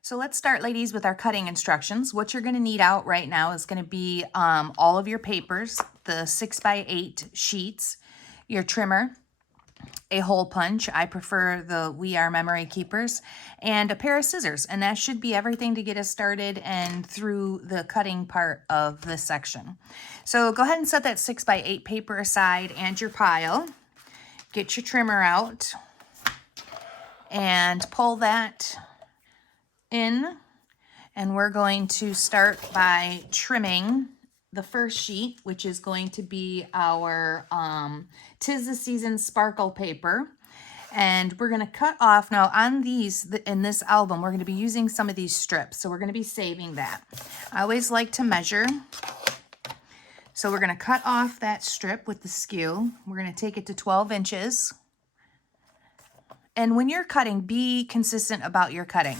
So let's start, ladies, with our cutting instructions. What you're going to need out right now is going to be all of your papers, the 6x8 sheets, your trimmer, a hole punch. I prefer the We Are Memory Keepers, and a pair of scissors. And that should be everything to get us started and through the cutting part of this section. So go ahead and set that 6x8 paper aside and your pile. Get your trimmer out and pull that in, and we're going to start by trimming the first sheet, which is going to be our 'Tis the Season sparkle paper. And we're going to cut off now on these in this album. We're going to be using some of these strips, so we're going to be saving that. I always like to measure, so we're going to cut off that strip with the skew. We're going to take it to 12 inches. And when you're cutting, be consistent about your cutting.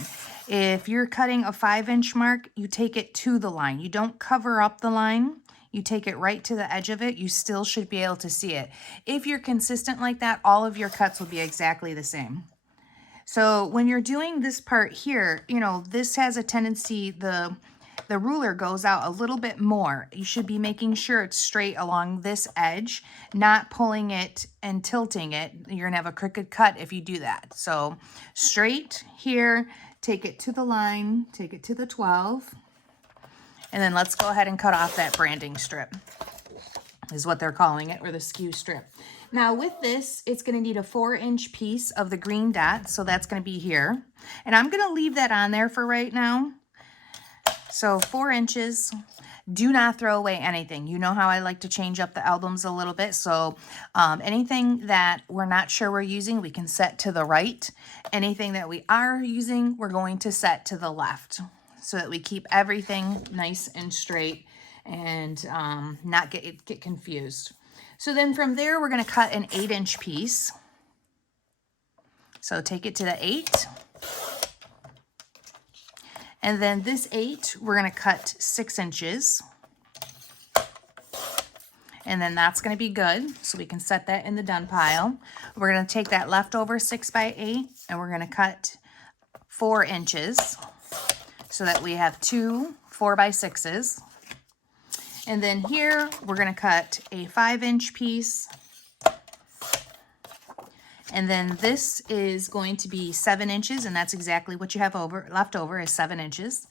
If you're cutting a 5-inch mark, you take it to the line. You don't cover up the line. You take it right to the edge of it. You still should be able to see it. If you're consistent like that, all of your cuts will be exactly the same. So when you're doing this part here, you know, this has a tendency, the ruler goes out a little bit more. You should be making sure it's straight along this edge, not pulling it and tilting it. You're gonna have a crooked cut if you do that. So straight here, take it to the line, take it to the 12, and then let's go ahead and cut off that branding strip, is what they're calling it, or the skew strip. Now with this, it's gonna need a 4-inch piece of the green dot, so that's gonna be here. And I'm gonna leave that on there for right now. So 4 inches. Do not throw away anything. You know how I like to change up the albums a little bit. So anything that we're not sure we're using, we can set to the right. Anything that we are using, we're going to set to the left, so that we keep everything nice and straight and not get confused. So then from there, we're going to cut an 8-inch piece. So take it to the 8. And then this 8, we're going to cut 6 inches. And then that's going to be good. So we can set that in the done pile. We're going to take that leftover 6x8 and we're going to cut 4 inches so that we have 2 4x6s. And then here, we're going to cut a 5-inch piece. And then this is going to be 7 inches, and that's exactly what you have left over is 7 inches.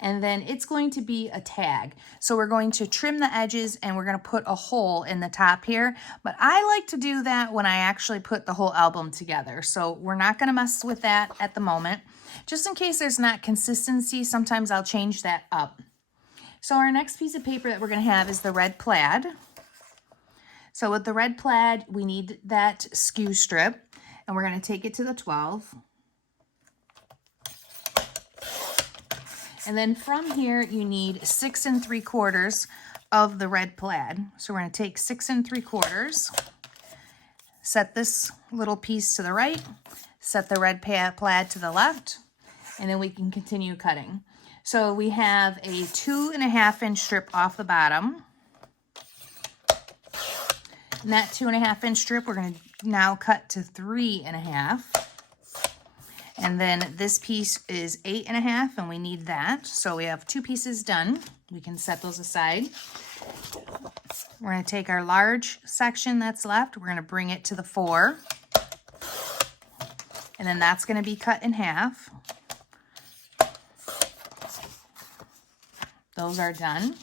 And then it's going to be a tag. So we're going to trim the edges and we're going to put a hole in the top here. But I like to do that when I actually put the whole album together. So we're not going to mess with that at the moment. Just in case there's not consistency, sometimes I'll change that up. So our next piece of paper that we're going to have is the red plaid. So with the red plaid, we need that skew strip, and we're going to take it to the 12. And then from here, you need 6 3/4 of the red plaid. So we're going to take 6 3/4, set this little piece to the right, set the red plaid to the left, and then we can continue cutting. So we have a 2.5-inch strip off the bottom. And that 2.5-inch strip, we're going to now cut to 3.5. And then this piece is 8.5, and we need that. So we have 2 pieces done. We can set those aside. We're going to take our large section that's left. We're going to bring it to the 4. And then that's going to be cut in half. Those are done.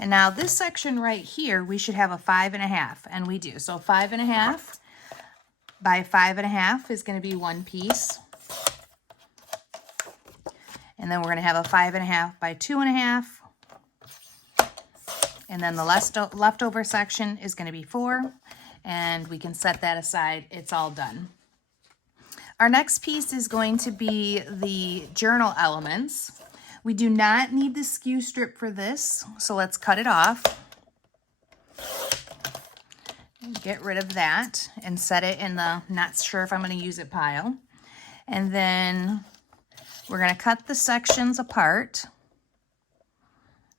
And now this section right here, we should have a 5.5, and we do. So 5.5 by 5.5 is going to be 1 piece. And then we're going to have a 5.5 by 2.5. And then the leftover section is going to be 4. And we can set that aside. It's all done. Our next piece is going to be the journal elements. We do not need the skew strip for this, so let's cut it off. Get rid of that and set it in the not sure if I'm going to use it pile. And then we're going to cut the sections apart.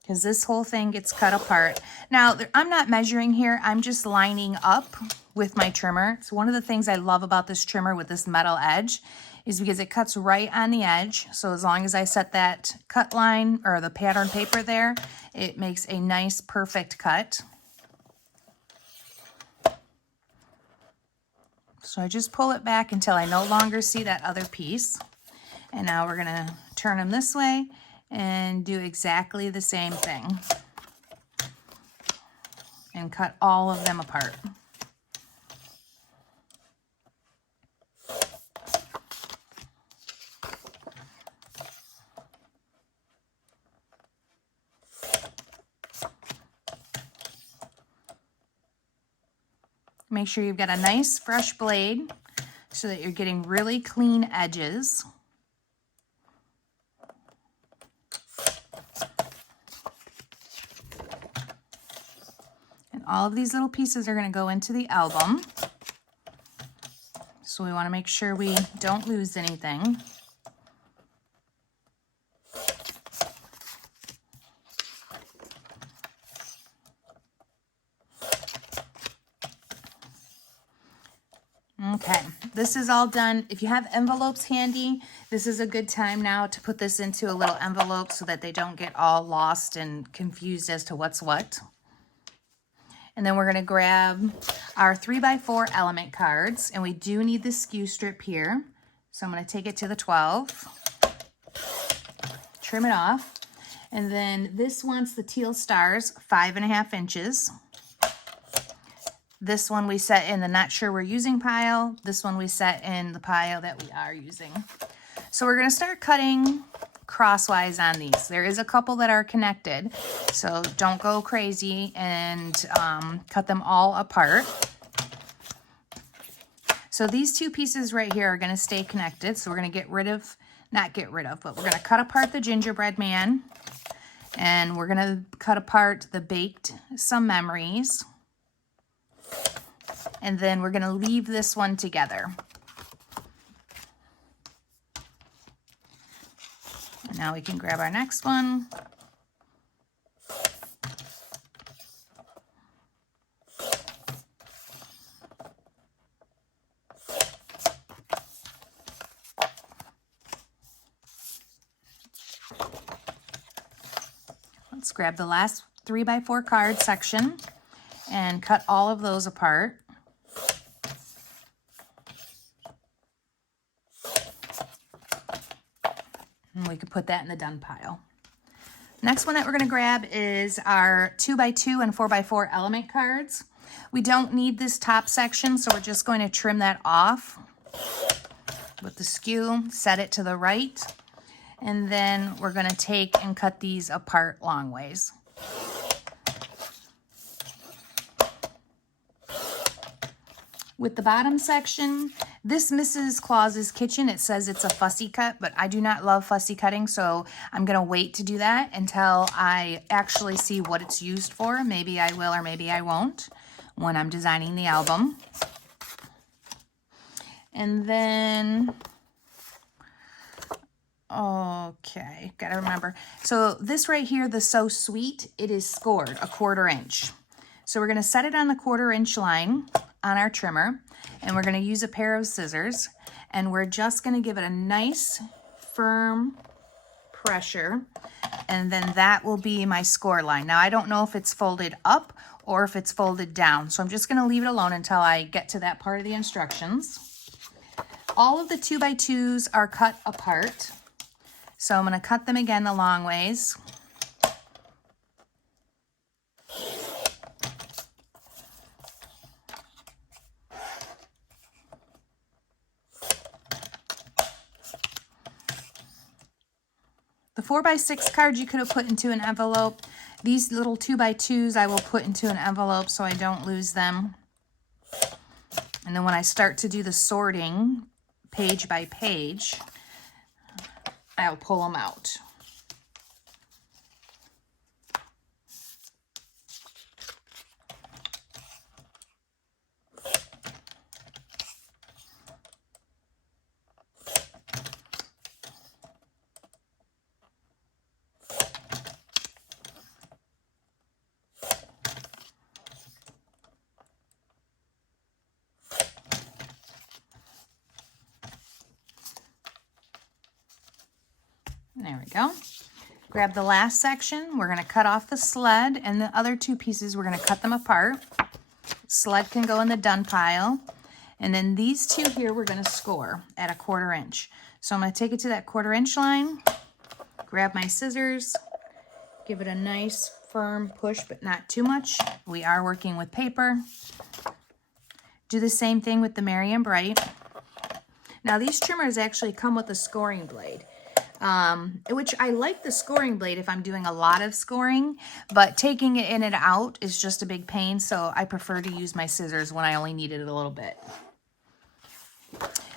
because this whole thing gets cut apart. Now, I'm not measuring here. I'm just lining up with my trimmer. So one of the things I love about this trimmer with this metal edge is because it cuts right on the edge. So as long as I set that cut line or the pattern paper there, it makes a nice, perfect cut. So I just pull it back until I no longer see that other piece. And now we're gonna turn them this way and do exactly the same thing and cut all of them apart. Make sure you've got a nice fresh blade so that you're getting really clean edges. And all of these little pieces are going to go into the album. So we want to make sure we don't lose anything. Okay, this is all done. If you have envelopes handy, this is a good time now to put this into a little envelope so that they don't get all lost and confused as to what's what. And then we're going to grab our 3x4 element cards, and we do need the skew strip here. So I'm going to take it to the 12, trim it off, and then this wants the teal stars 5.5 inches. This one we set in the not sure we're using pile. This one we set in the pile that we are using. So we're going to start cutting crosswise on these. There is a couple that are connected, so don't go crazy and cut them all apart. So these two pieces right here are going to stay connected. So we're going to get rid of, not get rid of, but we're going to cut apart the gingerbread man, and we're going to cut apart the baked some memories. And then we're going to leave this one together. And now we can grab our next one. Let's grab the last 3x4 card section and cut all of those apart. And we could put that in the done pile. Next one that we're going to grab is our 2x2 and 4x4 element cards. We don't need this top section, so we're just going to trim that off with the skew, set it to the right, and then we're going to take and cut these apart long ways. With the bottom section, this Mrs. Claus's Kitchen, it says it's a fussy cut, but I do not love fussy cutting, so I'm going to wait to do that until I actually see what it's used for. Maybe I will or maybe I won't when I'm designing the album. And then, okay, gotta remember. So this right here, the So Sweet, it is scored 1/4 inch. So we're going to set it on the 1/4 inch line on our trimmer, and we're going to use a pair of scissors, and we're just going to give it a nice firm pressure, and then that will be my score line. Now I don't know if it's folded up or if it's folded down, so I'm just going to leave it alone until I get to that part of the instructions. All of the 2x2s are cut apart, so I'm going to cut them again the long ways. The 4x6 card you could have put into an envelope. These little 2x2s I will put into an envelope so I don't lose them. And then when I start to do the sorting page by page, I'll pull them out. There we go. Grab the last section. We're going to cut off the sled, and the other two pieces, we're going to cut them apart. Sled can go in the done pile. And then these two here, we're going to score at a 1/4 inch. So I'm going to take it to that 1/4 inch line, grab my scissors, give it a nice firm push, but not too much. We are working with paper. Do the same thing with the Merry and Bright. Now these trimmers actually come with a scoring blade, which I like the scoring blade if I'm doing a lot of scoring, but taking it in and out is just a big pain, so I prefer to use my scissors when I only need it a little bit.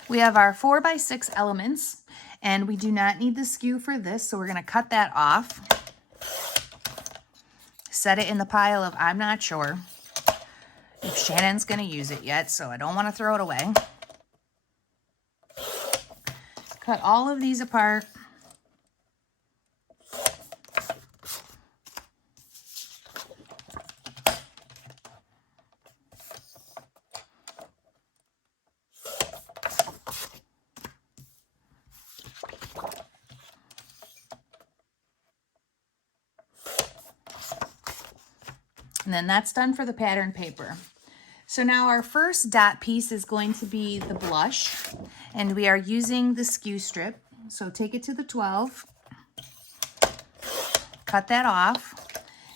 We have our 4x6 elements, and we do not need the skew for this, so we're going to cut that off. Set it in the pile of I'm not sure if Shannon's going to use it yet, so I don't want to throw it away. Cut all of these apart. And then that's done for the pattern paper. So now our first dot piece is going to be the blush, and we are using the skew strip. So take it to the 12, cut that off,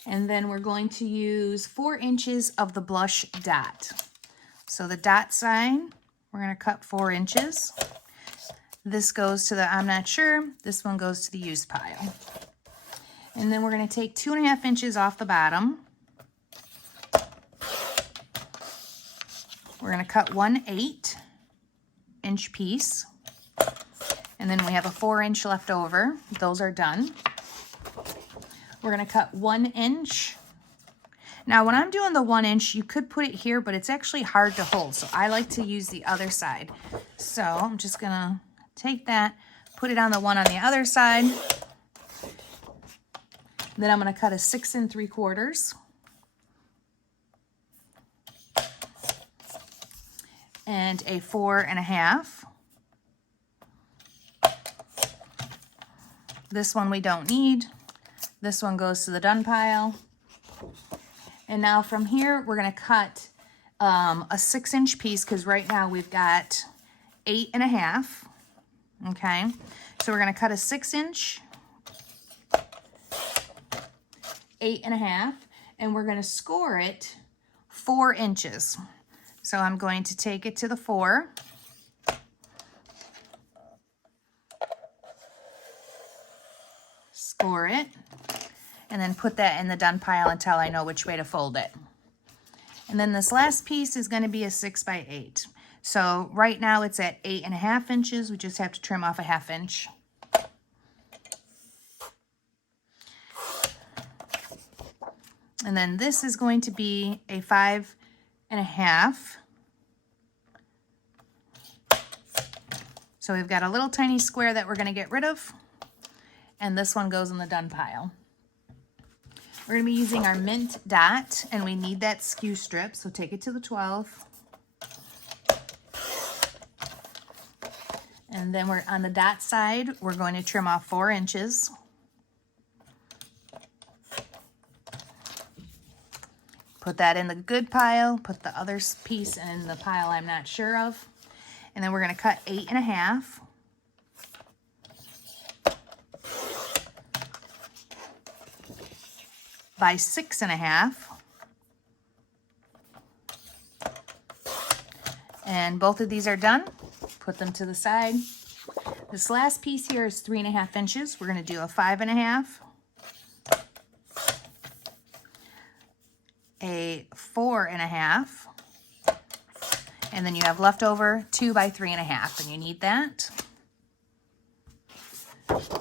and then we're going to use 4 inches of the blush dot. So the dot sign, we're going to cut 4 inches. This goes to the I'm not sure, this one goes to the use pile. And then we're going to take 2.5 inches off the bottom. We're going to cut 1/8 inch piece, and then we have a 4 inch left over. Those are done. We're going to cut 1 inch. Now when I'm doing the 1 inch, you could put it here, but it's actually hard to hold, so I like to use the other side. So I'm just going to take that, put it on the one on the other side. Then I'm going to cut a 6 3/4. And a 4 1/2. This one we don't need. This one goes to the done pile. And now from here, we're going to cut a 6 inch piece, because right now we've got 8 1/2. Okay, so we're going to cut a 6 inch, 8 1/2, and we're going to score it 4 inches. So I'm going to take it to the 4. Score it. And then put that in the done pile until I know which way to fold it. And then this last piece is going to be a 6x8. So right now it's at 8 1/2 inches. We just have to trim off a 1/2 inch. And then this is going to be a 5 1/2. So we've got a little tiny square that we're going to get rid of, and this one goes in the done pile. We're going to be using our mint dot, and we need that skew strip, so take it to the 12. And then we're on the dot side, we're going to trim off 4 inches. Put that in the good pile, put the other piece in the pile I'm not sure of. And then we're going to cut 8 1/2. By 6 1/2. And both of these are done. Put them to the side. This last piece here is 3 1/2 inches. We're going to do a 5 1/2. A 4 1/2, and then you have leftover 2 by 3 1/2, and you need that.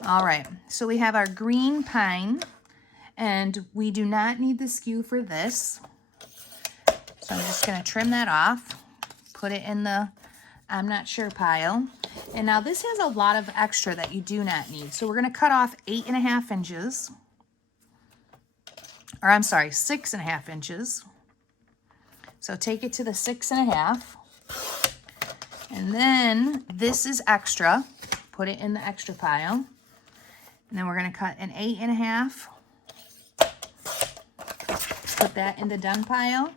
All right, so we have our green pine, and we do not need the skew for this. So I'm just going to trim that off, put it in the I'm not sure pile. And now this has a lot of extra that you do not need. So we're going to cut off 8 1/2 inches. Or I'm sorry, 6 1/2 inches. So take it to the 6 1/2. And then this is extra. Put it in the extra pile. And then we're going to cut an 8.5. Put that in the done pile.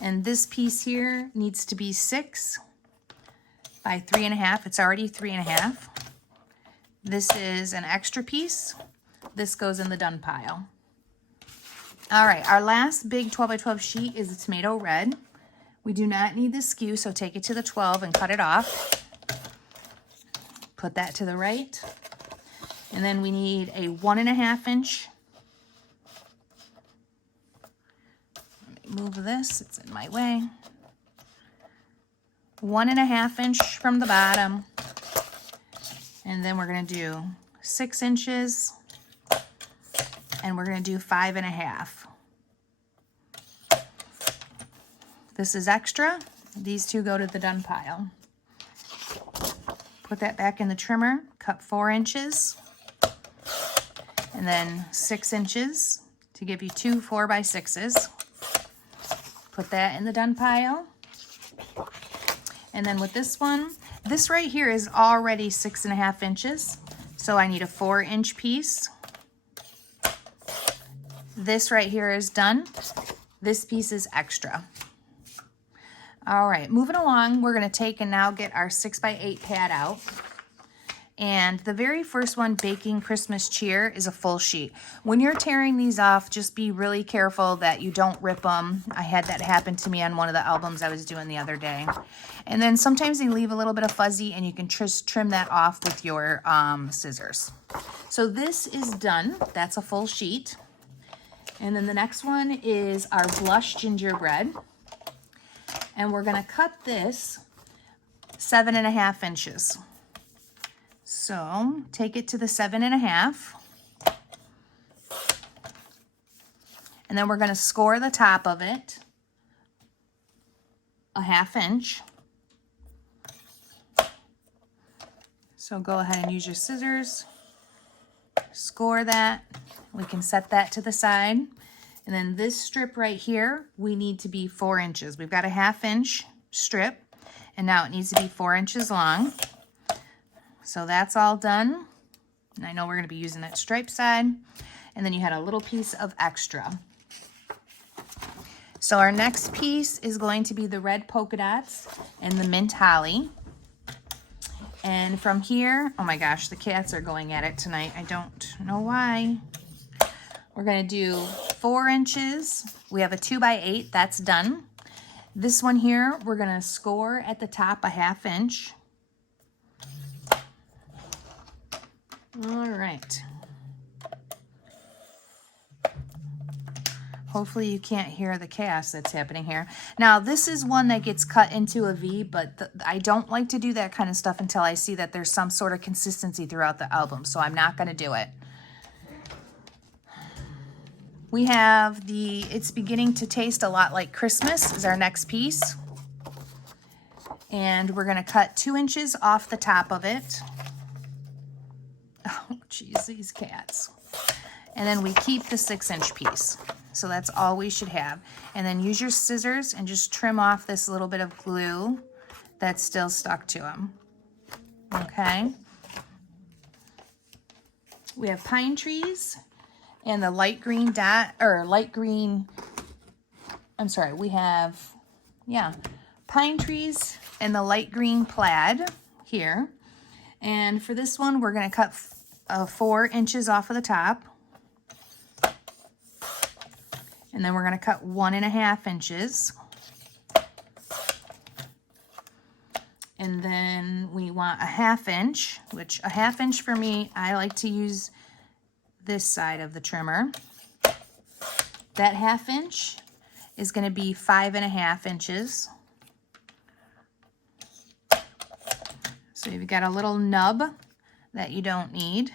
And this piece here needs to be 6 by 3.5. It's already 3.5. This is an extra piece. This goes in the done pile. All right, our last big 12 by 12 sheet is the tomato red. We do not need this skew, so take it to the 12 and cut it off. Put that to the right. And then we need a 1.5 inch. Let me move this, it's in my way. 1.5 inch from the bottom. And then we're gonna do 6 inches. And we're gonna do 5.5. This is extra. These two go to the done pile. Put that back in the trimmer, cut 4 inches. And then 6 inches to give you 2 4x6s. Put that in the done pile. And then with this one, this right here is already 6.5 inches. So I need a 4-inch piece. This right here is done. This piece is extra. All right, moving along, we're gonna take and now get our 6x8 pad out. And the very first one, Baking Christmas Cheer, is a full sheet. When you're tearing these off, just be really careful that you don't rip them. I had that happen to me on one of the albums I was doing the other day. And then sometimes they leave a little bit of fuzzy and you can just trim that off with your scissors. So this is done. That's a full sheet. And then the next one is our Blush Gingerbread. And we're gonna cut this 7.5 inches. So take it to the 7.5. And then we're gonna score the top of it a 1/2 inch. So go ahead and use your scissors, score that. We can set that to the side. And then this strip right here, we need to be 4 inches. We've got a 1/2 inch strip, and now it needs to be 4 inches long. So that's all done. And I know we're gonna be using that stripe side. And then you had a little piece of extra. So our next piece is going to be the red polka dots and the mint holly. And from here, oh my gosh, the cats are going at it tonight. I don't know why. We're gonna do 4 inches. We have a 2x8, that's done. This one here, we're gonna score at the top a 1/2 inch. All right. Hopefully you can't hear the chaos that's happening here. Now this is one that gets cut into a V, but I don't like to do that kind of stuff until I see that there's some sort of consistency throughout the album, so I'm not gonna do it. We have the It's Beginning to Taste a Lot Like Christmas is our next piece. And we're gonna cut 2 inches off the top of it. Oh, geez, these cats. And then we keep the 6-inch piece. So that's all we should have. And then use your scissors and just trim off this little bit of glue that's still stuck to them. Okay. We have pine trees and the light green dot, or light green, I'm sorry, we have, pine trees and the light green plaid here. And for this one, we're gonna cut 4 inches off of the top. And then we're gonna cut 1.5 inches. And then we want a 1/2 inch, which a 1/2 inch for me, I like to use this side of the trimmer. That 1/2 inch is gonna be 5.5 inches. So you've got a little nub that you don't need.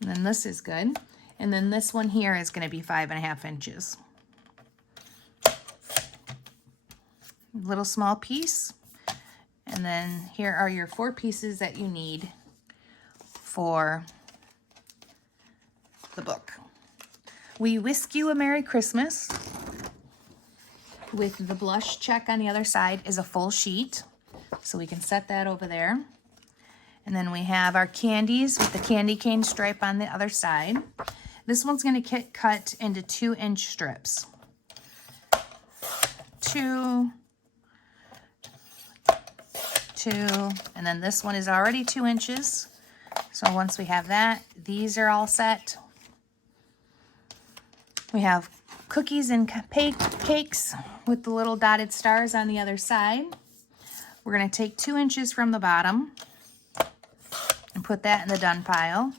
And then this is good. And then this one here is gonna be 5.5 inches. Little small piece. And then here are your 4 pieces that you need for the book. We Whisk You a Merry Christmas with the blush check on the other side is a full sheet. So we can set that over there. And then we have our candies with the candy cane stripe on the other side. This one's going to get cut into 2-inch strips. 2, 2, and then this one is already 2 inches. So once we have that, these are all set. We have cookies and cakes with the little dotted stars on the other side. We're going to take 2 inches from the bottom and put that in the done pile.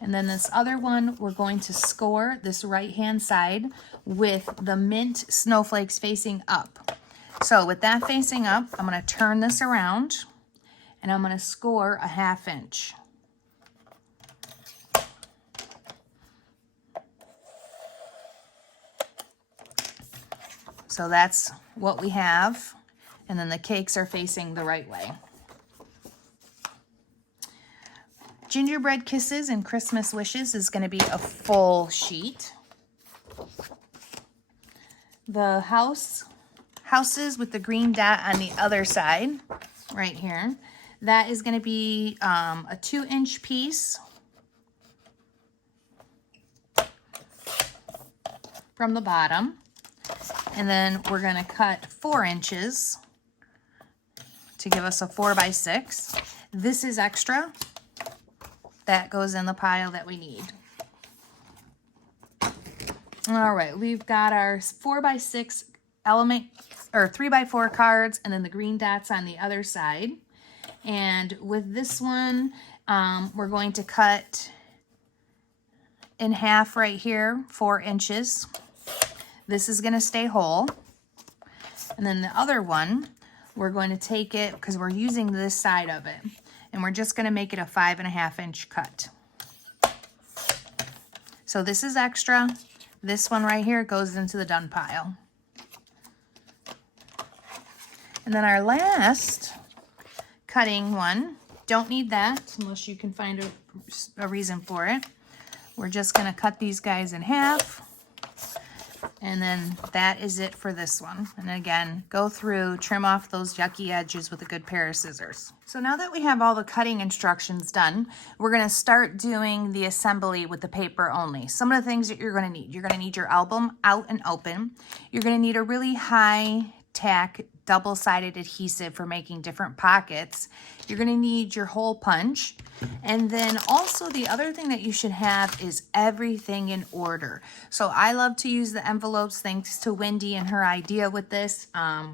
And then this other one, we're going to score this right-hand side with the mint snowflakes facing up. So with that facing up, I'm going to turn this around and I'm going to score a 1/2 inch. So that's what we have. And then the cakes are facing the right way. Gingerbread Kisses and Christmas Wishes is going to be a full sheet. The houses with the green dot on the other side, right here, that is going to be a 2-inch piece from the bottom. And then we're going to cut 4 inches to give us a 4x6. This is extra. That goes in the pile that we need. All right, we've got our 4x6 element, or 3x4 cards, and then the green dots on the other side. And with this one, we're going to cut in half right here, 4 inches. This is going to stay whole. And then the other one, we're going to take it, because we're using this side of it, and we're just going to make it a 5.5 inch cut. So this is extra. This one right here goes into the done pile. And then our last cutting one, don't need that unless you can find a reason for it. We're just going to cut these guys in half. And then that is it for this one. And again, go through, trim off those yucky edges with a good pair of scissors. So now that we have all the cutting instructions done, we're going to start doing the assembly with the paper only. Some of the things that you're going to need. You're going to need your album out and open. You're going to need a really high tack double-sided adhesive for making different pockets. You're going to need your hole punch. And then also the other thing that you should have is everything in order. So I love to use the envelopes, thanks to Wendy and her idea with this.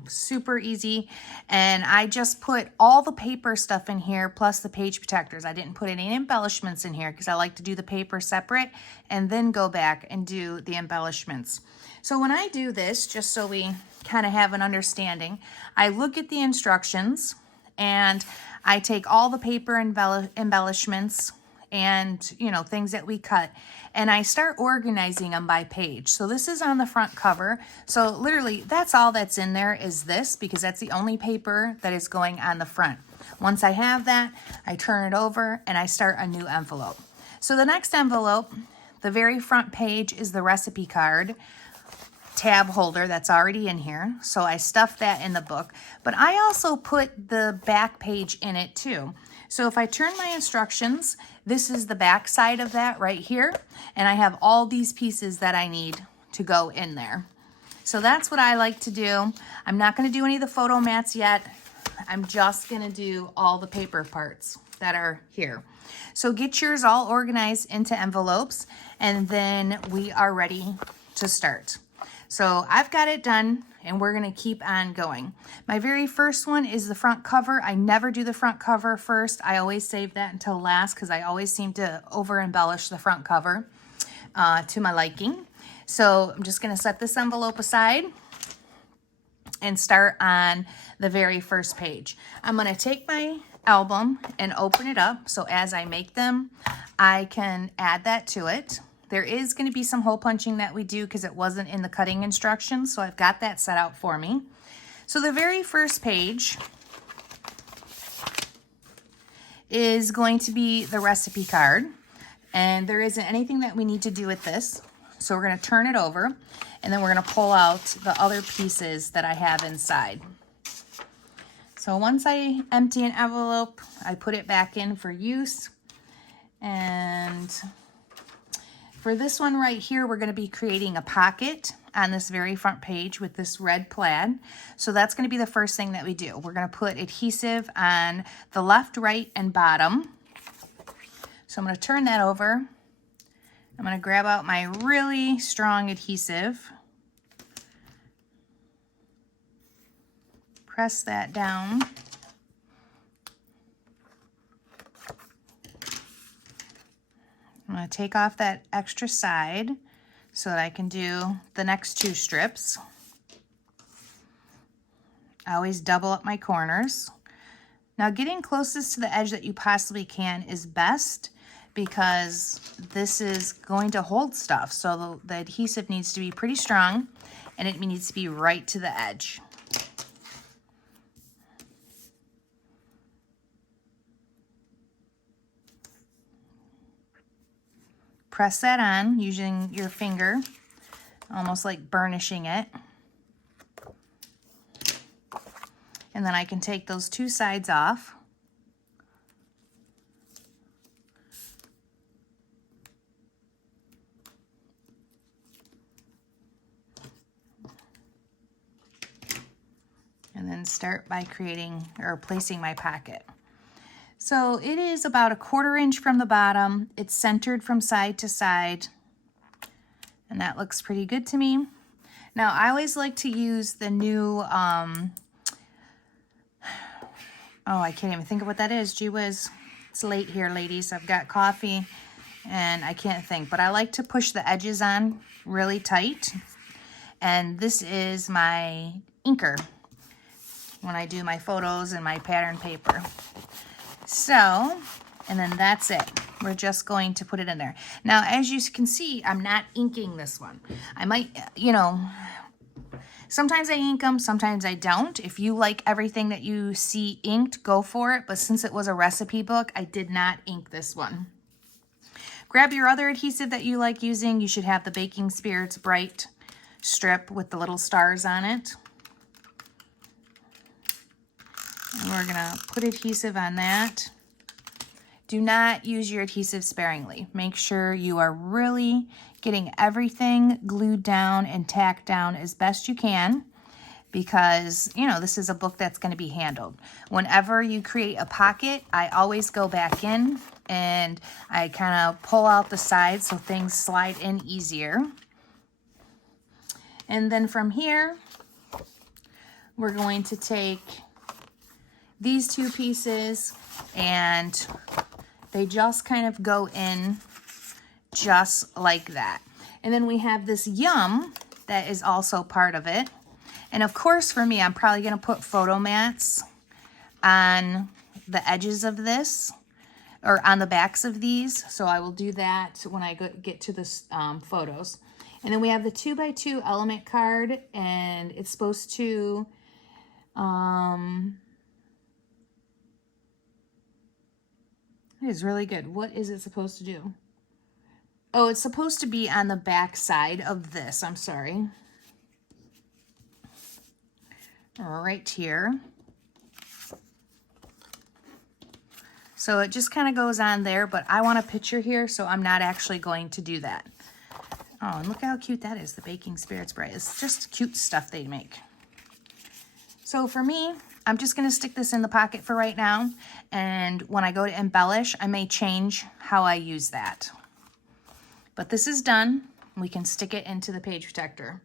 Super easy. And I just put all the paper stuff in here plus the page protectors. I didn't put any embellishments in here because I like to do the paper separate and then go back and do the embellishments. So when I do this, just so we kind of have an understanding, I look at the instructions and I take all the paper embellishments and, you know, things that we cut, and I start organizing them by page. So this is on the front cover. So literally that's all that's in there is this, because that's the only paper that is going on the front. Once I have that, I turn it over and I start a new envelope. So the next envelope, the very front page, is the recipe card tab holder that's already in here. So I stuffed that in the book, but I also put the back page in it too. So if I turn my instructions, this is the back side of that right here. And I have all these pieces that I need to go in there. So that's what I like to do. I'm not going to do any of the photo mats yet. I'm just going to do all the paper parts that are here. So get yours all organized into envelopes, and then we are ready to start. So I've got it done, and we're going to keep on going. My very first one is the front cover. I never do the front cover first. I always save that until last because I always seem to over embellish the front cover to my liking. So I'm just going to set this envelope aside and start on the very first page. I'm going to take my album and open it up, so as I make them, I can add that to it. There is going to be some hole punching that we do because it wasn't in the cutting instructions, so I've got that set out for me. So the very first page is going to be the recipe card, and there isn't anything that we need to do with this. So we're going to turn it over, and then we're going to pull out the other pieces that I have inside. So once I empty an envelope, I put it back in for use. And for this one right here, we're going to be creating a pocket on this very front page with this red plaid. So that's going to be the first thing that we do. We're going to put adhesive on the left, right, and bottom. So I'm going to turn that over. I'm going to grab out my really strong adhesive. Press that down. I'm going to take off that extra side so that I can do the next 2 strips. I always double up my corners. Now getting closest to the edge that you possibly can is best because this is going to hold stuff. So the adhesive needs to be pretty strong and it needs to be right to the edge. Press that on using your finger, almost like burnishing it. And then I can take those 2 sides off. And then start by creating or placing my pocket. So it is about 1/4 inch from the bottom. It's centered from side to side. And that looks pretty good to me. Now I always like to use the new, oh, I can't even think of what that is. Gee whiz. It's late here, ladies. I've got coffee and I can't think. But I like to push the edges on really tight. And this is my inker when I do my photos and my pattern paper. So, and then that's it. We're just going to put it in there. Now, as you can see, I'm not inking this one. I might, you know, sometimes I ink them, sometimes I don't. If you like everything that you see inked, go for it. But since it was a recipe book, I did not ink this one. Grab your other adhesive that you like using. You should have the Baking Spirits Bright strip with the little stars on it. And we're gonna put adhesive on that. Do not use your adhesive sparingly. Make sure you are really getting everything glued down and tacked down as best you can because, you know, this is a book that's gonna be handled. Whenever you create a pocket, I always go back in and I kind of pull out the sides so things slide in easier. And then from here, we're going to take these 2 pieces and they just kind of go in just like that. And then we have this yum that is also part of it. And of course for me, I'm probably gonna put photo mats on the edges of this or on the backs of these. So I will do that when I get to the photos. And then we have the 2x2 element card and it's supposed to, it is really good. What is it supposed to do? Oh, it's supposed to be on the back side of this. I'm sorry. Right here. So it just kind of goes on there, but I want a picture here, so I'm not actually going to do that. Oh, and look how cute that is, the Baking Spirits Bright. It's just cute stuff they make. So for me, I'm just going to stick this in the pocket for right now. And when I go to embellish, I may change how I use that. But this is done. We can stick it into the page protector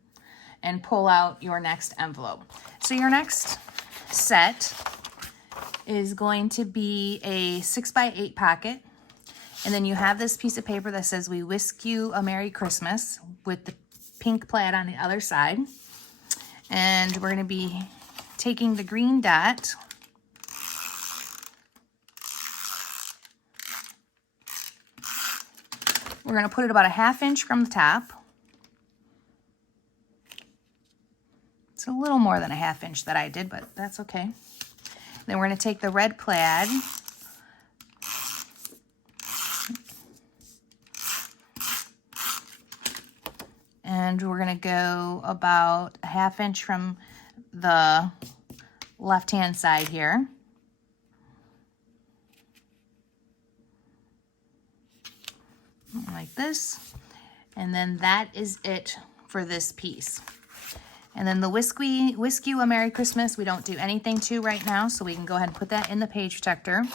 and pull out your next envelope. So your next set is going to be a 6x8 pocket. And then you have this piece of paper that says, "We wish you a Merry Christmas," with the pink plaid on the other side. And we're going to be taking the green dot we're going to put it about a 1/2 inch from the top. It's a little more than a 1/2 inch that I did, but that's okay. Then we're going to take the red plaid and we're going to go about a 1/2 inch from the left-hand side here. Like this. And then that is it for this piece. And then the Wish You a Merry Christmas, we don't do anything to right now, so we can go ahead and put that in the page protector.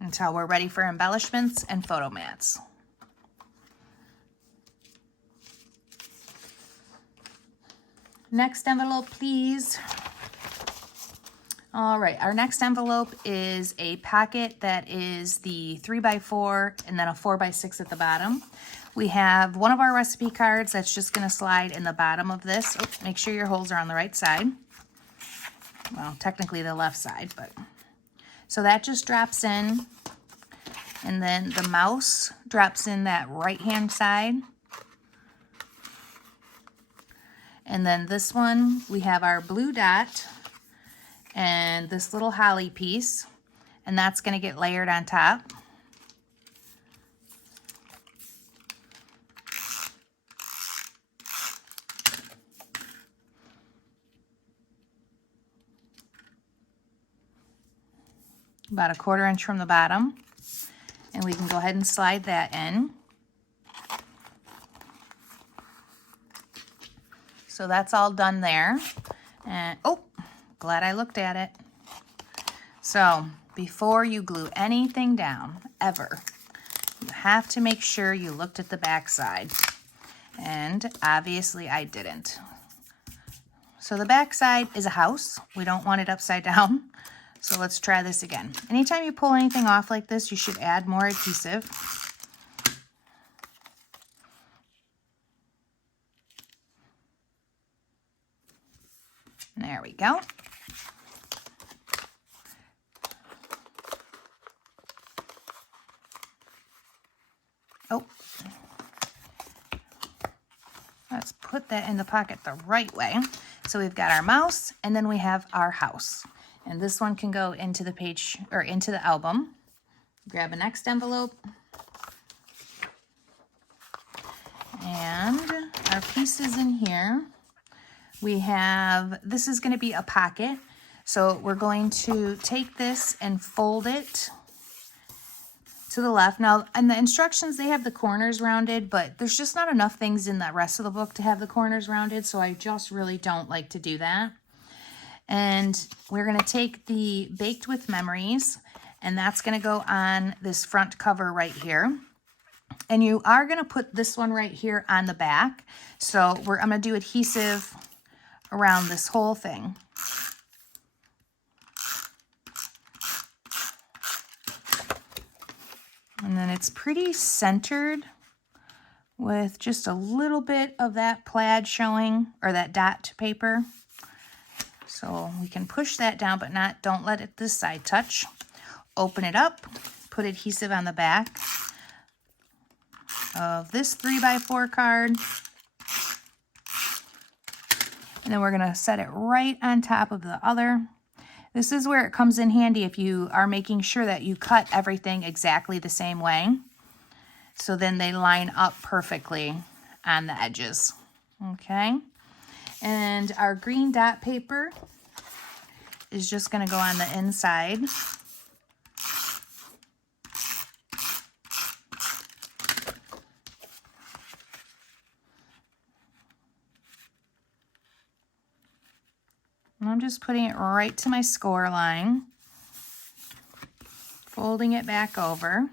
Until we're ready for embellishments and photo mats. Next envelope, please. All right, our next envelope is a pocket that is the 3x4 and then a 4x6 at the bottom. We have one of our recipe cards that's just gonna slide in the bottom of this. Oh, make sure your holes are on the right side. Well, technically the left side, but. So that just drops in, and then the mouse drops in that right-hand side. And then this one, we have our blue dot and this little holly piece, and that's gonna get layered on top. About a 1/4 inch from the bottom, and we can go ahead and slide that in. So that's all done there. And oh, glad I looked at it. So before you glue anything down, ever, you have to make sure you looked at the back side. And obviously I didn't. So the back side is a house. We don't want it upside down. So let's try this again. Anytime you pull anything off like this, you should add more adhesive. There we go. Oh, let's put that in the pocket the right way. So we've got our mouse, and then we have our house. And this one can go into the page, or into the album. Grab a next envelope. And our pieces in here. We have, this is going to be a pocket. So we're going to take this and fold it to the left. Now, in the instructions, they have the corners rounded, but there's just not enough things in the rest of the book to have the corners rounded, so I just really don't like to do that. And we're going to take the Baked with Memories, and that's going to go on this front cover right here. And you are going to put this one right here on the back. So I'm going to do adhesive around this whole thing. And then it's pretty centered with just a little bit of that plaid showing, or that dot paper. So we can push that down, but don't let it this side touch. Open it up, put adhesive on the back of this 3x4 card. And then we're gonna set it right on top of the other. This is where it comes in handy if you are making sure that you cut everything exactly the same way. So then they line up perfectly on the edges, okay? And our green dot paper is just gonna go on the inside. And I'm just putting it right to my score line, folding it back over.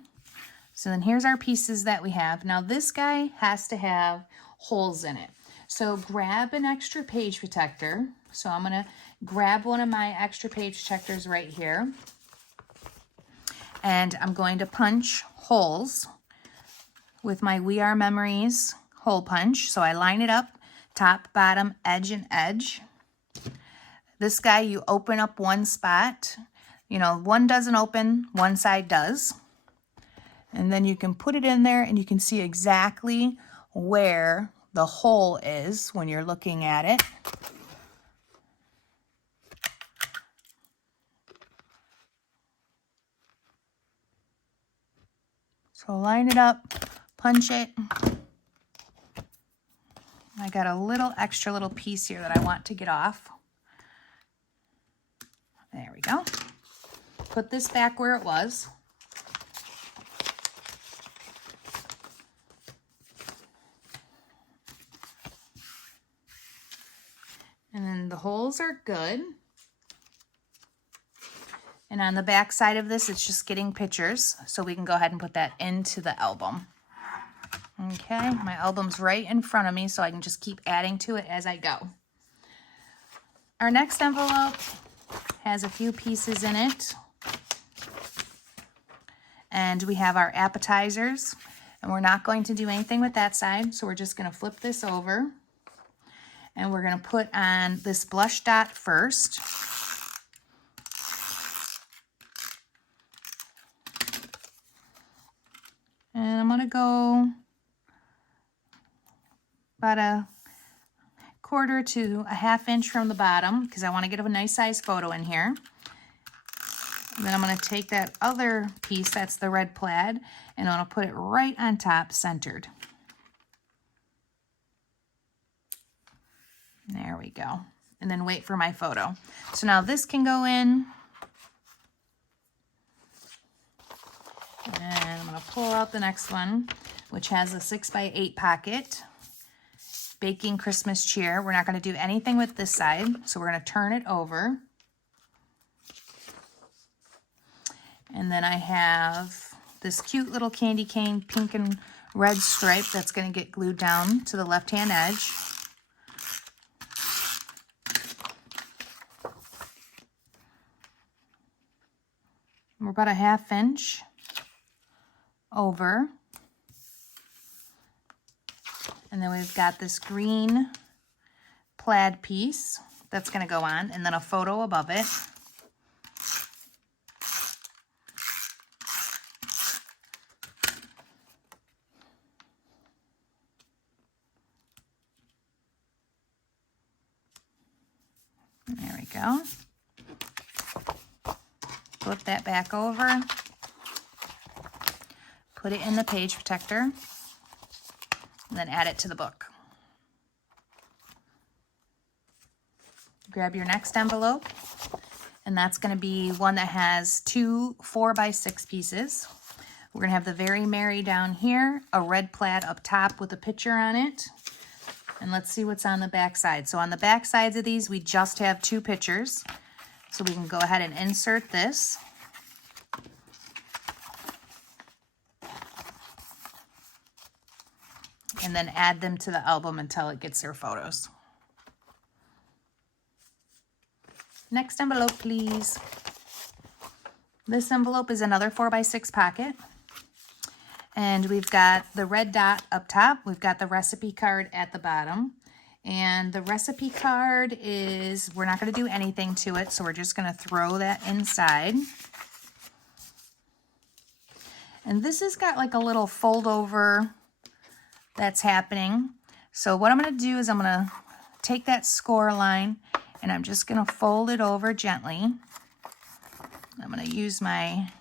So then here's our pieces that we have. Now this guy has to have holes in it. So grab an extra page protector. So I'm gonna grab one of my extra page protectors right here. And I'm going to punch holes with my We Are Memories hole punch. So I line it up, top, bottom, edge, and edge. This guy, you open up one spot. You know, one doesn't open, one side does. And then you can put it in there and you can see exactly where the hole is when you're looking at it. So line it up, punch it, I got a little extra little piece here that I want to get off. There we go. Put this back where it was. And then the holes are good. And on the back side of this, it's just getting pictures. So we can go ahead and put that into the album. Okay, my album's right in front of me, so I can just keep adding to it as I go. Our next envelope has a few pieces in it. And we have our appetizers. And we're not going to do anything with that side, so we're just going to flip this over. And we're going to put on this blush dot first. And I'm going to go about a 1/4 to a 1/2 inch from the bottom because I want to get a nice size photo in here. And then I'm going to take that other piece, that's the red plaid, and I'm going to put it right on top, centered. There we go. And then wait for my photo. So now this can go in. And I'm going to pull out the next one, which has a 6x8 pocket. Baking Christmas cheer. We're not going to do anything with this side, so we're going to turn it over. And then I have this cute little candy cane pink and red stripe that's going to get glued down to the left-hand edge. We're about a 1/2 inch over. And then we've got this green plaid piece that's going to go on, and then a photo above it. There we go. Flip that back over. Put it in the page protector. And then add it to the book. Grab your next envelope, and that's going to be one that has 2 4x6 pieces. We're going to have the Very Merry down here, a red plaid up top with a picture on it. And let's see what's on the back side. So on the back sides of these, we just have 2 pictures. So we can go ahead and insert this. And then add them to the album until it gets their photos. Next envelope, please. This envelope is another 4x6 pocket. And we've got the red dot up top. We've got the recipe card at the bottom. And the recipe card is, we're not going to do anything to it, so we're just going to throw that inside. And this has got like a little fold over that's happening. So what I'm going to do is I'm going to take that score line and I'm just going to fold it over gently. I'm going to use my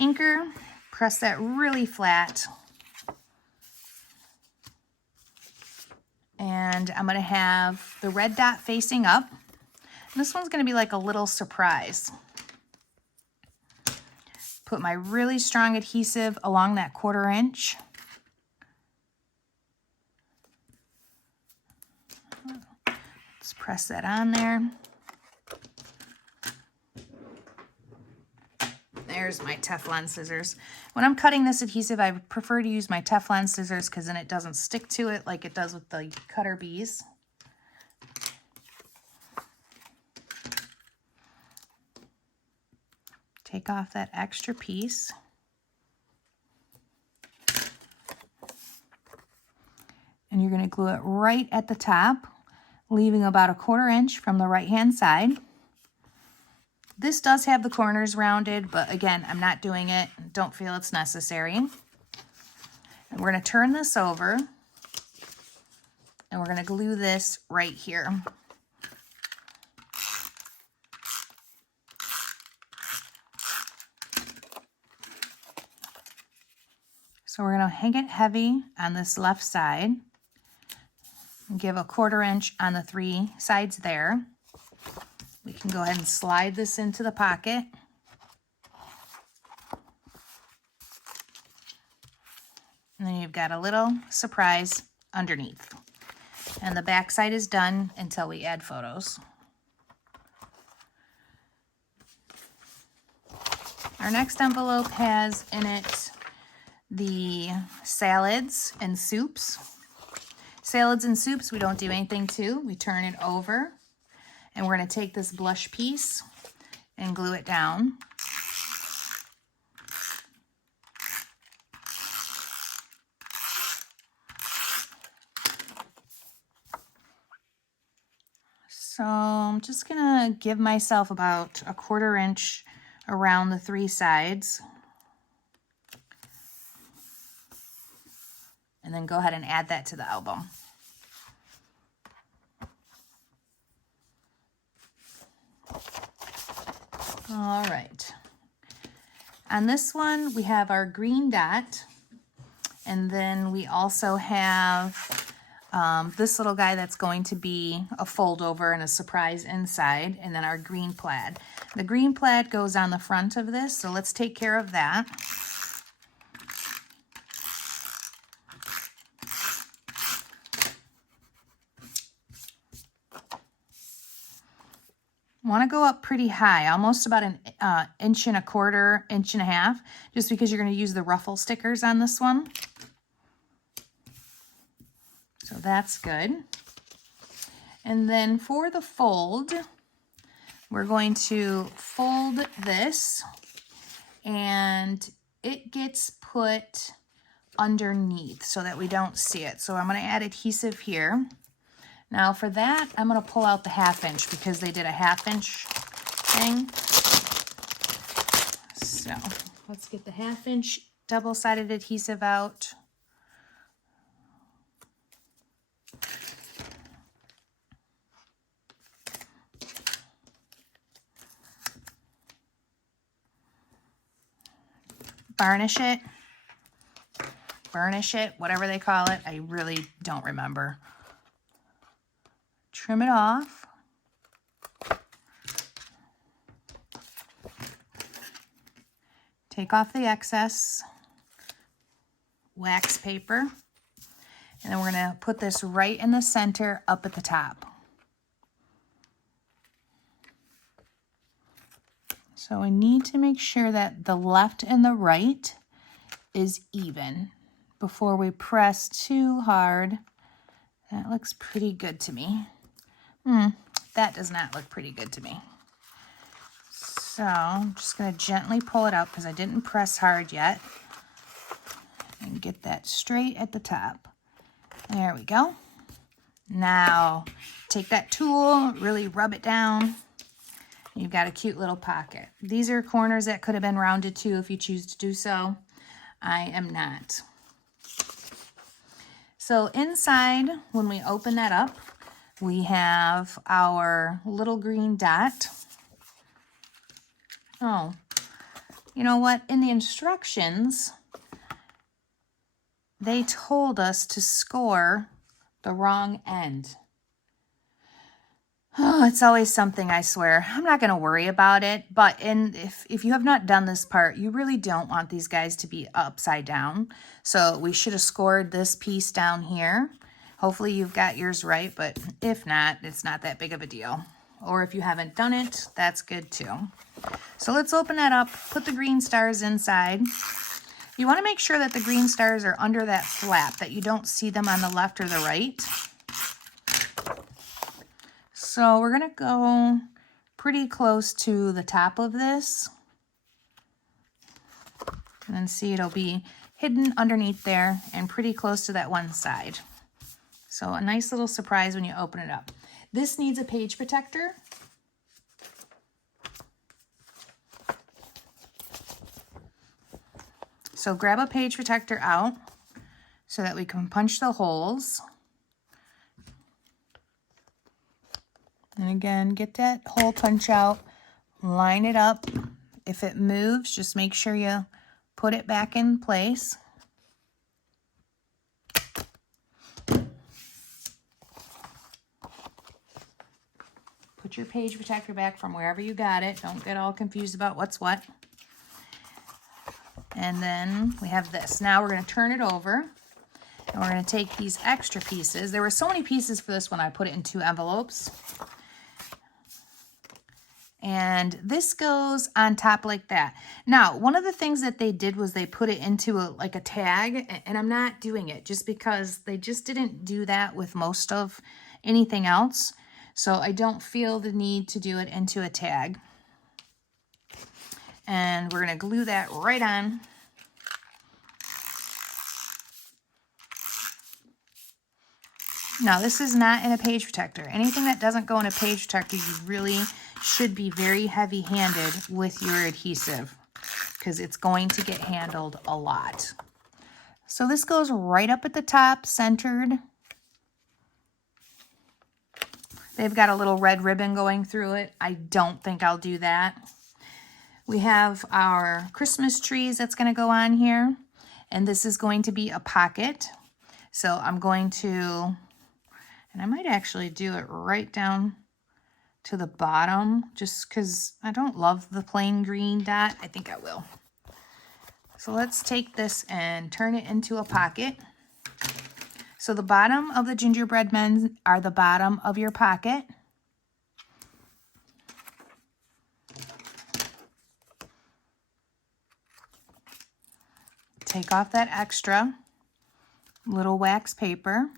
inker, press that really flat. And I'm going to have the red dot facing up. And this one's going to be like a little surprise. Put my really strong adhesive along that 1/4 inch. Let's press that on there. There's my Teflon scissors. When I'm cutting this adhesive, I prefer to use my Teflon scissors because then it doesn't stick to it like it does with the cutter bees. Take off that extra piece. And you're going to glue it right at the top, leaving about a 1/4 inch from the right-hand side. This does have the corners rounded, but again, I'm not doing it. Don't feel it's necessary. And we're going to turn this over, and we're going to glue this right here. So we're going to hang it heavy on this left side. Give a 1/4 inch on the 3 sides there. We can go ahead and slide this into the pocket. And then you've got a little surprise underneath. And the back side is done until we add photos. Our next envelope has in it the salads and soups. Salads and soups we don't do anything to. We turn it over and we're going to take this blush piece and glue it down. So I'm just going to give myself about a 1/4 inch around the 3 sides. And then go ahead and add that to the album. All right. On this one, we have our green dot. And then we also have this little guy that's going to be a fold over and a surprise inside, and then our green plaid. The green plaid goes on the front of this, so let's take care of that. Want to go up pretty high, almost about an 1.25 inches, 1.5 inches, just because you're going to use the ruffle stickers on this one. So that's good. And then for the fold, we're going to fold this and it gets put underneath so that we don't see it. So I'm going to add adhesive here. Now for that, I'm going to pull out the 1/2 inch because they did a 1/2 inch thing. So let's get the 1/2 inch double-sided adhesive out. Varnish it, burnish it, whatever they call it. I really don't remember. Trim it off. Take off the excess wax paper. And then we're going to put this right in the center up at the top. So we need to make sure that the left and the right is even before we press too hard. That looks pretty good to me. That does not look pretty good to me. So I'm just going to gently pull it out because I didn't press hard yet. And get that straight at the top. There we go. Now take that tool, really rub it down. You've got a cute little pocket. These are corners that could have been rounded too if you choose to do so. I am not. So inside, when we open that up, we have our little green dot. Oh, you know what? In the instructions, they told us to score the wrong end. Oh, it's always something, I swear. I'm not going to worry about it, but if you have not done this part, you really don't want these guys to be upside down. So we should have scored this piece down here. Hopefully you've got yours right, but if not, it's not that big of a deal. Or if you haven't done it, that's good too. So let's open that up, put the green stars inside. You want to make sure that the green stars are under that flap, that you don't see them on the left or the right. So we're going to go pretty close to the top of this. And then see, it'll be hidden underneath there and pretty close to that one side. So a nice little surprise when you open it up. This needs a page protector. So grab a page protector out so that we can punch the holes. And again, get that hole punch out, line it up. If it moves, just make sure you put it back in place. put your page protector back from wherever you got it. Don't get all confused about what's what. And then we have this. Now we're going to turn it over. And we're going to take these extra pieces. There were so many pieces for this one, I put it in 2 envelopes. And this goes on top like that. Now, one of the things that they did was they put it into like a tag, and I'm not doing it just because they just didn't do that with most of anything else. So I don't feel the need to do it into a tag. And we're going to glue that right on. Now, this is not in a page protector. Anything that doesn't go in a page protector, you really should be very heavy-handed with your adhesive because it's going to get handled a lot. So this goes right up at the top, centered. They've got a little red ribbon going through it. I don't think I'll do that. We have our Christmas trees that's going to go on here, and this is going to be a pocket. So I'm going to... and I might actually do it right down to the bottom just because I don't love the plain green dot. I think I will. So let's take this and turn it into a pocket. So the bottom of the gingerbread men are the bottom of your pocket. Take off that extra little wax paper.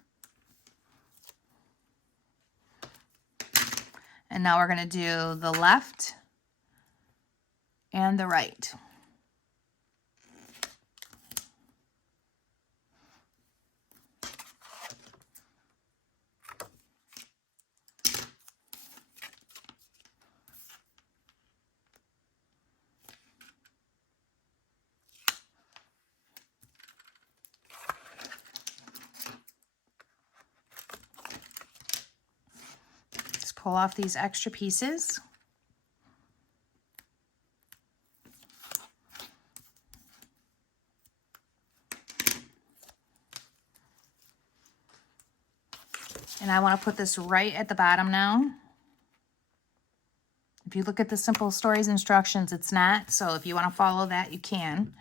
And now we're going to do the left and the right. Pull off these extra pieces. And I want to put this right at the bottom now. If you look at the Simple Stories instructions, it's not. So if you want to follow that, you can.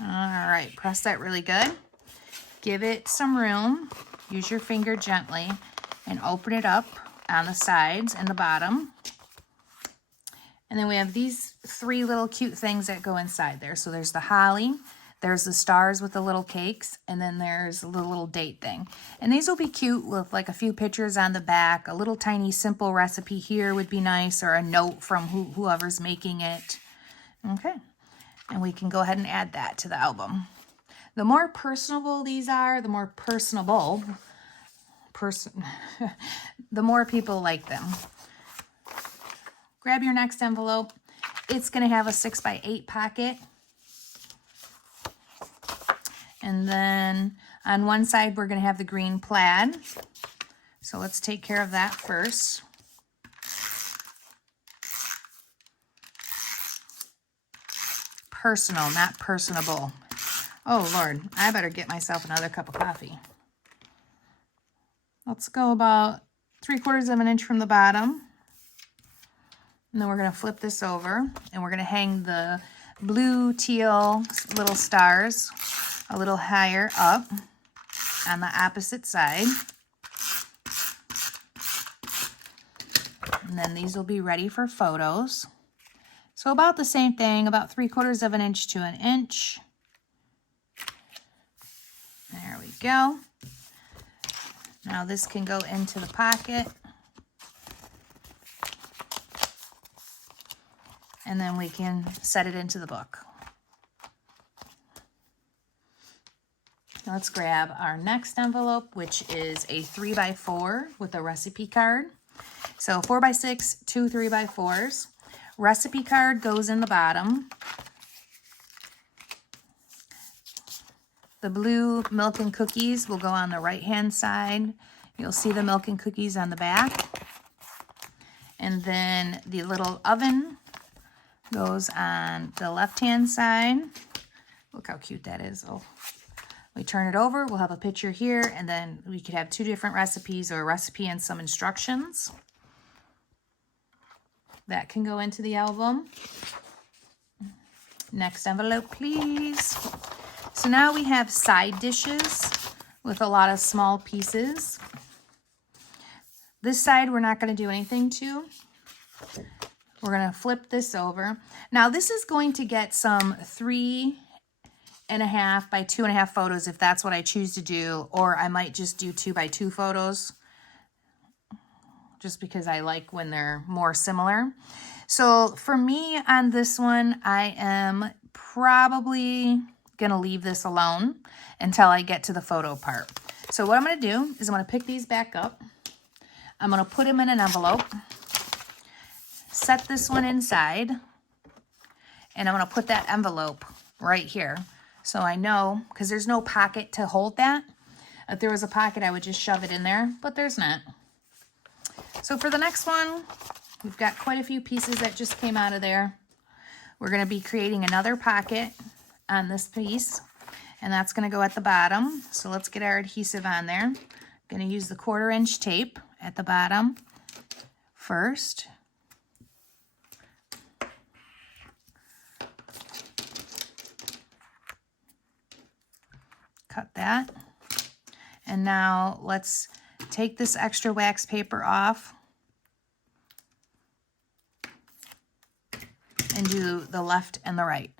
All right, press that really good. Give it some room. Use your finger gently and open it up on the sides and the bottom. And then we have these 3 little cute things that go inside there. So there's the holly, there's the stars with the little cakes, and then there's the little date thing. And these will be cute with like a few pictures on the back. A little tiny simple recipe here would be nice, or a note from whoever's making it. Okay, and we can go ahead and add that to the album. The more personable these are, the more personable, the more people like them. Grab your next envelope. It's going to have a 6x8 pocket. And then on one side, we're going to have the green plaid. So let's take care of that first. Personal, not personable. Oh, Lord, I better get myself another cup of coffee. Let's go about 3/4 of an inch from the bottom. And then we're going to flip this over, and we're going to hang the blue teal little stars a little higher up on the opposite side. And then these will be ready for photos. So about the same thing, about 3/4 of an inch to an inch. There we go. Now this can go into the pocket. And then we can set it into the book. Let's grab our next envelope, which is a 3x4 with a recipe card. So 4x6, 2 3x4s. Recipe card goes in the bottom. The blue milk and cookies will go on the right-hand side. You'll see the milk and cookies on the back. And then the little oven goes on the left-hand side. Look how cute that is. Oh, We turn it over, we'll have a picture here, and then we could have 2 different recipes or a recipe and some instructions. That can go into the album. Next envelope, please. So now we have side dishes with a lot of small pieces. This side we're not going to do anything to. We're going to flip this over. Now this is going to get some 3.5 by 2.5 photos if that's what I choose to do, or I might just do 2 by 2 photos just because I like when they're more similar. So for me on this one, I am probably going to leave this alone until I get to the photo part. So what I'm going to do is I'm going to pick these back up. I'm going to put them in an envelope, set this one inside, and I'm going to put that envelope right here. So I know, because there's no pocket to hold that. If there was a pocket, I would just shove it in there, but there's not. So for the next one, we've got quite a few pieces that just came out of there. We're going to be creating another pocket on this piece, and that's going to go at the bottom. So let's get our adhesive on there. I'm going to use the 1/4 inch tape at the bottom first. Cut that. And now let's take this extra wax paper off and do the left and the right.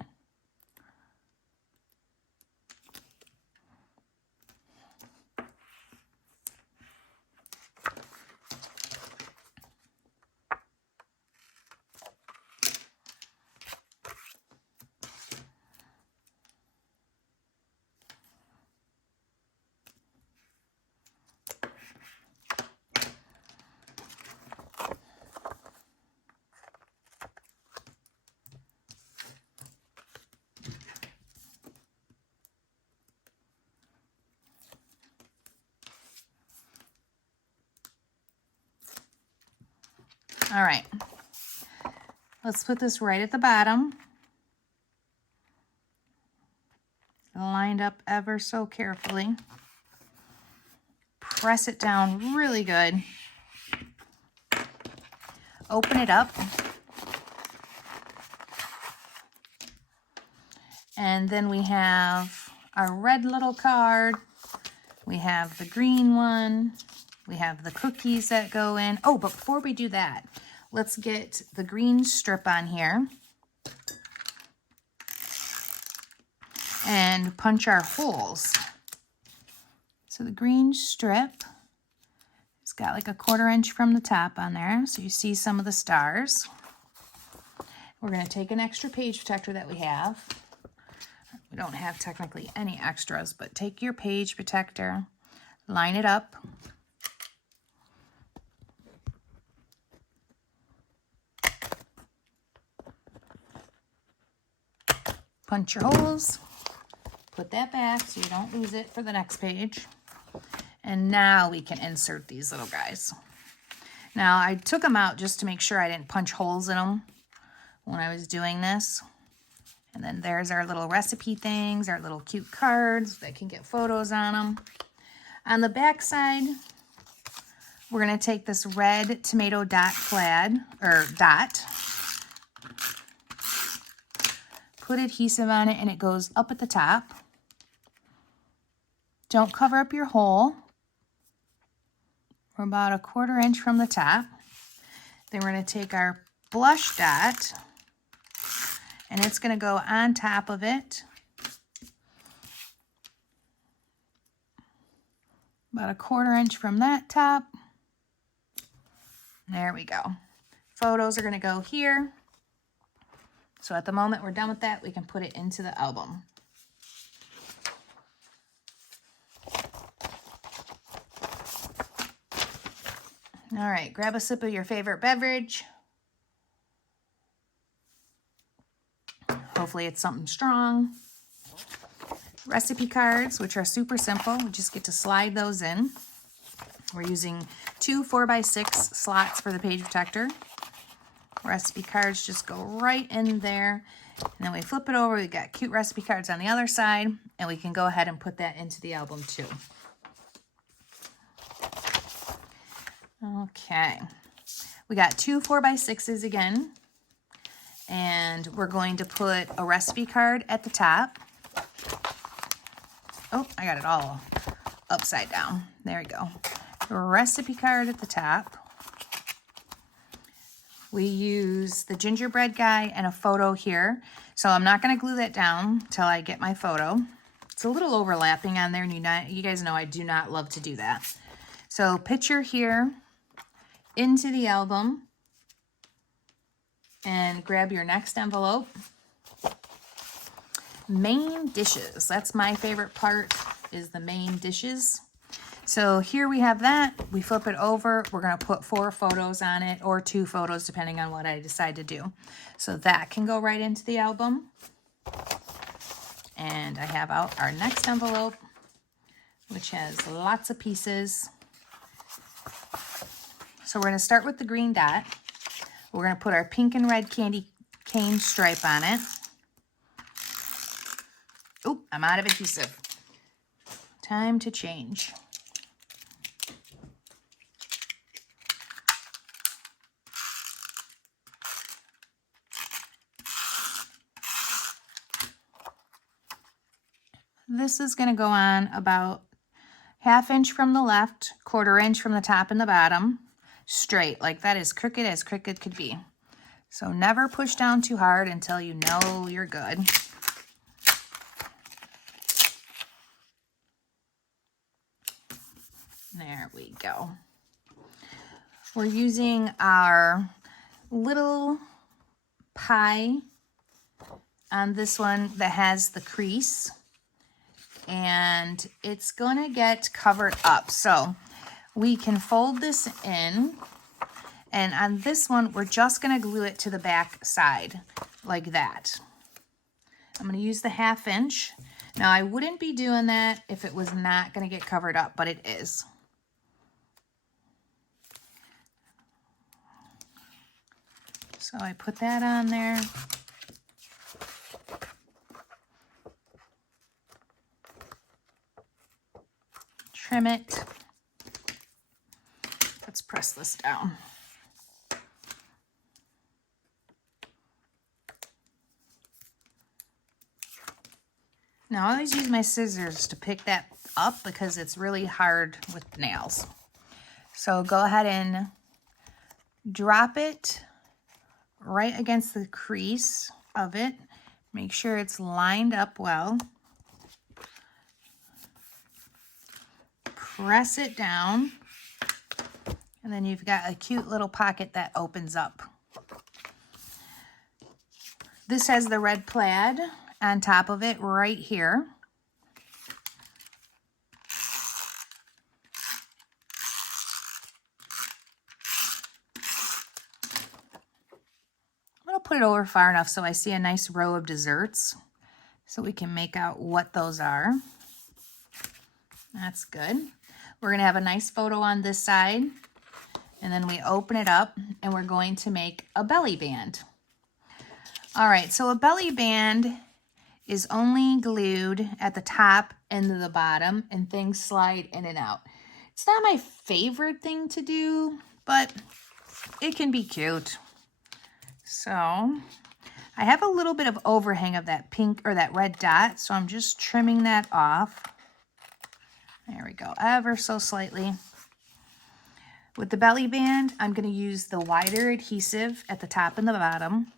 All right, let's put this right at the bottom. Lined up ever so carefully. Press it down really good. Open it up. And then we have our red little card. We have the green one. We have the cookies that go in. Oh, but before we do that, let's get the green strip on here and punch our holes. So the green strip, it's got like a 1/4 inch from the top on there, so you see some of the stars. We're going to take an extra page protector that we have. We don't have technically any extras, but take your page protector, line it up. Punch your holes, put that back so you don't lose it for the next page. And now we can insert these little guys. Now I took them out just to make sure I didn't punch holes in them when I was doing this. And then there's our little recipe things, our little cute cards that can get photos on them. On the back side, we're going to take this red tomato dot plaid, or dot, put adhesive on it, and it goes up at the top. Don't cover up your hole. We're about a 1/4 inch from the top. Then we're going to take our blush dot, and it's going to go on top of it. About a 1/4 inch from that top. There we go. Photos are going to go here. So at the moment we're done with that, we can put it into the album. All right, grab a sip of your favorite beverage. Hopefully it's something strong. Recipe cards, which are super simple. We just get to slide those in. We're using 2 4x6 slots for the page protector. Recipe cards just go right in there. And then we flip it over. We got cute recipe cards on the other side. And we can go ahead and put that into the album too. Okay. We got 2 4x6s again. And we're going to put a recipe card at the top. Oh, I got it all upside down. There we go. A recipe card at the top. We use the gingerbread guy and a photo here. So I'm not going to glue that down till I get my photo. It's a little overlapping on there, and you guys know I do not love to do that. So picture here into the album and grab your next envelope. Main dishes. That's my favorite part, is the main dishes. So here we have that. We flip it over. We're going to put 4 photos on it, or 2 photos depending on what I decide to do. So that can go right into the album. And I have out our next envelope, which has lots of pieces. So we're going to start with the green dot. We're going to put our pink and red candy cane stripe on it. Oop, I'm out of adhesive. Time to change. This is going to go on about 1/2 inch from the left, 1/4 inch from the top and the bottom, straight, like that, as crooked could be. So never push down too hard until you know you're good. There we go. We're using our little pie on this one that has the crease, and it's gonna get covered up. So we can fold this in, and on this one, we're just gonna glue it to the back side like that. I'm gonna use the 1/2 inch. Now I wouldn't be doing that if it was not gonna get covered up, but it is. So I put that on there. Trim it. Let's press this down. Now I always use my scissors to pick that up because it's really hard with nails. So go ahead and drop it right against the crease of it. Make sure it's lined up well. Press it down, and then you've got a cute little pocket that opens up. This has the red plaid on top of it right here. I'm going to put it over far enough so I see a nice row of desserts so we can make out what those are. That's good. We're going to have a nice photo on this side, and then we open it up and we're going to make a belly band. All right, so a belly band is only glued at the top and the bottom, and things slide in and out. It's not my favorite thing to do, but it can be cute. So I have a little bit of overhang of that pink or that red dot, so I'm just trimming that off. There we go, ever so slightly. With the belly band, I'm going to use the wider adhesive at the top and the bottom.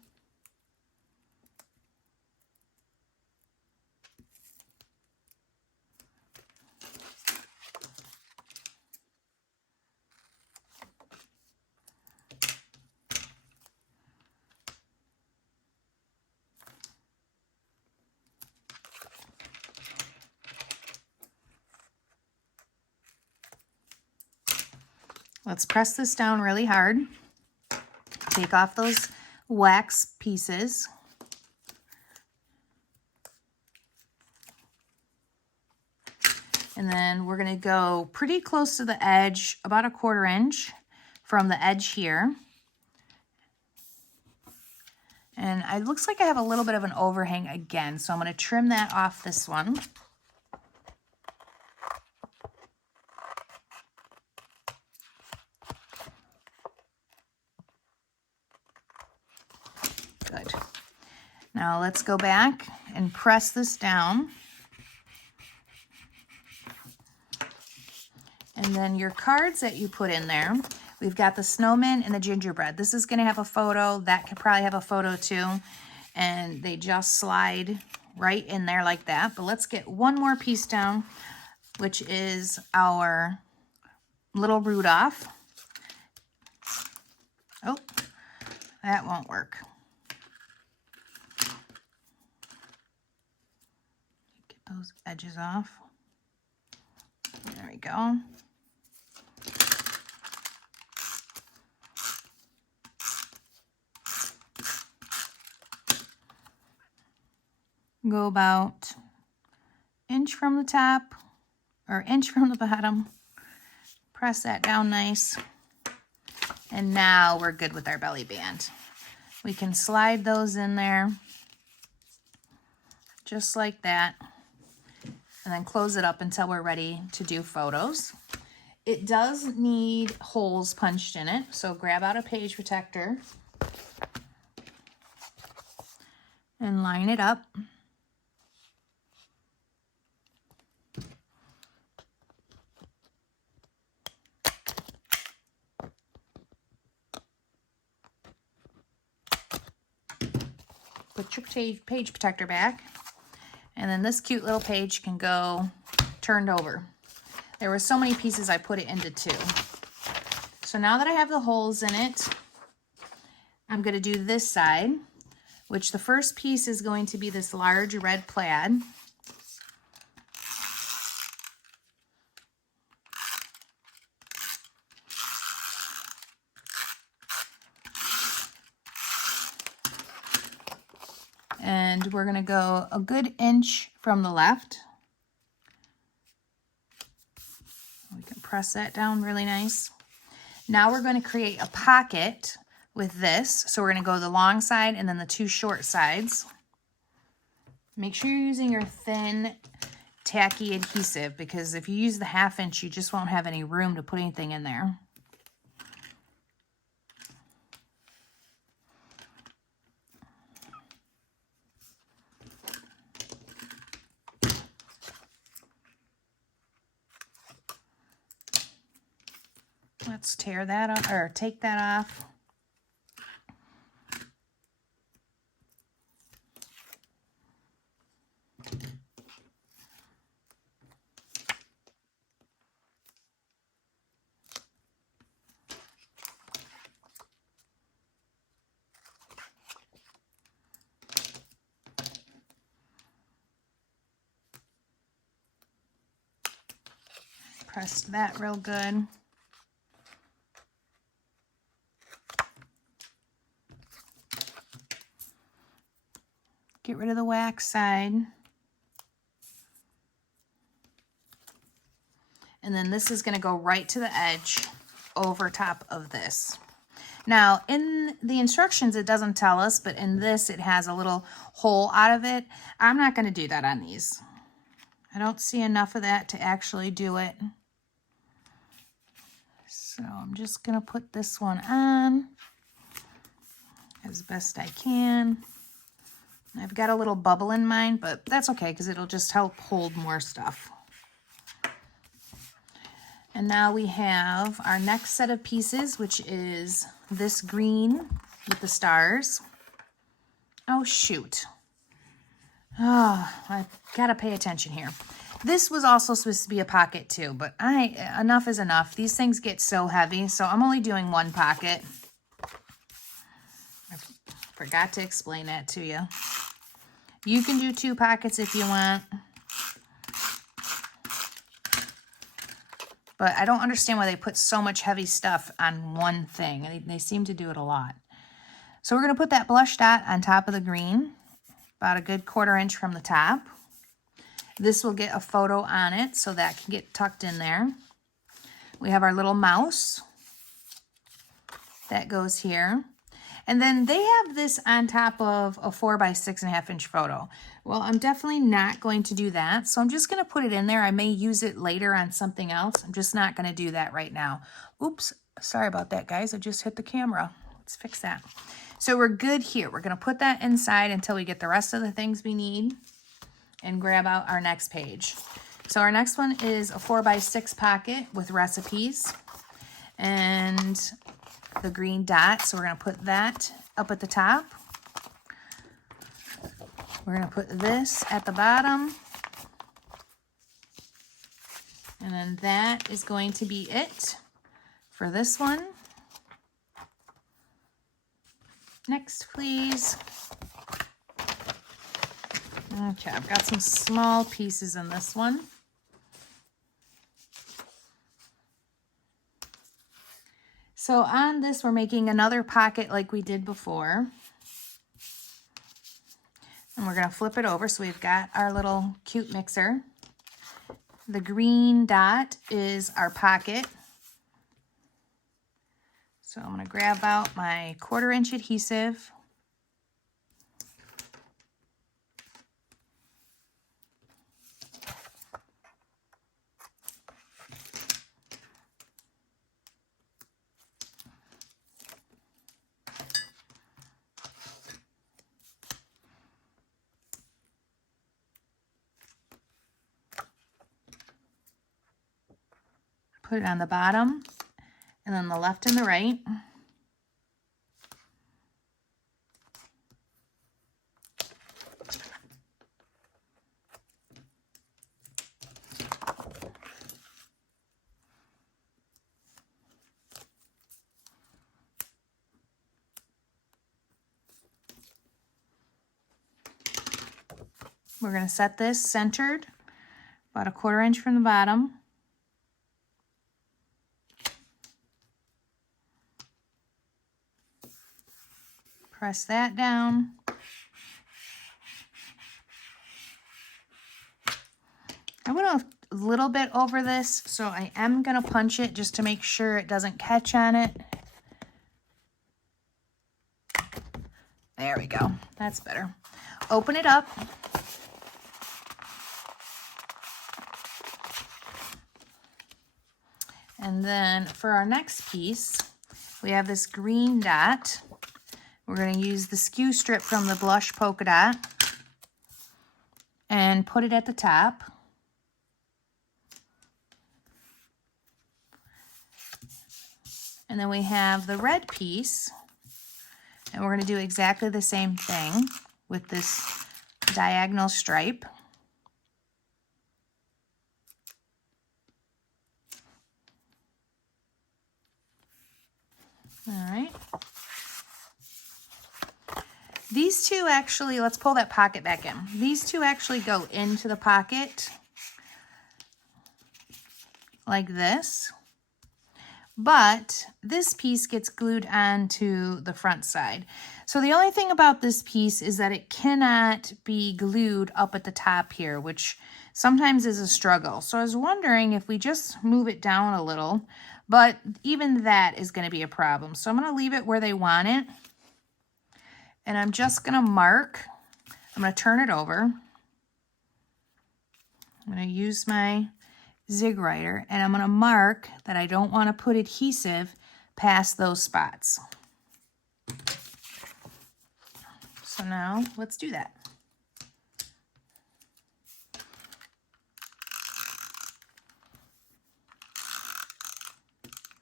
Let's press this down really hard. Take off those wax pieces. And then we're going to go pretty close to the edge, about a 1/4 inch from the edge here. And it looks like I have a little bit of an overhang again, so I'm going to trim that off this one. Good. Now let's go back and press this down. And then your cards that you put in there, we've got the snowman and the gingerbread. This is going to have a photo. That could probably have a photo too. And they just slide right in there like that. But let's get one more piece down, which is our little Rudolph. Oh, that won't work. Get those edges off. There we go. Go about inch from the top or inch from the bottom. Press that down nice. And now we're good with our belly band. We can slide those in there just like that. And then close it up until we're ready to do photos. It does need holes punched in it. So grab out a page protector and line it up. Put your page protector back, and then this cute little page can go turned over. There were so many pieces I put it into two. So now that I have the holes in it, I'm going to do this side, which the first piece is going to be this large red plaid. And we're going to go a good inch from the left. We can press that down really nice. Now we're going to create a pocket with this. So we're going to go the long side and then the two short sides. Make sure you're using your thin, tacky adhesive, because if you use the 1/2 inch, you just won't have any room to put anything in there. Let's tear that off, or take that off. Press that real good. Get rid of the wax side. And then this is going to go right to the edge over top of this. Now, in the instructions, it doesn't tell us, but in this, it has a little hole out of it. I'm not going to do that on these. I don't see enough of that to actually do it. So I'm just going to put this one on as best I can. I've got a little bubble in mine, but that's okay because it'll just help hold more stuff. And now we have our next set of pieces, which is this green with the stars. Oh, shoot. Oh, I gotta pay attention here. This was also supposed to be a pocket too, but enough is enough. These things get so heavy, so I'm only doing one pocket. I forgot to explain that to you. You can do 2 pockets if you want. But I don't understand why they put so much heavy stuff on one thing. They seem to do it a lot. So we're going to put that blush dot on top of the green, about a good 1/4 inch from the top. This will get a photo on it, so that can get tucked in there. We have our little mouse that goes here. And then they have this on top of a 4 by 6.5 inch photo. Well, I'm definitely not going to do that. So I'm just going to put it in there. I may use it later on something else. I'm just not going to do that right now. Oops, sorry about that, guys. I just hit the camera. Let's fix that. So we're good here. We're going to put that inside until we get the rest of the things we need and grab out our next page. So our next one is a 4 by 6 pocket with recipes and the green dot. So we're going to put that up at the top. We're going to put this at the bottom. And then that is going to be it for this one. Next, please. Okay, I've got some small pieces in this one. So on this, we're making another pocket like we did before. And we're going to flip it over. So we've got our little cute mixer. The green dot is our pocket. So I'm going to grab out my 1/4 inch adhesive. Put it on the bottom, and then the left and the right. We're going to set this centered, about a 1/4 inch from the bottom. Press that down. I went a little bit over this, so I am going to punch it just to make sure it doesn't catch on it. There we go. That's better. Open it up. And then for our next piece, we have this green dot. We're going to use the skew strip from the blush polka dot and put it at the top. And then we have the red piece, and we're going to do exactly the same thing with this diagonal stripe. All right. These two actually, let's pull that pocket back in. These two actually go into the pocket like this, but this piece gets glued onto the front side. So the only thing about this piece is that it cannot be glued up at the top here, which sometimes is a struggle. So I was wondering if we just move it down a little, but even that is going to be a problem. So I'm going to leave it where they want it. And I'm just going to mark. I'm going to turn it over. I'm going to use my zig writer, and I'm going to mark that I don't want to put adhesive past those spots. So now let's do that.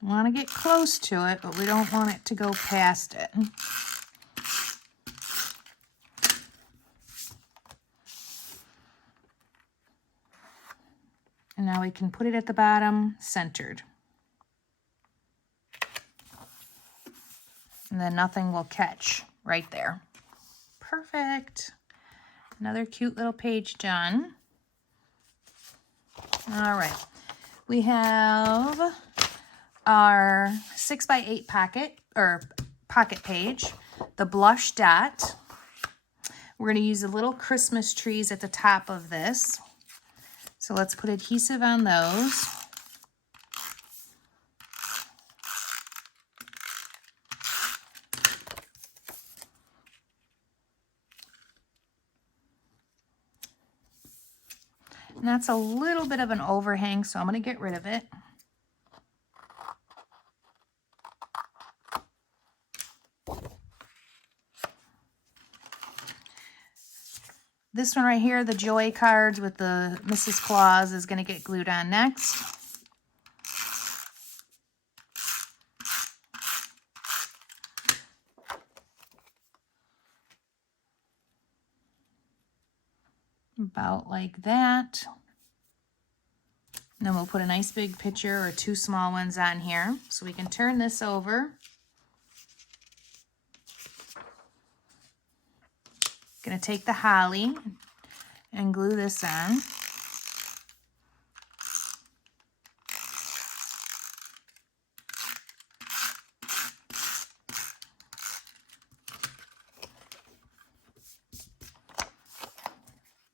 We want to get close to it, but we don't want it to go past it. And now we can put it at the bottom, centered. And then nothing will catch right there. Perfect. Another cute little page done. All right. We have our 6 by 8 pocket, or pocket page, the blush dot. We're going to use the little Christmas trees at the top of this. So let's put adhesive on those. And that's a little bit of an overhang, so I'm going to get rid of it. This one right here, the Joy cards with the Mrs. Claus, is going to get glued on next. About like that. And then we'll put a nice big picture or two small ones on here. So we can turn this over. Gonna take the holly and glue this on.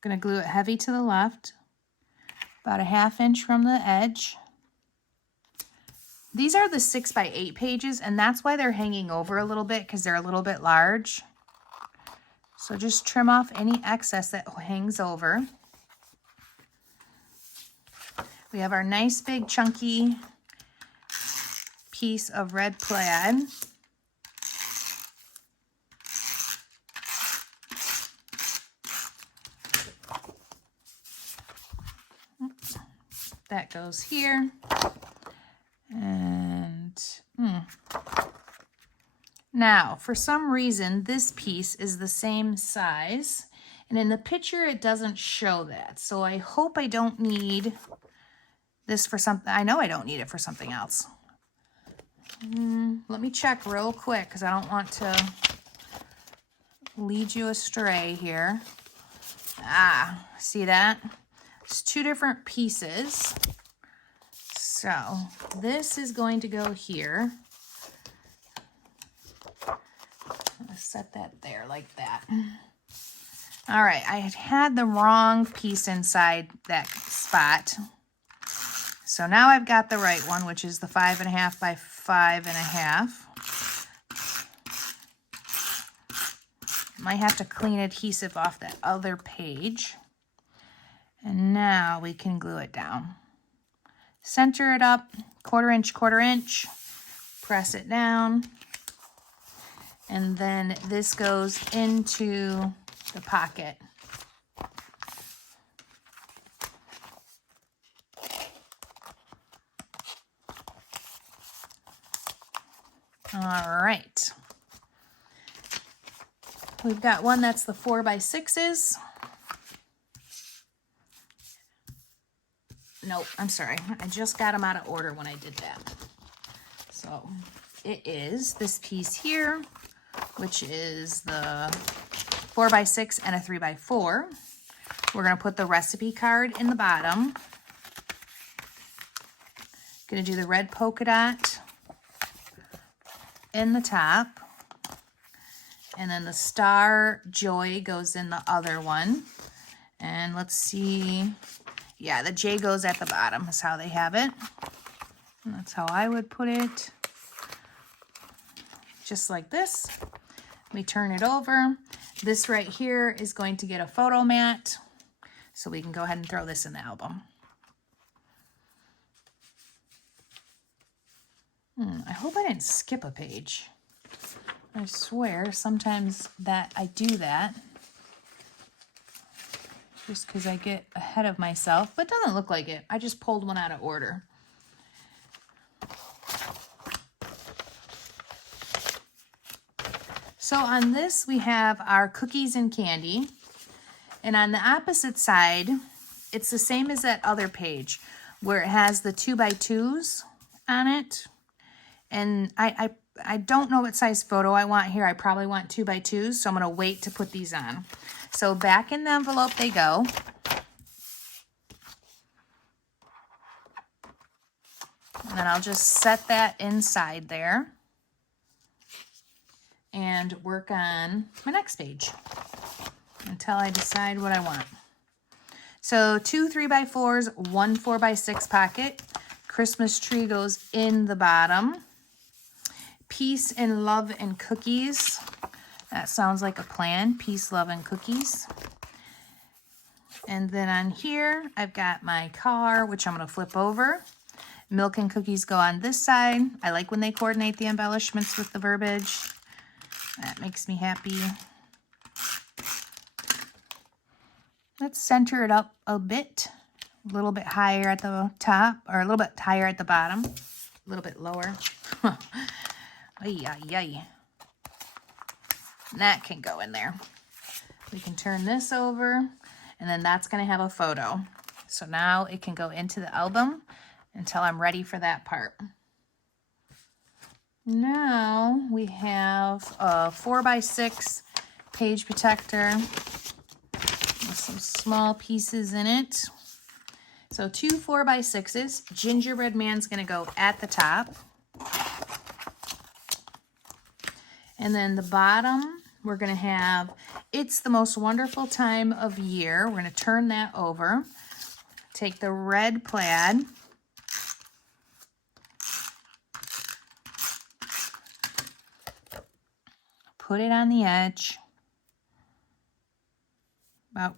Gonna glue it heavy to the left, about a 1/2 inch from the edge. These are the 6x8 pages, and that's why they're hanging over a little bit, because they're a little bit large. So just trim off any excess that hangs over. We have our nice big chunky piece of red plaid. Oops. That goes here. And now, for some reason, this piece is the same size, and in the picture it doesn't show that. So I hope I don't need this for something. I know I don't need it for something else. Let me check real quick, because I don't want to lead you astray here. Ah, see that? It's two different pieces. So this is going to go here. I'm gonna set that there like that. All right, I had the wrong piece inside that spot. So now I've got the right one, which is the 5.5 by 5.5. Might have to clean adhesive off that other page. And now we can glue it down. Center it up, 1/4 inch, press it down. And then this goes into the pocket. All right. We've got one that's the 4x6s. Nope, I'm sorry. I just got them out of order when I did that. So it is this piece here, which is the 4x6 and a 3x4. We're going to put the recipe card in the bottom. Going to do the red polka dot in the top. And then the star Joy goes in the other one. And let's see. Yeah, the J goes at the bottom is how they have it. And that's how I would put it. Just like this. We turn it over. This right here is going to get a photo mat. So we can go ahead and throw this in the album. I hope I didn't skip a page. I swear sometimes that I do that. Just because I get ahead of myself. But it doesn't look like it. I just pulled one out of order. So on this we have our cookies and candy. And on the opposite side, it's the same as that other page where it has the 2x2s on it. And I don't know what size photo I want here. I probably want 2x2s, so I'm going to wait to put these on. So back in the envelope they go. And then I'll just set that inside there and work on my next page until I decide what I want. So 2 3x4s, 1 4x6 pocket. Christmas tree goes in the bottom. Peace and love and cookies. That sounds like a plan. Peace, love, and cookies. And then on here, I've got my car, which I'm going to flip over. Milk and cookies go on this side. I like when they coordinate the embellishments with the verbiage. That makes me happy. Let's center it up a bit. A little bit higher at the top, or a little bit higher at the bottom. A little bit lower. Ay, ay, ay. That can go in there. We can turn this over, and then that's going to have a photo. So now it can go into the album until I'm ready for that part. Now we have a 4x6 page protector with some small pieces in it. So 2 4x6s. Gingerbread man's going to go at the top. And then the bottom, we're going to have It's the Most Wonderful Time of Year. We're going to turn that over. Take the red plaid. Put it on the edge. About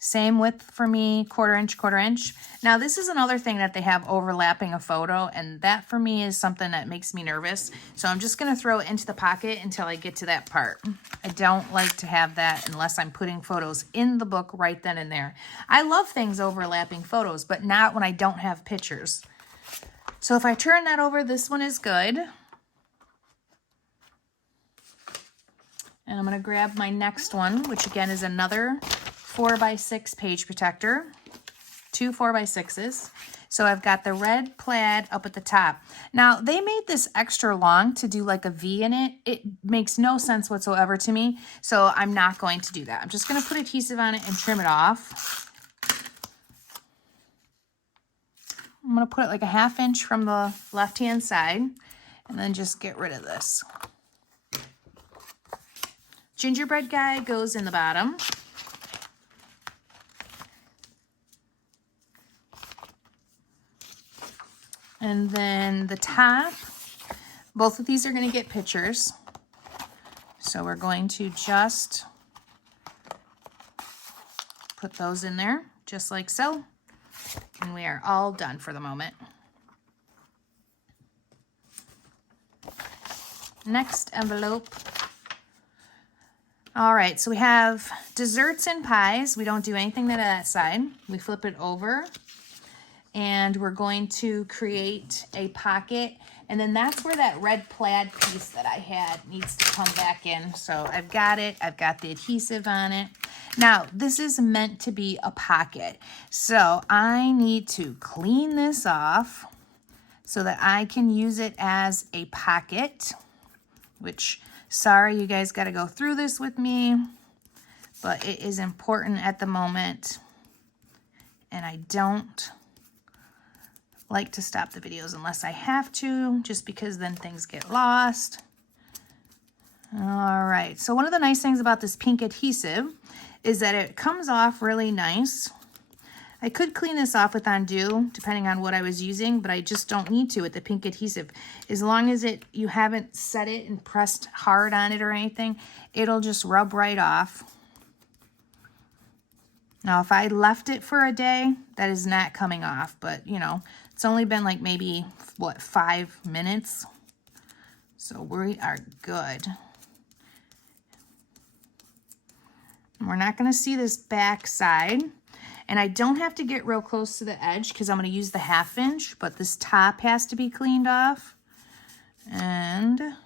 same width for me, 1/4 inch, 1/4 inch. Now this is another thing that they have overlapping a photo, and that for me is something that makes me nervous. So I'm just gonna throw it into the pocket until I get to that part. I don't like to have that unless I'm putting photos in the book right then and there. I love things overlapping photos, but not when I don't have pictures. So if I turn that over, this one is good. And I'm gonna grab my next one, which again is another 4x6 page protector, 2 4x6s. So I've got the red plaid up at the top. Now they made this extra long to do like a V in it. It makes no sense whatsoever to me. So I'm not going to do that. I'm just gonna put adhesive on it and trim it off. I'm gonna put it like a 1/2 inch from the left-hand side and then just get rid of this. Gingerbread guy goes in the bottom. And then the top, both of these are going to get pictures. So we're going to just put those in there, just like so. And we are all done for the moment. Next envelope. All right, so we have desserts and pies. We don't do anything to that side. We flip it over. And we're going to create a pocket, and then that's where that red plaid piece that I had needs to come back in. So I've got it, I've got the adhesive on it. Now this is meant to be a pocket, so I need to clean this off so that I can use it as a pocket, which, sorry, you guys got to go through this with me, but it is important at the moment, and I don't like to stop the videos unless I have to, just because then things get lost. All right, so one of the nice things about this pink adhesive is that it comes off really nice. I could clean this off with Undo, depending on what I was using, but I just don't need to with the pink adhesive. As long as you haven't set it and pressed hard on it or anything, it'll just rub right off. Now, if I left it for a day, that is not coming off, but you know, it's only been like maybe, what, 5 minutes? So we are good. And we're not gonna see this back side. And I don't have to get real close to the edge because I'm gonna use the 1/2 inch, but this top has to be cleaned off. And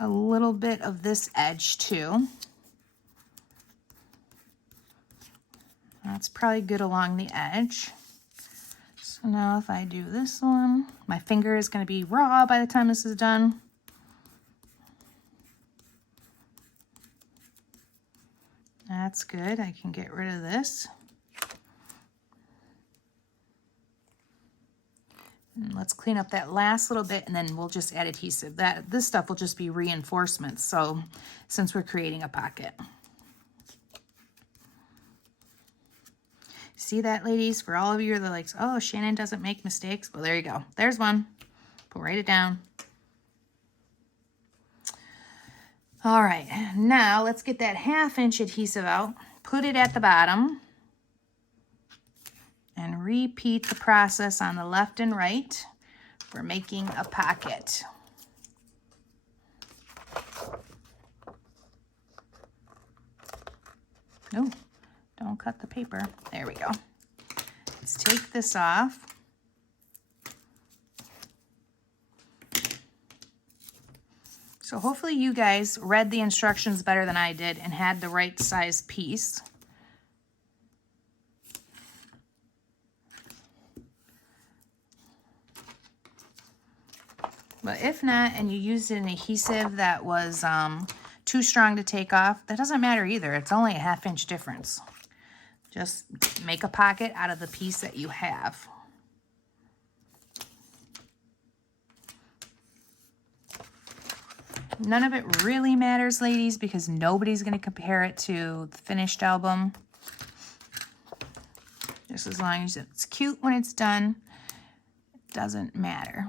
a little bit of this edge too. That's probably good along the edge. So now if I do this one, my finger is going to be raw by the time this is done. That's good. I can get rid of this. And let's clean up that last little bit, and then we'll just add adhesive. This stuff will just be reinforcements, so since we're creating a pocket. See that, ladies? For all of you that are like, oh, Shannon doesn't make mistakes. Well, there you go. There's one. We'll write it down. All right, now let's get that 1/2 inch adhesive out. Put it at the bottom. repeat the process on the left and right for making a pocket. No, don't cut the paper. There we go. Let's take this off. So hopefully you guys read the instructions better than I did and had the right size piece. But if not, and you used an adhesive that was too strong to take off, that doesn't matter either. It's only a 1/2 inch difference. Just make a pocket out of the piece that you have. None of it really matters, ladies, because nobody's going to compare it to the finished album. Just as long as it's cute when it's done, it doesn't matter.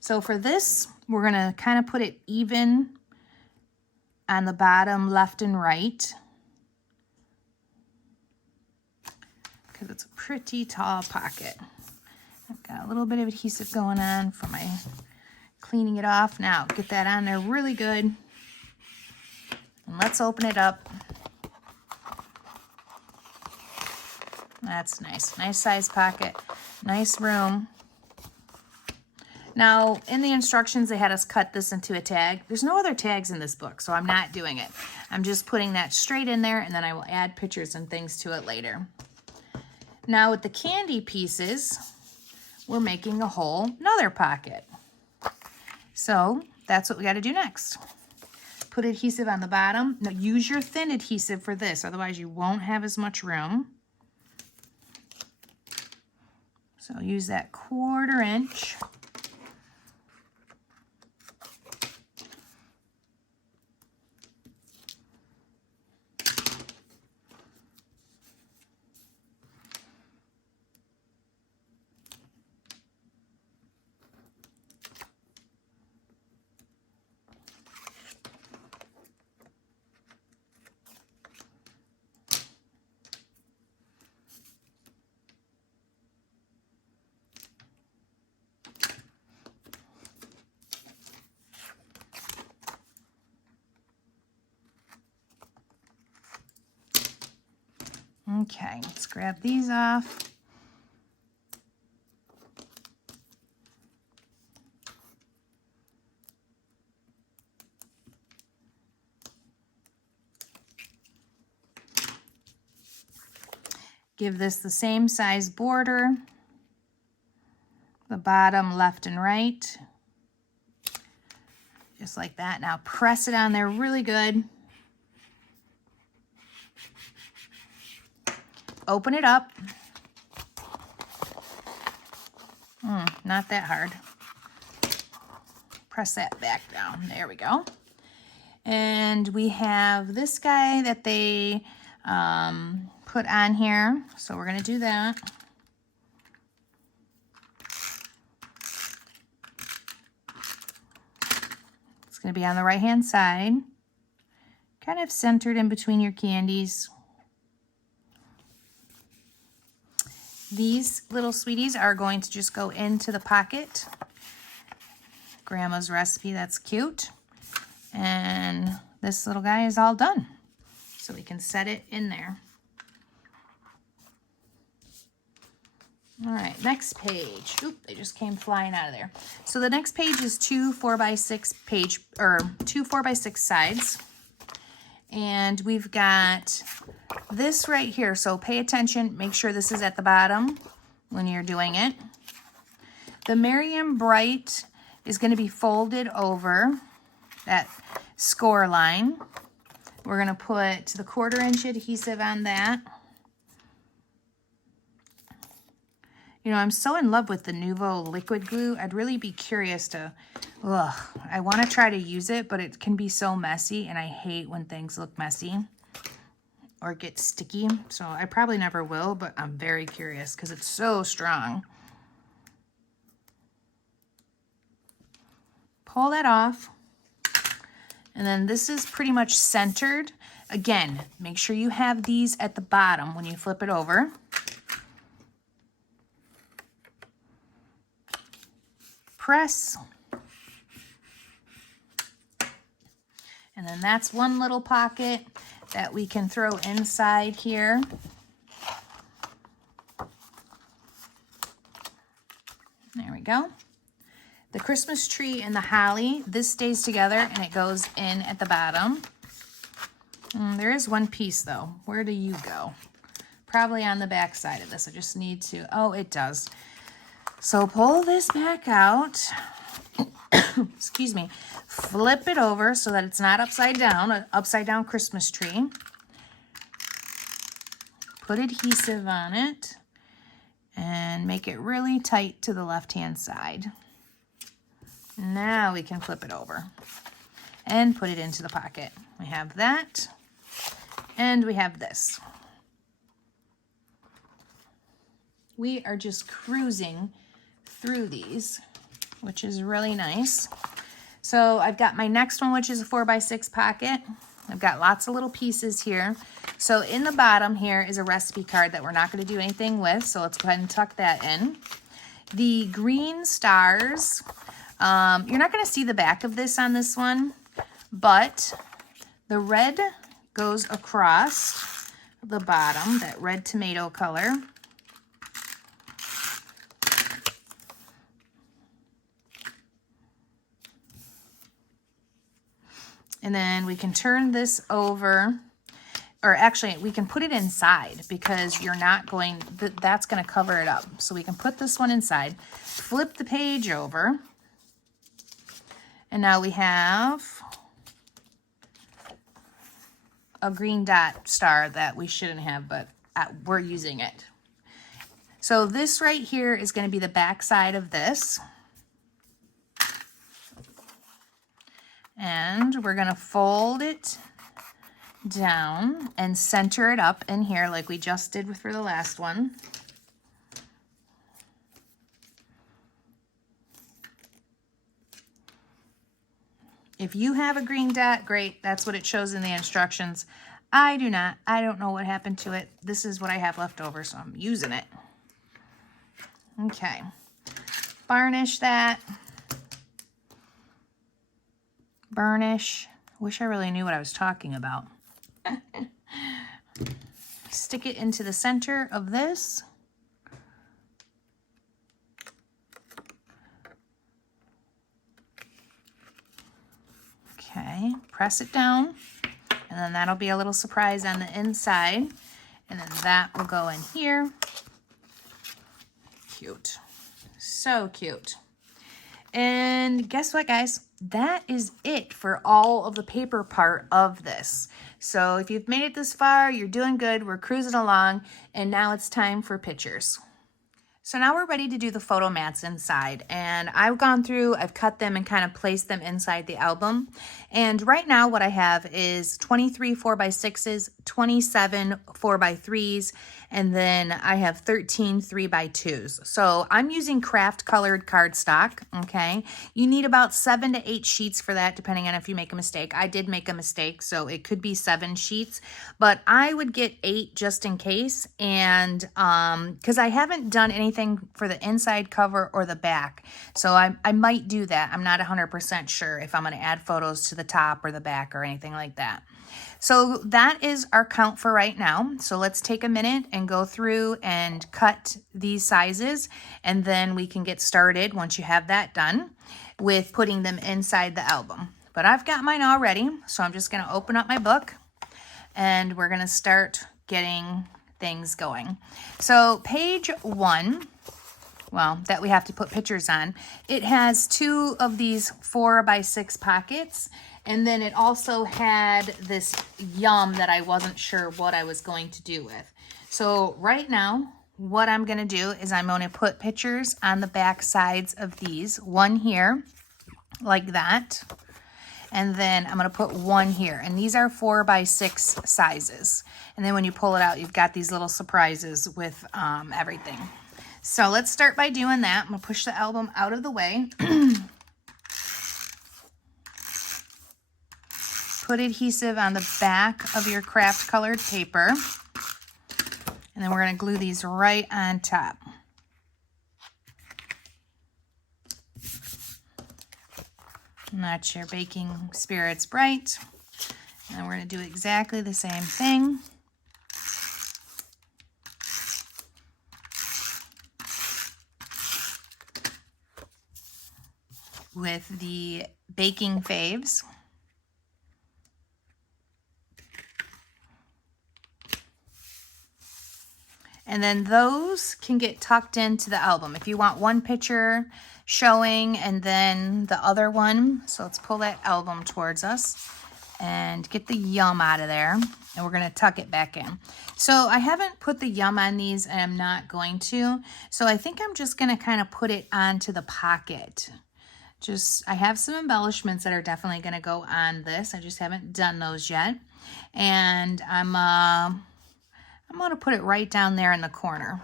So for this, we're going to kind of put it even on the bottom left and right, because it's a pretty tall pocket. I've got a little bit of adhesive going on for my cleaning it off. Now get that on there really good. And let's open it up. That's nice. Nice size pocket. Nice room. Now, in the instructions, they had us cut this into a tag. There's no other tags in this book, so I'm not doing it. I'm just putting that straight in there, and then I will add pictures and things to it later. Now, with the candy pieces, we're making a whole nother pocket. So, that's what we got to do next. Put adhesive on the bottom. Now, use your thin adhesive for this, otherwise you won't have as much room. So, use that 1/4 inch. Okay, let's grab these off. Give this the same size border, the bottom left and right, just like that. Now press it on there really good. Open it up. Not that hard. Press that back down. There we go. And we have this guy that they put on here. So we're going to do that. It's going to be on the right-hand side. Kind of centered in between your candies. These little sweeties are going to just go into the pocket. Grandma's recipe, that's cute. And this little guy is all done. So we can set it in there. All right, next page. Oop, they just came flying out of there. So the next page is two 4x6 page, or two 4x6 sides. And we've got this right here. So pay attention, make sure this is at the bottom when you're doing it. The Miriam Bright is going to be folded over that score line. We're going to put the 1/4 inch adhesive on that. You know, I'm so in love with the Nuvo liquid glue. I'd really be curious to, I want to try to use it, but it can be so messy, and I hate when things look messy or get sticky. So I probably never will, but I'm very curious because it's so strong. Pull that off. And then this is pretty much centered. Again, make sure you have these at the bottom when you flip it over. Press. And then that's one little pocket that we can throw inside here. There we go. The Christmas tree and the holly, this stays together and it goes in at the bottom. There is one piece though. Where do you go? Probably on the back side of this. I just need to, oh, it does. So pull this back out. Excuse me. Flip it over so that it's not upside down, an upside down Christmas tree. Put adhesive on it and make it really tight to the left-hand side. Now we can flip it over and put it into the pocket. We have that, and we have this. We are just cruising through these, which is really nice. So I've got my next one, which is a 4x6 pocket. I've got lots of little pieces here. So in the bottom here is a recipe card that we're not going to do anything with. So let's go ahead and tuck that in. The green stars, you're not going to see the back of this on this one, but the red goes across the bottom, that red tomato color. And then we can turn this over, or actually we can put it inside because you're not going, that's going to cover it up. So we can put this one inside, flip the page over, and now we have a green dot star that we shouldn't have, but we're using it. So this right here is going to be the back side of this. And we're going to fold it down and center it up in here like we just did for the last one. If you have a green dot, great. That's what it shows in the instructions. I do not. I don't know what happened to it. This is what I have left over, so I'm using it. Okay. Varnish that. Burnish. Wish I really knew what I was talking about. Stick it into the center of this. Okay, press it down, and then that'll be a little surprise on the inside, and then that will go in here. Cute. So cute. And guess what, guys? That is it for all of the paper part of this. So if you've made it this far, you're doing good. We're cruising along, and now it's time for pictures. So now we're ready to do the photo mats inside, and I've gone through, I've cut them and kind of placed them inside the album. And right now what I have is 23 4x6s, 27 4x3s, and then I have 13 3x2s. So I'm using craft colored cardstock, okay? You need about 7 to 8 sheets for that, depending on if you make a mistake. I did make a mistake, so it could be 7 sheets, but I would get 8 just in case. And because I haven't done anything for the inside cover or the back, so I might do that. I'm not 100% sure if I'm going to add photos to the top or the back or anything like that. So that is our count for right now. So let's take a minute and go through and cut these sizes, and then we can get started once you have that done with putting them inside the album. But I've got mine all ready, so I'm just going to open up my book and we're going to start getting things going. So page 1, well, that we have to put pictures on, it has 2 of these 4x6 pockets, and then it also had this yum that I wasn't sure what I was going to do with. So right now, what I'm going to do is I'm going to put pictures on the back sides of these. One here, like that. And then I'm going to put one here. And these are 4x6 sizes. And then when you pull it out, you've got these little surprises with everything. So let's start by doing that. I'm going to push the album out of the way. Put adhesive on the back of your craft colored paper. And then we're going to glue these right on top. Let your baking spirits bright. And we're going to do exactly the same thing. With the baking faves. And then those can get tucked into the album. If you want one picture showing and then the other one. So let's pull that album towards us and get the yum out of there. And we're going to tuck it back in. So I haven't put the yum on these and I'm not going to. So I think I'm just going to kind of put it onto the pocket. I have some embellishments that are definitely going to go on this. I just haven't done those yet. And I'm going to put it right down there in the corner.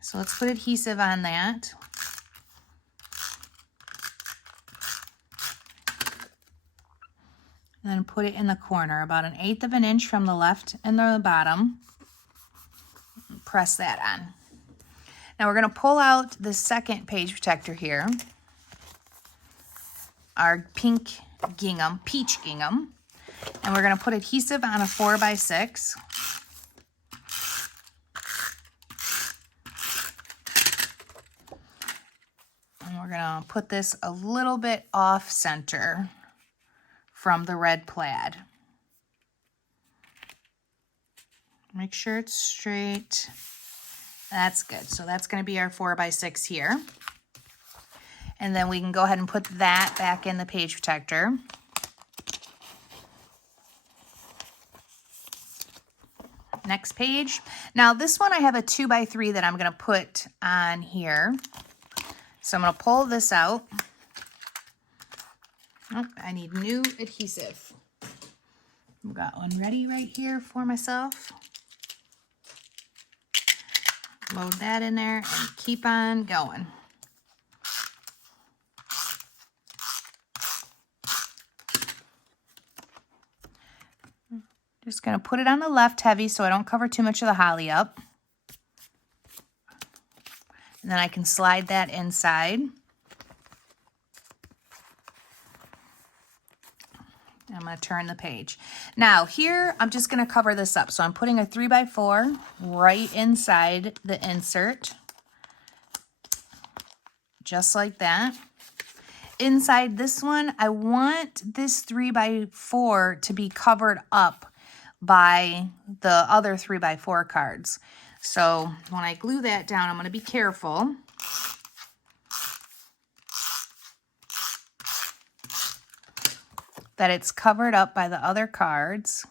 So let's put adhesive on that. And then put it in the corner, about 1/8 of an inch from the left and the bottom. Press that on. Now we're going to pull out the second page protector here. Our pink gingham, peach gingham. And we're going to put adhesive on a 4x6. And we're going to put this a little bit off center from the red plaid. Make sure it's straight. That's good. So that's going to be our 4x6 here. And then we can go ahead and put that back in the page protector. Next page. Now this one I have a 2x3 that I'm going to put on here. So I'm going to pull this out. Oh, I need new adhesive. I've got one ready right here for myself. Load that in there and keep on going. Just going to put it on the left heavy so I don't cover too much of the holly up. And then I can slide that inside. I'm going to turn the page. Now here, I'm just going to cover this up. So I'm putting a 3x4 right inside the insert. Just like that. Inside this one, I want this 3x4 to be covered up by the other 3x4 cards. So when I glue that down, I'm going to be careful. That it's covered up by the other cards.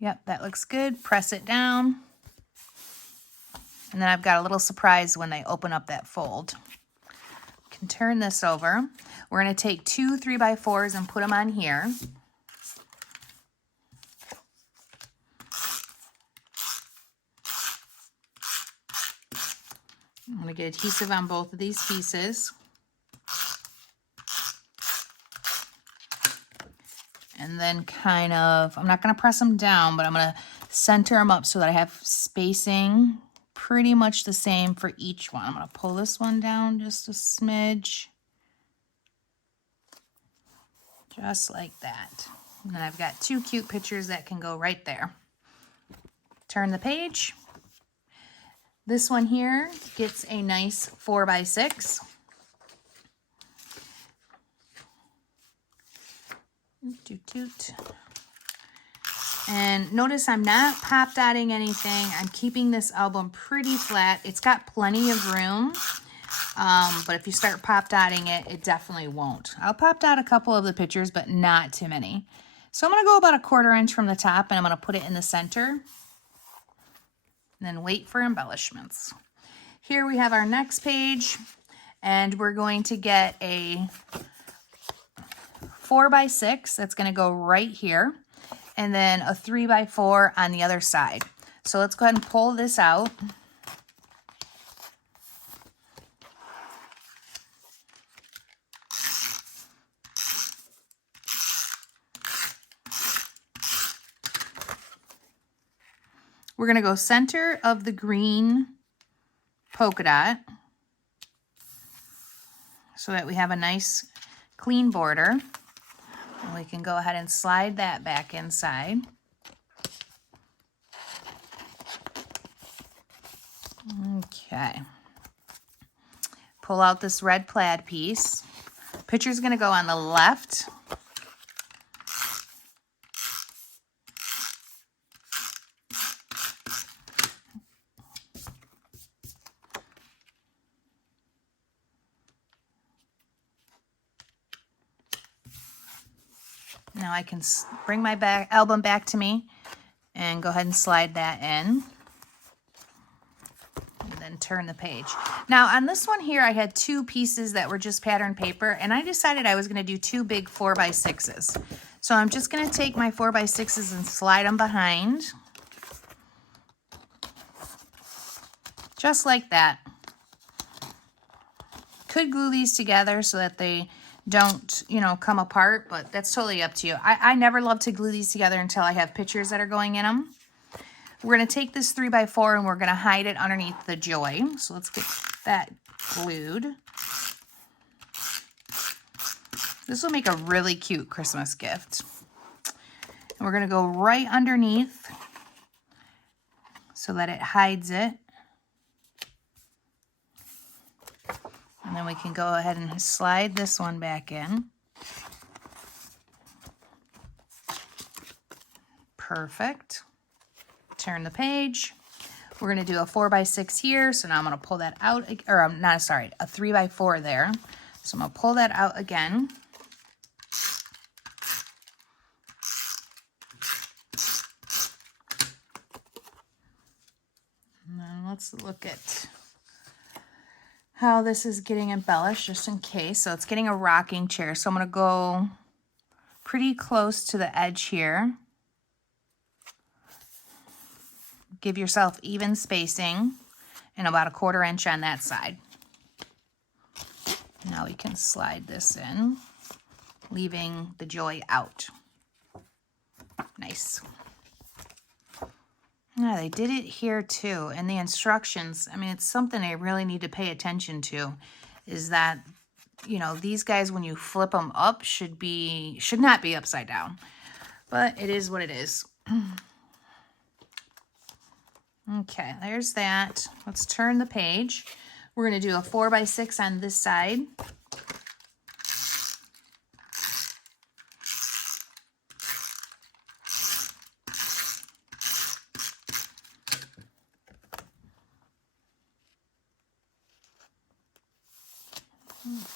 Yep, that looks good. Press it down. And then I've got a little surprise when they open up that fold. Can turn this over. We're going to take 2 3x4s and put them on here. I'm going to get adhesive on both of these pieces. And then kind of, I'm not going to press them down, but I'm going to center them up so that I have spacing pretty much the same for each one. I'm going to pull this one down just a smidge. Just like that. And then I've got 2 cute pictures that can go right there. Turn the page. This one here gets a nice 4x6. Toot toot. And notice I'm not pop dotting anything. I'm keeping this album pretty flat. It's got plenty of room, but if you start pop dotting it, it definitely won't. I'll pop dot a couple of the pictures, but not too many. So I'm going to go about 1/4 inch from the top, and I'm going to put it in the center. And then wait for embellishments. Here we have our next page, and we're going to get a 4x6 that's going to go right here, and then a 3x4 on the other side. So let's go ahead and pull this out. We're going to go center of the green polka dot so that we have a nice clean border. And we can go ahead and slide that back inside. Okay. Pull out this red plaid piece. Picture's going to go on the left. Now I can bring my album back to me and go ahead and slide that in. And then turn the page. Now on this one here, I had two pieces that were just pattern paper, and I decided I was going to do two big 4x6s. So I'm just going to take my 4x6s and slide them behind. Just like that. Could glue these together so that they don't, you know, come apart, but that's totally up to you. I never love to glue these together until I have pictures that are going in them. We're going to take this 3x4 and we're going to hide it underneath the joy. So let's get that glued. This will make a really cute Christmas gift. And we're going to go right underneath so that it hides it. And then we can go ahead and slide this one back in. Perfect. Turn the page. We're going to do a 4x6 here. So now I'm going to pull that out, or I'm not, sorry, a 3x4 there. So I'm going to pull that out again. And then let's look at how this is getting embellished, just in case. So it's getting a rocking chair. So I'm going to go pretty close to the edge here. Give yourself even spacing and about a 1/4 inch on that side. Now we can slide this in, leaving the joy out. Nice. Yeah, they did it here too. And the instructions, I mean, it's something I really need to pay attention to, is that, you know, these guys, when you flip them up, should not be upside down. But it is what it is. Okay, there's that. Let's turn the page. We're going to do a 4x6 on this side.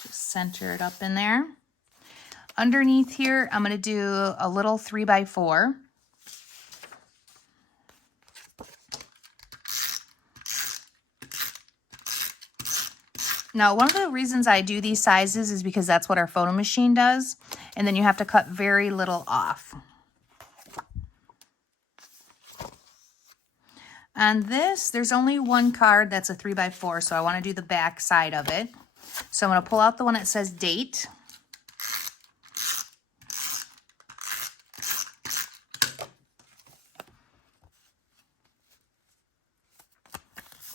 Just center it up in there. Underneath here, I'm going to do a little 3x4. Now, one of the reasons I do these sizes is because that's what our photo machine does. And then you have to cut very little off. On this, there's only one card that's a 3x4, so I want to do the back side of it. So I'm going to pull out the one that says date.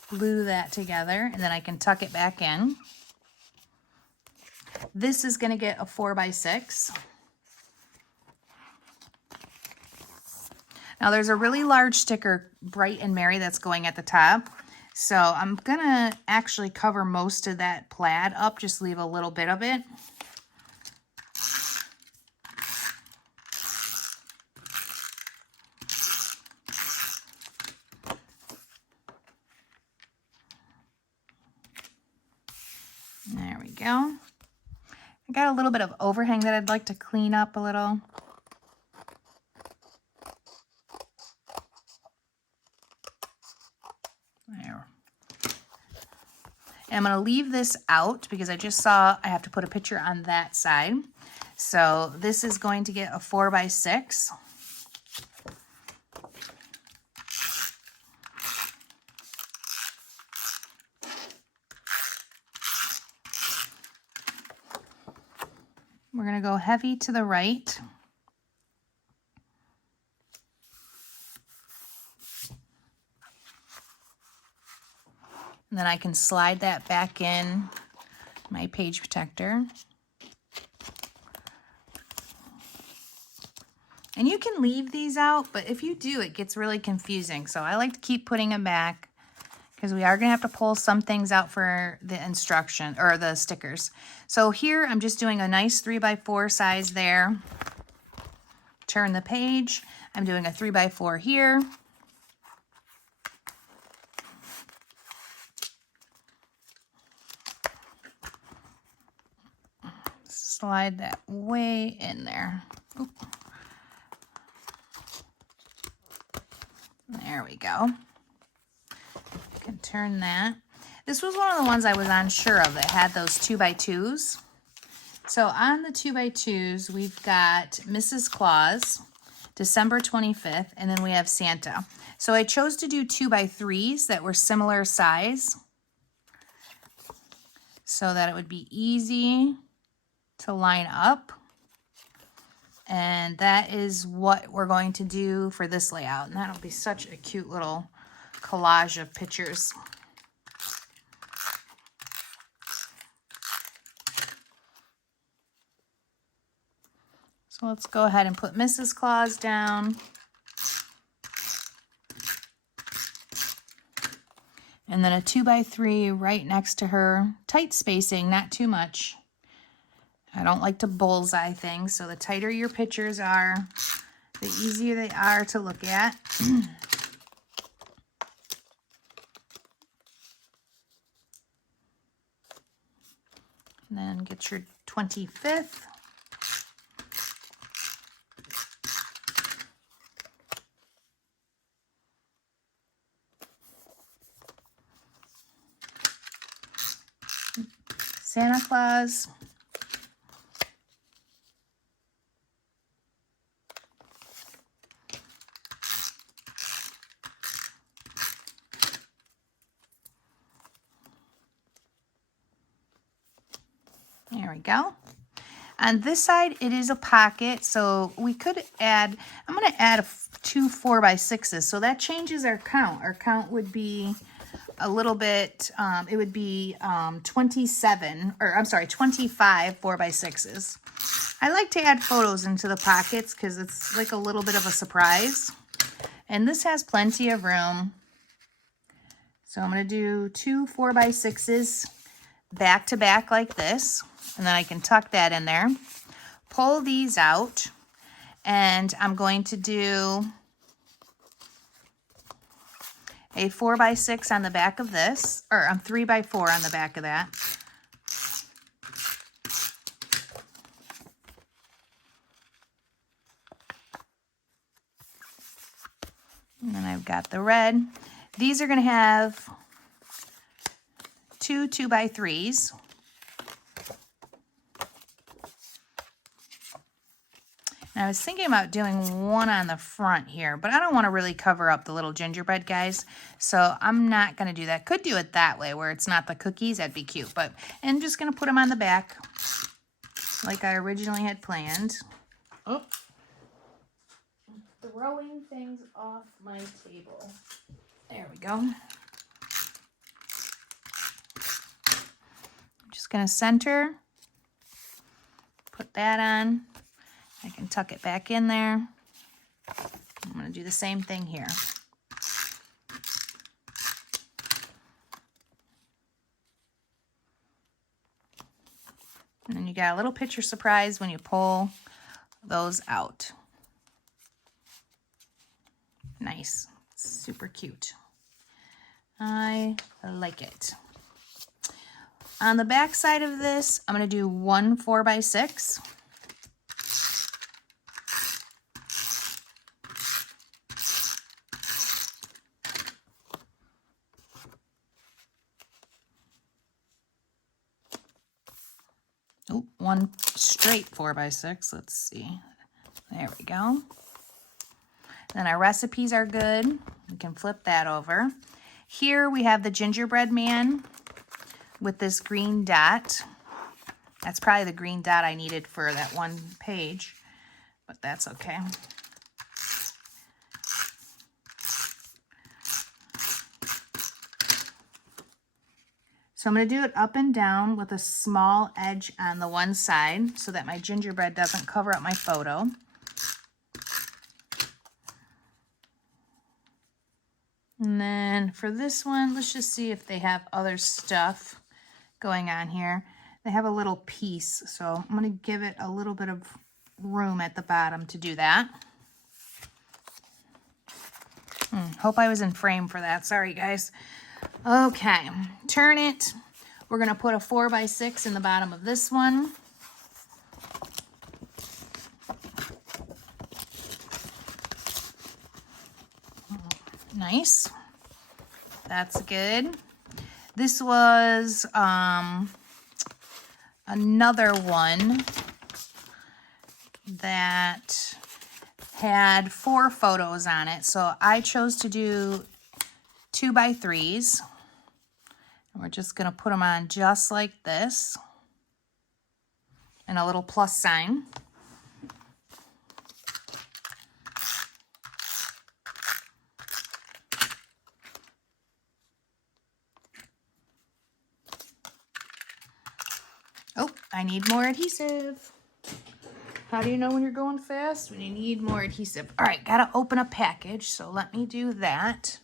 Glue that together, and then I can tuck it back in. This is going to get a 4x6. Now there's a really large sticker, Bright and Merry, that's going at the top. So I'm going to actually cover most of that plaid up, just leave a little bit of it. There we go. I got a little bit of overhang that I'd like to clean up a little. There. And I'm going to leave this out because I just saw I have to put a picture on that side. So this is going to get a 4x6. We're going to go heavy to the right. And then I can slide that back in my page protector. And you can leave these out, but if you do, it gets really confusing. So I like to keep putting them back because we are gonna have to pull some things out for the instruction or the stickers. So here I'm just doing a nice 3x4 size there. Turn the page. I'm doing a 3x4 here. Slide that way in there. Oop. There we go. You can turn that. This was one of the ones I was unsure of that had those 2x2s. So on the 2x2s, we've got Mrs. Claus, December 25th, and then we have Santa. So I chose to do 2x3s that were similar size so that it would be easy to line up. And that is what we're going to do for this layout. And that'll be such a cute little collage of pictures. So let's go ahead and put Mrs. Claus down. And then a 2x3 right next to her. Tight spacing, not too much. I don't like to bullseye things, so the tighter your pictures are, the easier they are to look at. And then get your 25th. Santa Claus. There we go. On this side, it is a pocket, so we could add, I'm going to add two 4x6s, so that changes our count. Our count would be a little bit, it would be 25 4x6s. I like to add photos into the pockets because it's like a little bit of a surprise. And this has plenty of room. So I'm going to do two 4x6s back to back like this. And then I can tuck that in there. Pull these out. And I'm going to do a 4x6 on the back of this, or 3x4 on the back of that. And then I've got the red. These are going to have two 2x3s. And I was thinking about doing one on the front here, but I don't want to really cover up the little gingerbread guys, so I'm not going to do that. Could do it that way where it's not the cookies. That'd be cute, but I'm just going to put them on the back like I originally had planned. Oh, throwing things off my table. There we go. I'm just going to center, put that on. I can tuck it back in there. I'm going to do the same thing here. And then you got a little picture surprise when you pull those out. Nice. Super cute. I like it. On the back side of this, I'm going to do one 4x6. Oh, one straight 4x6. Let's see. There we go. Then our recipes are good. We can flip that over. Here we have the gingerbread man with this green dot. That's probably the green dot I needed for that one page, but that's okay. So I'm going to do it up and down with a small edge on the one side so that my gingerbread doesn't cover up my photo. And then for this one, let's just see if they have other stuff going on here. They have a little piece, so I'm going to give it a little bit of room at the bottom to do that. Hope I was in frame for that. Sorry, guys. Okay, turn it. We're going to put a 4x6 in the bottom of this one. Nice. That's good. This was another one that had 4 photos on it. So I chose to do 2x3s. And we're just going to put them on just like this. And a little plus sign. Oh, I need more adhesive. How do you know when you're going fast? When you need more adhesive. All right, gotta open a package, so let me do that.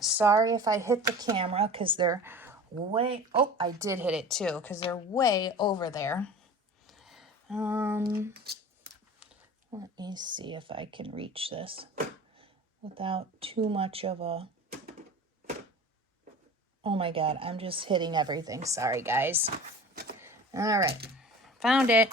Sorry if I hit the camera because they're way, oh, I did hit it too because they're way over there. Let me see if I can reach this without too much of a, oh my God, I'm just hitting everything. Sorry, guys. All right, found it.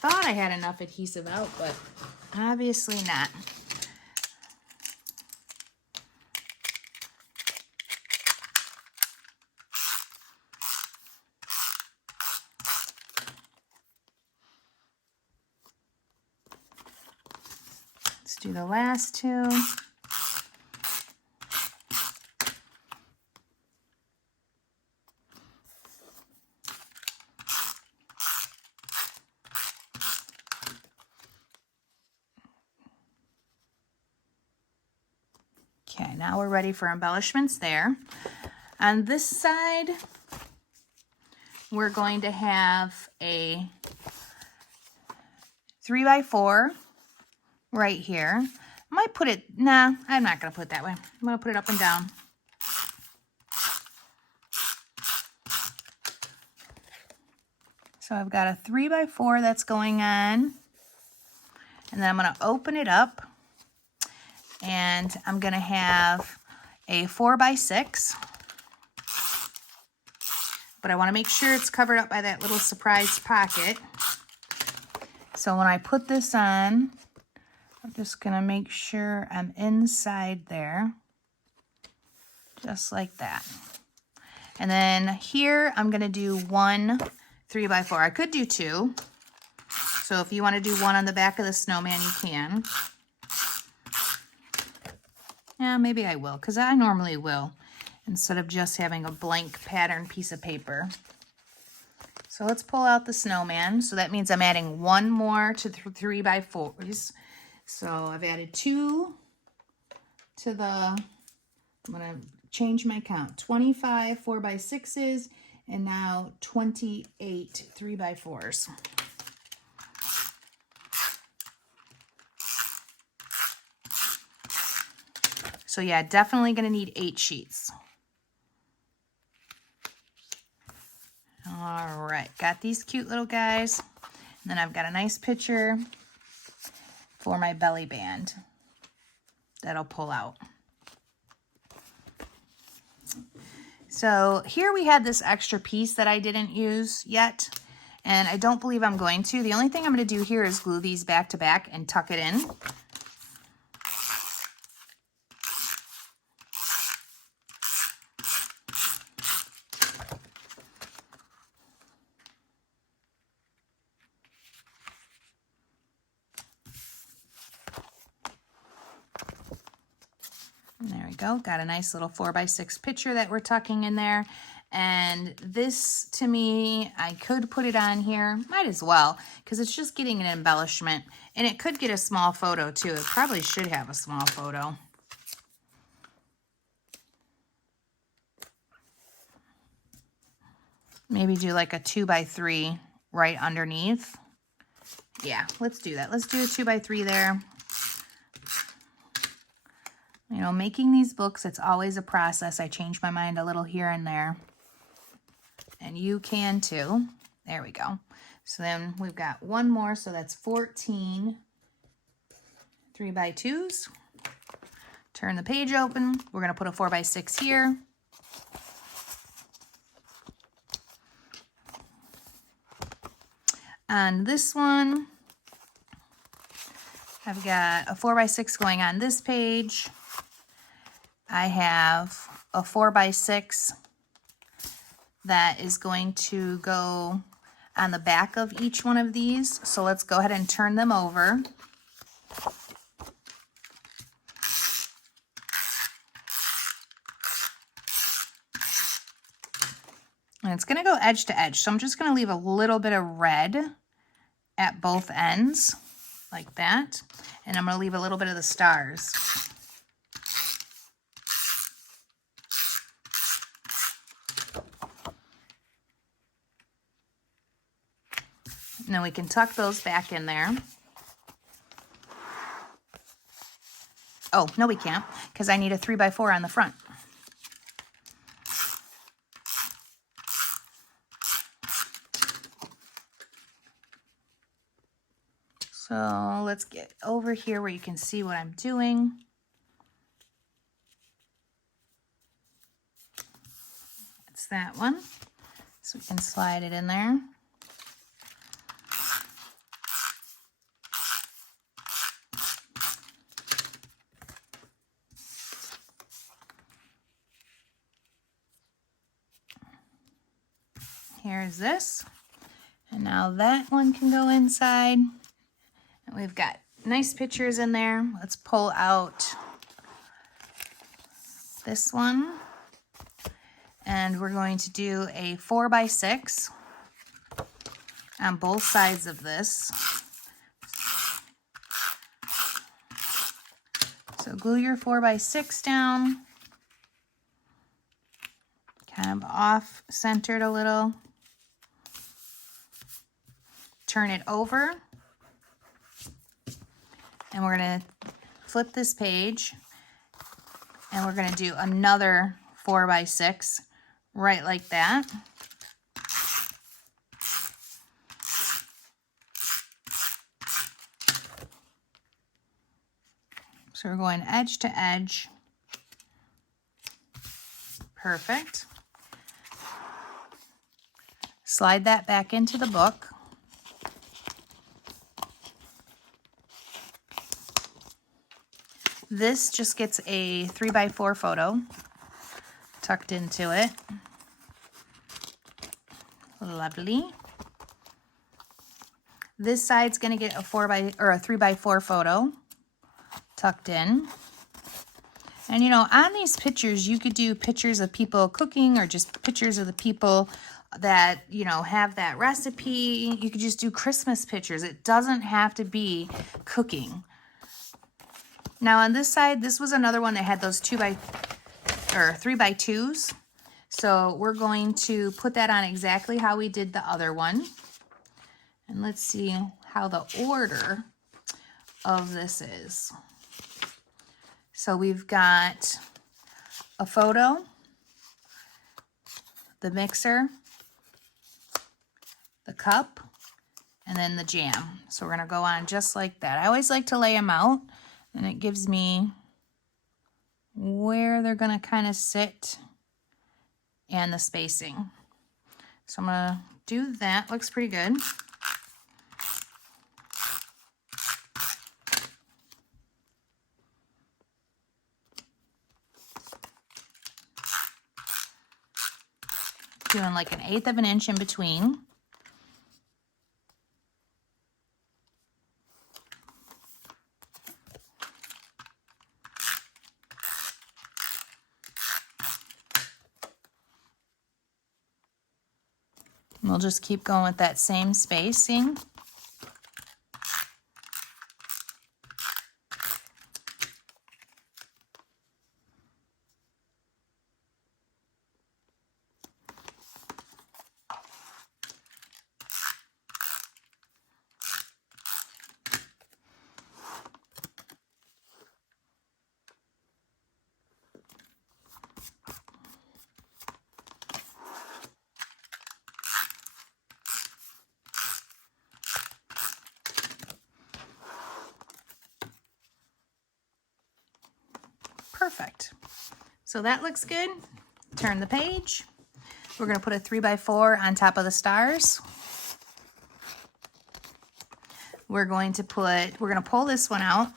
Thought I had enough adhesive out, but obviously not. Let's do the last 2. Okay, now we're ready for embellishments there. On this side, we're going to have a 3x4 right here. I might put it, nah, I'm not going to put it that way. I'm going to put it up and down. So I've got a 3x4 that's going on. And then I'm going to open it up. And I'm going to have a 4x6. But I want to make sure it's covered up by that little surprise pocket. So when I put this on, I'm just going to make sure I'm inside there. Just like that. And then here I'm going to do 1 3x4. I could do 2. So if you want to do 1 on the back of the snowman, you can. Yeah, maybe I will, because I normally will, instead of just having a blank pattern piece of paper. So let's pull out the snowman. So that means I'm adding 1 more to the 3x4s. So I've added 2 to the, I'm going to change my count. 25 4x6s and now 28 3x4s. So yeah, definitely going to need 8 sheets. All right, got these cute little guys. And then I've got a nice picture for my belly band that'll pull out. So here we had this extra piece that I didn't use yet, and I don't believe I'm going to. The only thing I'm going to do here is glue these back to back and tuck it in. There we go. Got a nice little 4x6 picture that we're tucking in there. And this, to me, I could put it on here. Might as well, because it's just getting an embellishment. And it could get a small photo, too. It probably should have a small photo. Maybe do like a 2x3 right underneath. Yeah, let's do that. Let's do a 2x3 there. You know, making these books, it's always a process. I change my mind a little here and there. And you can too. There we go. So then we've got one more. So that's 14 3x2s. Turn the page open. We're going to put a 4x6 here. On this one, I've got a 4x6 going on this page. I have a 4x6 that is going to go on the back of each one of these. So let's go ahead and turn them over. And it's going to go edge to edge. So I'm just going to leave a little bit of red at both ends, like that. And I'm going to leave a little bit of the stars. Now we can tuck those back in there. Oh, no we can't, because I need a 3x4 on the front. So let's get over here where you can see what I'm doing. It's that one. So we can slide it in there. Here's this. And now that one can go inside. And we've got nice pictures in there. Let's pull out this one. And we're going to do a 4x6 on both sides of this. So glue your 4x6 down. Kind of off-centered a little. Turn it over. And we're going to flip this page. And we're going to do another 4x6 right like that. So we're going edge to edge. Perfect. Slide that back into the book. This just gets a 3x4 photo tucked into it. Lovely. This side's going to get a 3x4 photo tucked in. And you know, on these pictures, you could do pictures of people cooking or just pictures of the people that, you know, have that recipe. You could just do Christmas pictures. It doesn't have to be cooking. Now on this side, this was another one that had those 3x2s. So we're going to put that on exactly how we did the other one. And let's see how the order of this is. So we've got a photo, the mixer, the cup, and then the jam. So we're going to go on just like that. I always like to lay them out, and it gives me where they're going to kind of sit and the spacing. So I'm going to do that. Looks pretty good. Doing like 1/8 of an inch in between. We'll just keep going with that same spacing. Perfect. So that looks good. Turn the page. We're going to put a 3x4 on top of the stars. We're going to pull this one out.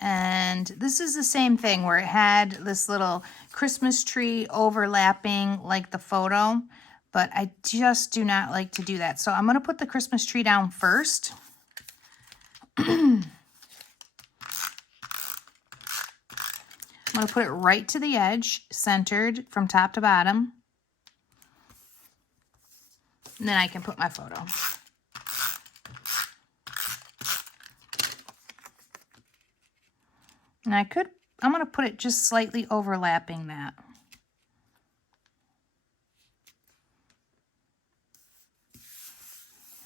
And this is the same thing where it had this little Christmas tree overlapping like the photo, but I just do not like to do that. So I'm going to put the Christmas tree down first. I'm going to put it right to the edge, centered from top to bottom. And then I can put my photo. And I'm going to put it just slightly overlapping that.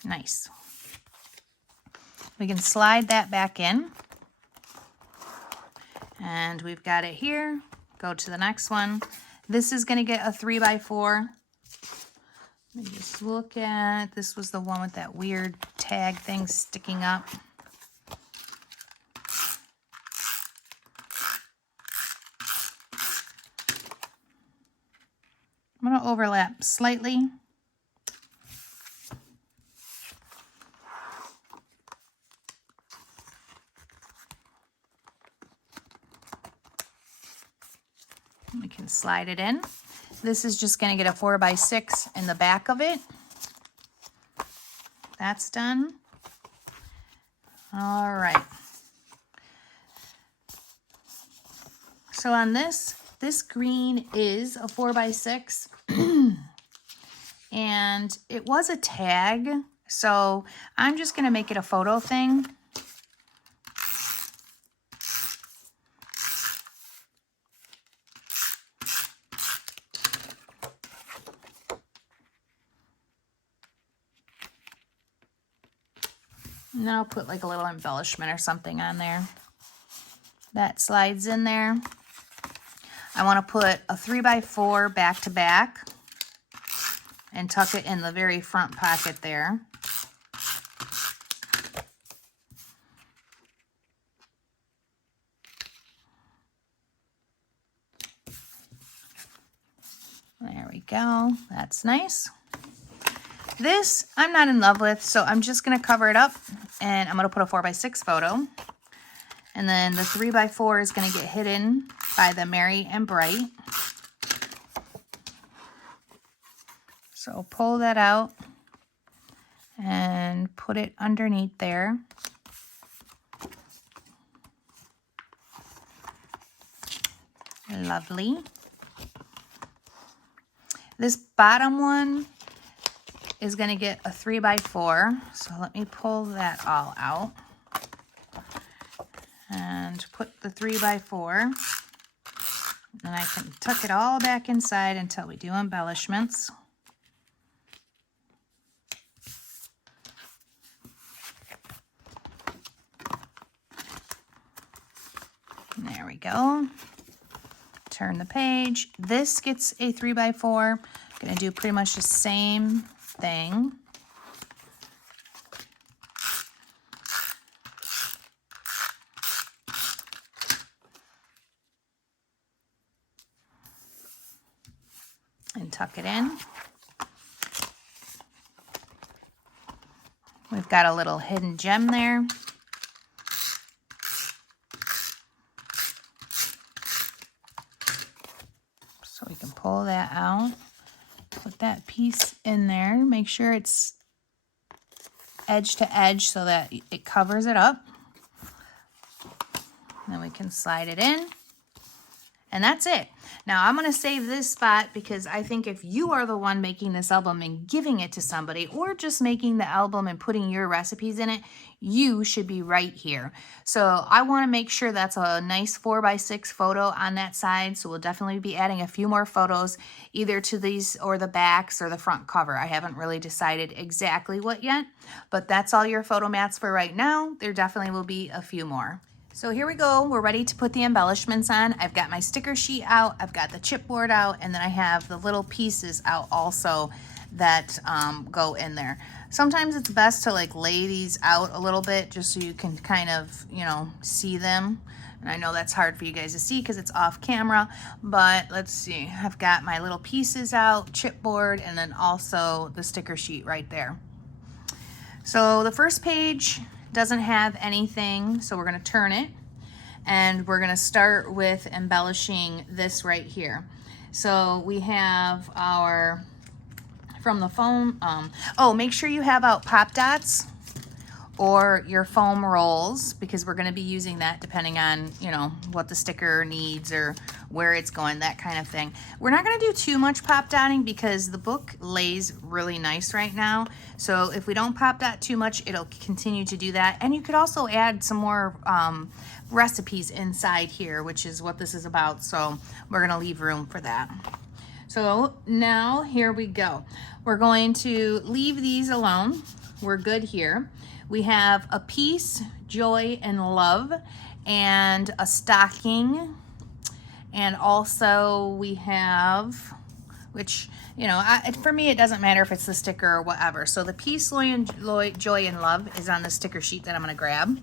Nice. We can slide that back in. And we've got it here. Go to the next one. This is going to get a 3x4. Let me just look at, this was the one with that weird tag thing sticking up. I'm going to overlap slightly. We can slide it in. This is just going to get a 4x6 in the back of it. That's done. All right. So on this green is a 4x6. And it was a tag. So I'm just going to make it a photo thing. And then I'll put like a little embellishment or something on there. That slides in there. I want to put a 3x4 back to back and tuck it in the very front pocket there. There we go. That's nice. This I'm not in love with, so I'm just going to cover it up, and I'm going to put a 4x6 photo. And then the 3x4 is going to get hidden by the Merry and Bright. So pull that out and put it underneath there. Lovely. This bottom one is going to get a 3x4. So let me pull that all out and put the 3x4. And I can tuck it all back inside until we do embellishments. There we go. Turn the page. This gets a 3x4. I'm going to do pretty much the same thing. And tuck it in. We've got a little hidden gem there. So we can pull that out. Put that piece in there. Make sure it's edge to edge so that it covers it up. And then we can slide it in. And that's it. Now I'm gonna save this spot because I think if you are the one making this album and giving it to somebody, or just making the album and putting your recipes in it, you should be right here. So I wanna make sure that's a nice 4x6 photo on that side. So we'll definitely be adding a few more photos either to these or the backs or the front cover. I haven't really decided exactly what yet, but that's all your photo mats for right now. There definitely will be a few more. So here we go, we're ready to put the embellishments on. I've got my sticker sheet out, I've got the chipboard out, and then I have the little pieces out also that go in there. Sometimes it's best to like lay these out a little bit just so you can kind of, you know, see them. And I know that's hard for you guys to see because it's off camera, but let's see. I've got my little pieces out, chipboard, and then also the sticker sheet right there. So the first page doesn't have anything, so we're gonna turn it and we're gonna start with embellishing this right here. So we have our, from the foam, oh, make sure you have out pop dots or your foam rolls, because we're gonna be using that depending on, you know, what the sticker needs or where it's going, that kind of thing. We're not gonna do too much pop dotting because the book lays really nice right now. So if we don't pop dot too much, it'll continue to do that. And you could also add some more recipes inside here, which is what this is about. So we're gonna leave room for that. So now here we go. We're going to leave these alone. We're good here. We have a peace, joy, and love, and a stocking. And also we have, which, you know, for me, it doesn't matter if it's the sticker or whatever. So the peace, joy, and love is on the sticker sheet that I'm gonna grab.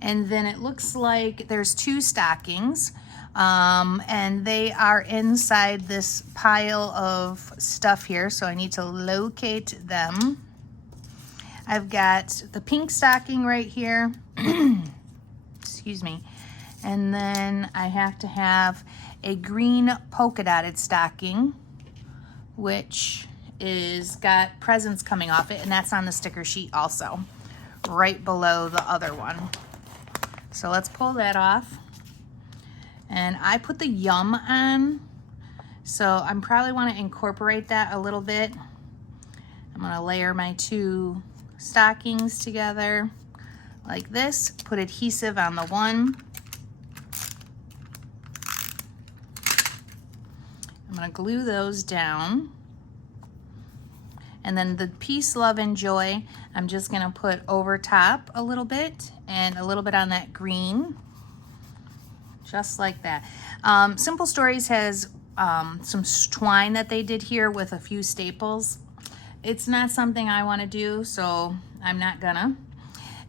And then it looks like there's 2 stockings, and they are inside this pile of stuff here. So I need to locate them. I've got the pink stocking right here, excuse me, and then I have to have a green polka dotted stocking, which is got presents coming off it, and that's on the sticker sheet also, right below the other one. So let's pull that off. And I put the yum on, so I'm probably want to incorporate that a little bit. I'm gonna layer my 2 stockings together like this, put adhesive on the one. I'm gonna glue those down. And then the peace, love, and joy, I'm just gonna put over top a little bit and a little bit on that green, just like that. Simple Stories has some twine that they did here with a few staples. It's not something I want to do, so I'm not gonna.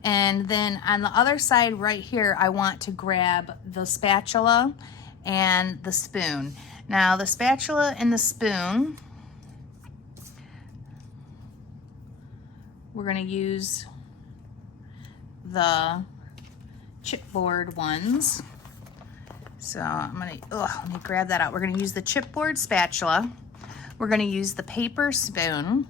And then on the other side right here, I want to grab the spatula and the spoon. Now the spatula and the spoon, we're gonna use the chipboard ones. So I'm gonna, let me grab that out. We're gonna use the chipboard spatula. We're gonna use the paper spoon,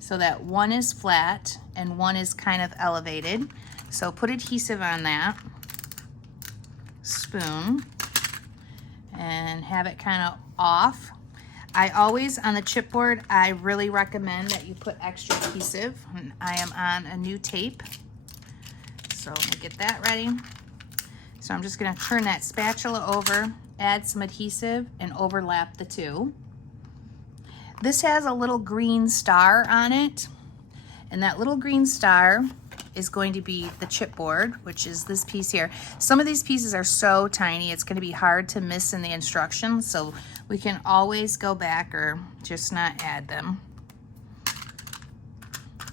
so that one is flat and one is kind of elevated. So put adhesive on that spoon and have it kind of off. I always, on the chipboard, I really recommend that you put extra adhesive. And I am on a new tape, so let me get that ready. So I'm just gonna turn that spatula over, add some adhesive, and overlap the 2. This has a little green star on it, and that little green star is going to be the chipboard, which is this piece here. Some of these pieces are so tiny, it's gonna be hard to miss in the instructions, so we can always go back or just not add them.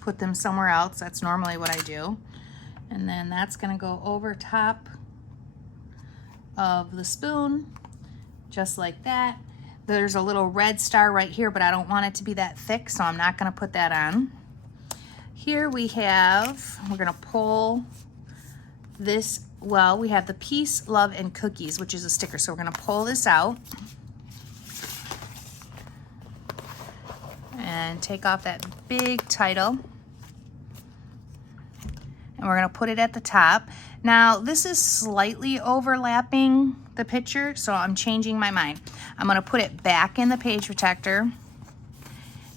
Put them somewhere else, that's normally what I do. And then that's gonna go over top of the spoon, just like that. There's a little red star right here, but I don't want it to be that thick, so I'm not gonna put that on. Here we have, we're gonna pull this, well, we have the peace, love, and cookies, which is a sticker. So we're gonna pull this out and take off that big title. And we're gonna put it at the top. Now, this is slightly overlapping the picture, so I'm changing my mind. I'm gonna put it back in the page protector,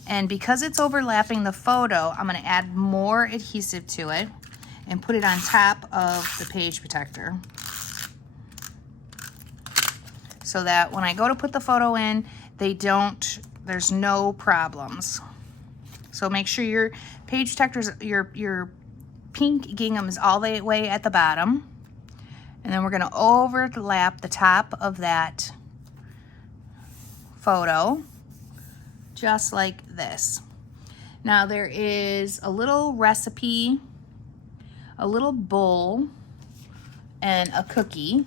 and because it's overlapping the photo, I'm gonna add more adhesive to it and put it on top of the page protector, so that when I go to put the photo in, there's no problems. So make sure your page protectors, your pink gingham is all the way at the bottom. And then we're gonna overlap the top of that photo, just like this. Now there is a little recipe, a little bowl, and a cookie,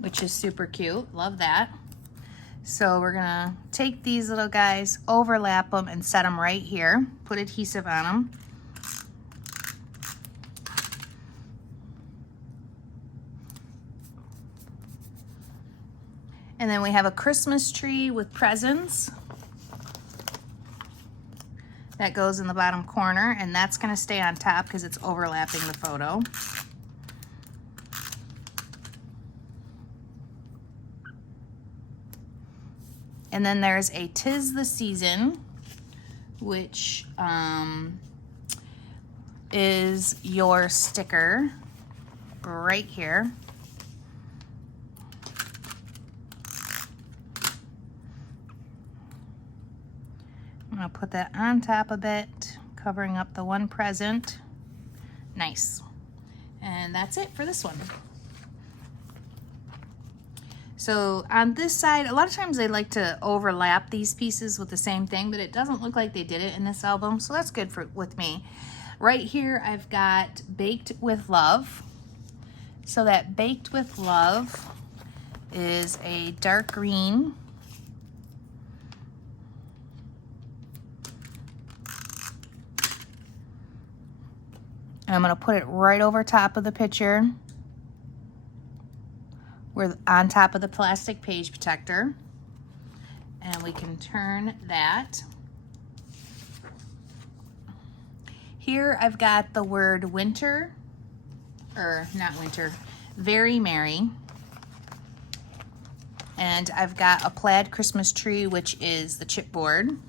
which is super cute, love that. So we're gonna take these little guys, overlap them, and set them right here, put adhesive on them. And then we have a Christmas tree with presents that goes in the bottom corner, and that's gonna stay on top because it's overlapping the photo. And then there's a 'Tis the Season, which is your sticker right here. I'm gonna put that on top of it, covering up the one present. Nice. And that's it for this one. So on this side, a lot of times they like to overlap these pieces with the same thing, but it doesn't look like they did it in this album, so that's good with me. Right here, I've got Baked with Love. So that Baked with Love is a dark green. And I'm gonna put it right over top of the picture. We're on top of the plastic page protector. And we can turn that. Here I've got the word winter, or not winter, Very Merry. And I've got a plaid Christmas tree, which is the chipboard.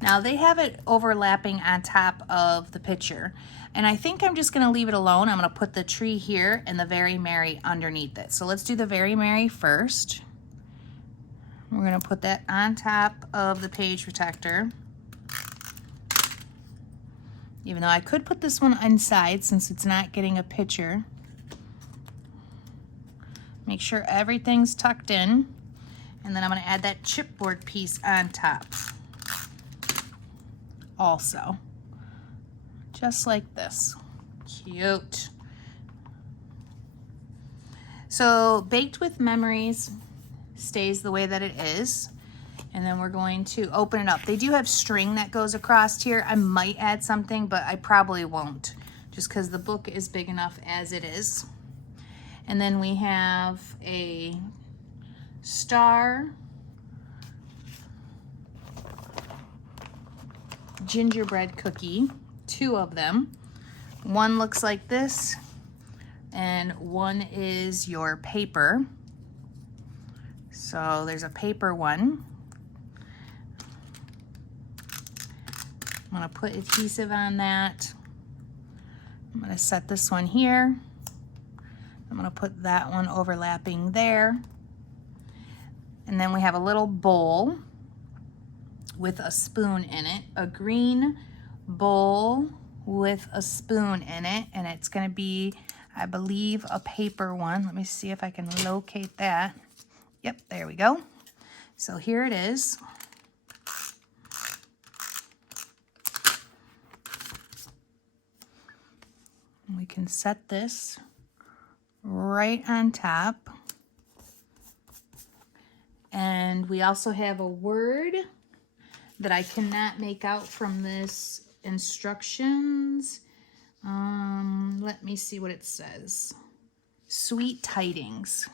Now they have it overlapping on top of the picture. And I think I'm just gonna leave it alone. I'm gonna put the tree here and the Very Merry underneath it. So let's do the Very Merry first. We're gonna put that on top of the page protector. Even though I could put this one inside since it's not getting a picture. Make sure everything's tucked in. And then I'm gonna add that chipboard piece on top. Also, just like this. Cute. So Baked with Memories stays the way that it is. And then we're going to open it up. They do have string that goes across here. I might add something, but I probably won't, just because the book is big enough as it is. And then we have a star, gingerbread cookie, 2 of them. One looks like this, and one is your paper. So there's a paper one. I'm gonna put adhesive on that. I'm gonna set this one here. I'm gonna put that one overlapping there. And then we have a little bowl with a spoon in it, a green bowl with a spoon in it, and it's gonna be, I believe, a paper one. Let me see if I can locate that. Yep, there we go. So here it is. We can set this right on top. And we also have a word that I cannot make out from this instructions. Let me see what it says. Sweet Tidings.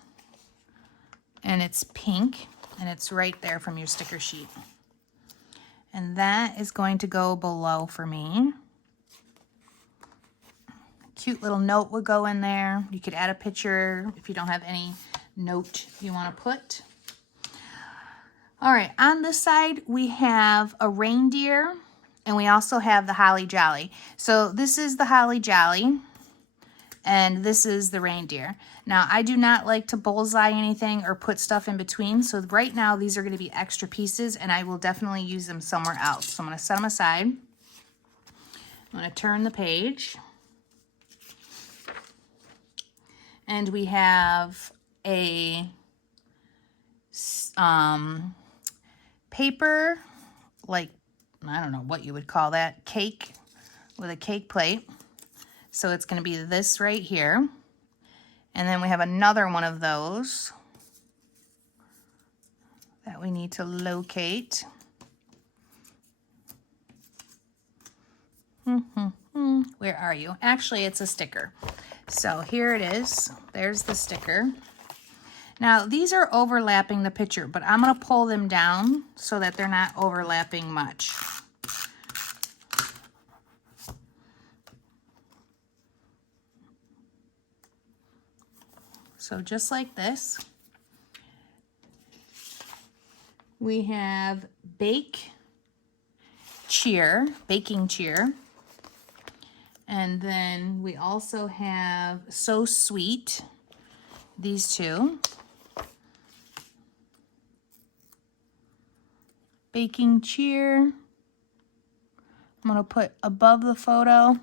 And it's pink, and it's right there from your sticker sheet. And that is going to go below for me. cute little note would go in there. You could add a picture if you don't have any note you want to put. All right, on this side, we have a reindeer, and we also have the holly jolly. So this is the holly jolly, and this is the reindeer. Now, I do not like to bullseye anything or put stuff in between. So right now, these are going to be extra pieces, and I will definitely use them somewhere else. So I'm going to set them aside. I'm going to turn the page. And we have a paper, like, I don't know what you would call that, cake with a cake plate. So it's going to be this right here. And then we have another one of those that we need to locate. Where are you? Actually, it's a sticker. So here it is. There's the sticker. Now, these are overlapping the picture, but I'm going to pull them down so that they're not overlapping much. So just like this, we have baking cheer. And then we also have So Sweet, these two. Baking cheer. I'm going to put above the photo.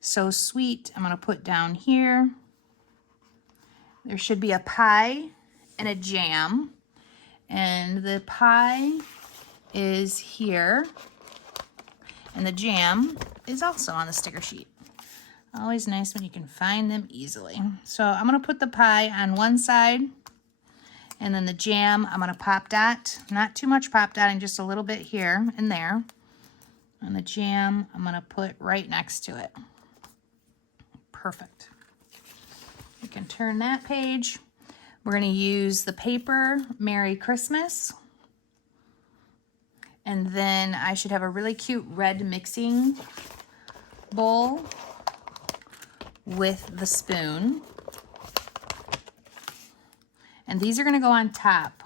So Sweet, I'm going to put down here. There should be a pie and a jam. And the pie is here. And the jam is also on the sticker sheet. Always nice when you can find them easily. So I'm going to put the pie on one side. And then the jam, I'm going to pop dot. Not too much pop dotting, just a little bit here and there. And the jam, I'm going to put right next to it. Perfect. You can turn that page. We're going to use the paper Merry Christmas. And then I should have a really cute red mixing bowl with the spoon. And these are going to go on top,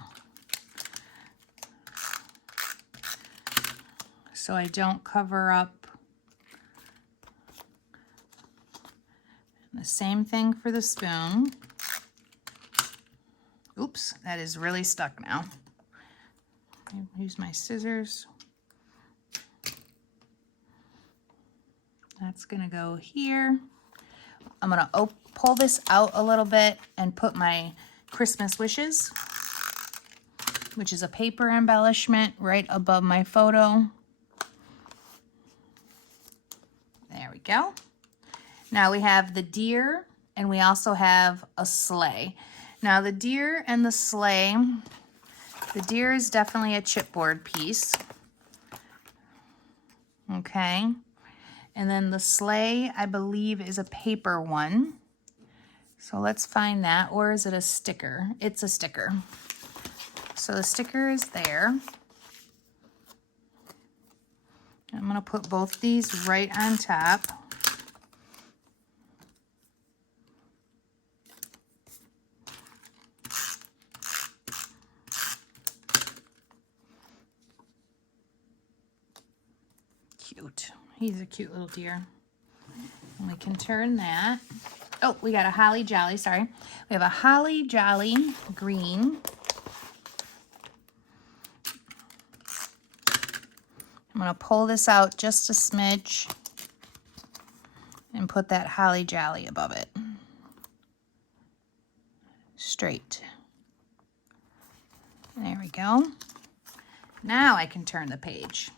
so I don't cover up. And the same thing for the spoon. Oops, that is really stuck now. Use my scissors. That's going to go here. I'm going to pull this out a little bit and put my Christmas wishes, which is a paper embellishment right above my photo. There we go. Now we have the deer, and we also have a sleigh. Now the deer and the sleigh, the deer is definitely a chipboard piece. Okay. And then the sleigh, I believe, is a paper one. So let's find that. Or is it a sticker? It's a sticker. So the sticker is there. I'm going to put both these right on top. Cute. He's a cute little deer. And we can turn that. Oh, we got a holly jolly, sorry. We have a holly jolly green. I'm going to pull this out just a smidge and put that holly jolly above it. Straight. There we go. Now I can turn the page.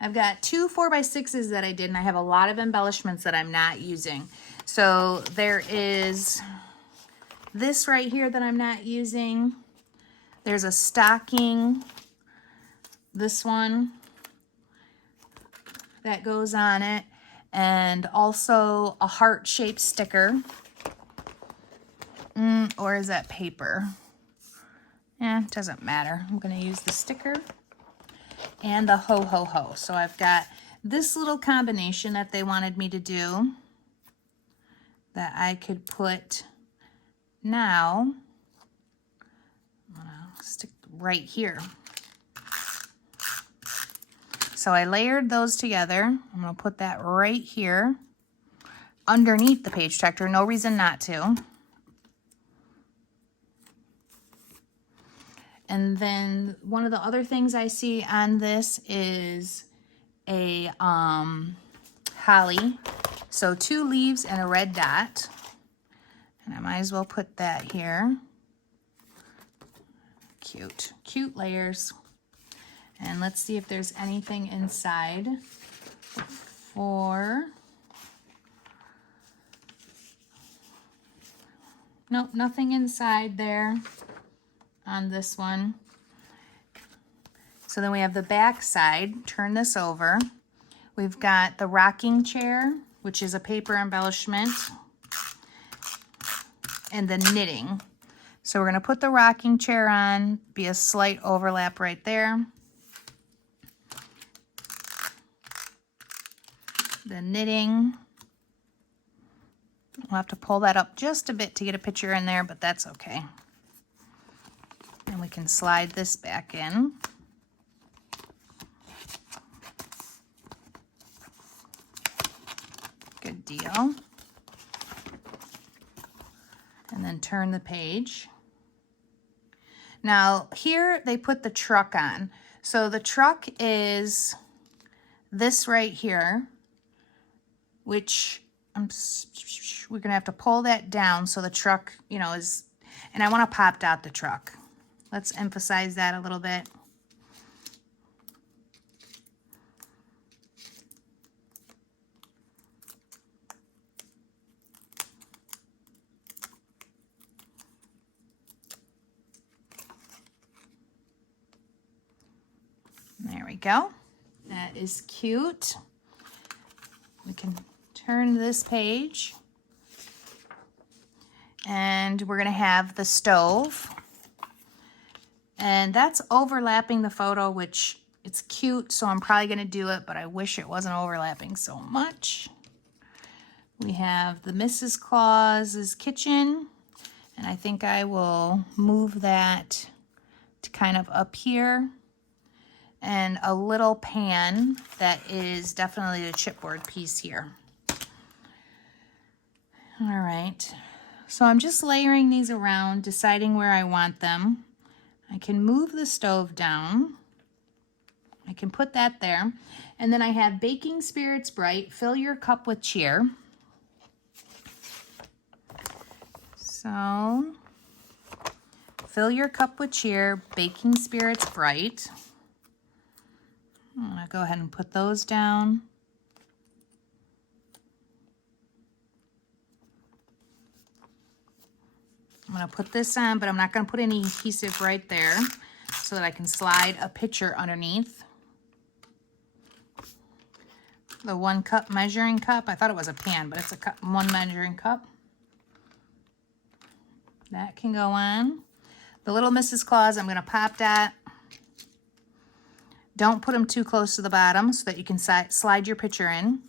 I've got 2 4x6s that I did, and I have a lot of embellishments that I'm not using. So there is this right here that I'm not using. There's a stocking, this one that goes on it, and also a heart-shaped sticker. Or is that paper? It doesn't matter. I'm going to use the sticker and the ho ho ho. So I've got this little combination that they wanted me to do that I could put now, I'm gonna stick right here. So I layered those together. I'm gonna put that right here underneath the page protector, no reason not to. And then one of the other things I see on this is a holly. So 2 leaves and a red dot. And I might as well put that here. Cute, cute layers. And let's see if there's anything inside for... Nope, nothing inside there on this one. So then we have the back side. Turn this over. We've got the rocking chair, which is a paper embellishment, and the knitting. So we're gonna put the rocking chair on, be a slight overlap right there. The knitting. We'll have to pull that up just a bit to get a picture in there, but that's okay. And we can slide this back in. Good deal. And then turn the page. Now here they put the truck on. So the truck is this right here, which we're gonna have to pull that down so the truck, you know, is, and I wanna pop dot the truck. Let's emphasize that a little bit. There we go. That is cute. We can turn this page. And we're gonna have the stove. And that's overlapping the photo, which it's cute, so I'm probably gonna do it, but I wish it wasn't overlapping so much. We have the Mrs. Claus's kitchen, and I think I will move that to kind of up here. And a little pan that is definitely a chipboard piece here. All right, so I'm just layering these around, deciding where I want them. I can move the stove down. I can put that there. And then I have Baking Spirits Bright, Fill Your Cup with Cheer. So, Fill Your Cup with Cheer, Baking Spirits Bright. I'm gonna go ahead and put those down. I'm gonna put this on, but I'm not gonna put any adhesive right there so that I can slide a picture underneath. The 1 cup measuring cup. I thought it was a pan, but it's a cup, 1 measuring cup. That can go on. The little Mrs. Claus, I'm gonna pop that. Don't put them too close to the bottom so that you can slide your picture in.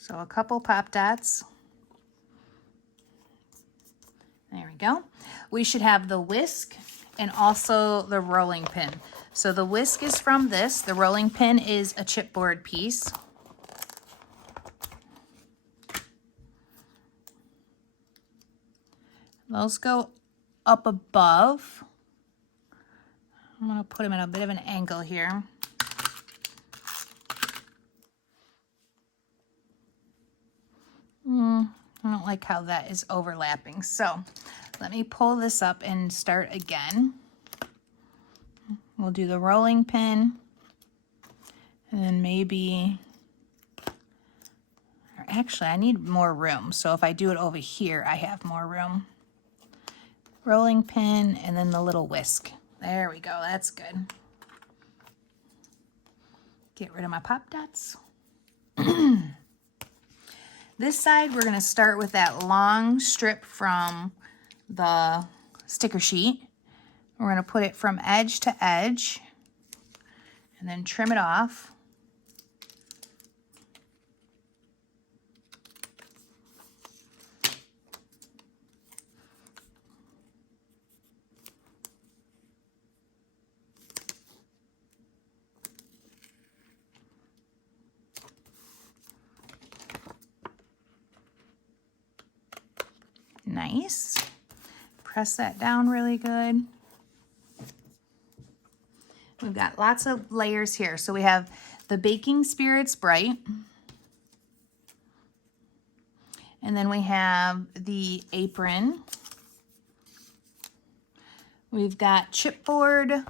So a couple pop dots. There we go. We should have the whisk and also the rolling pin. So the whisk is from this. The rolling pin is a chipboard piece. Those go up above. I'm gonna put them at a bit of an angle here. I don't like how that is overlapping. So let me pull this up and start again. We'll do the rolling pin and then maybe, or actually I need more room. So if I do it over here, I have more room. Rolling pin and then the little whisk. There we go, that's good. Get rid of my pop dots. This side, we're gonna start with that long strip from the sticker sheet. We're gonna put it from edge to edge and then trim it off. Nice. Press that down really good. We've got lots of layers here. So we have the Baking Spirits Bright. And then we have the apron. We've got chipboard,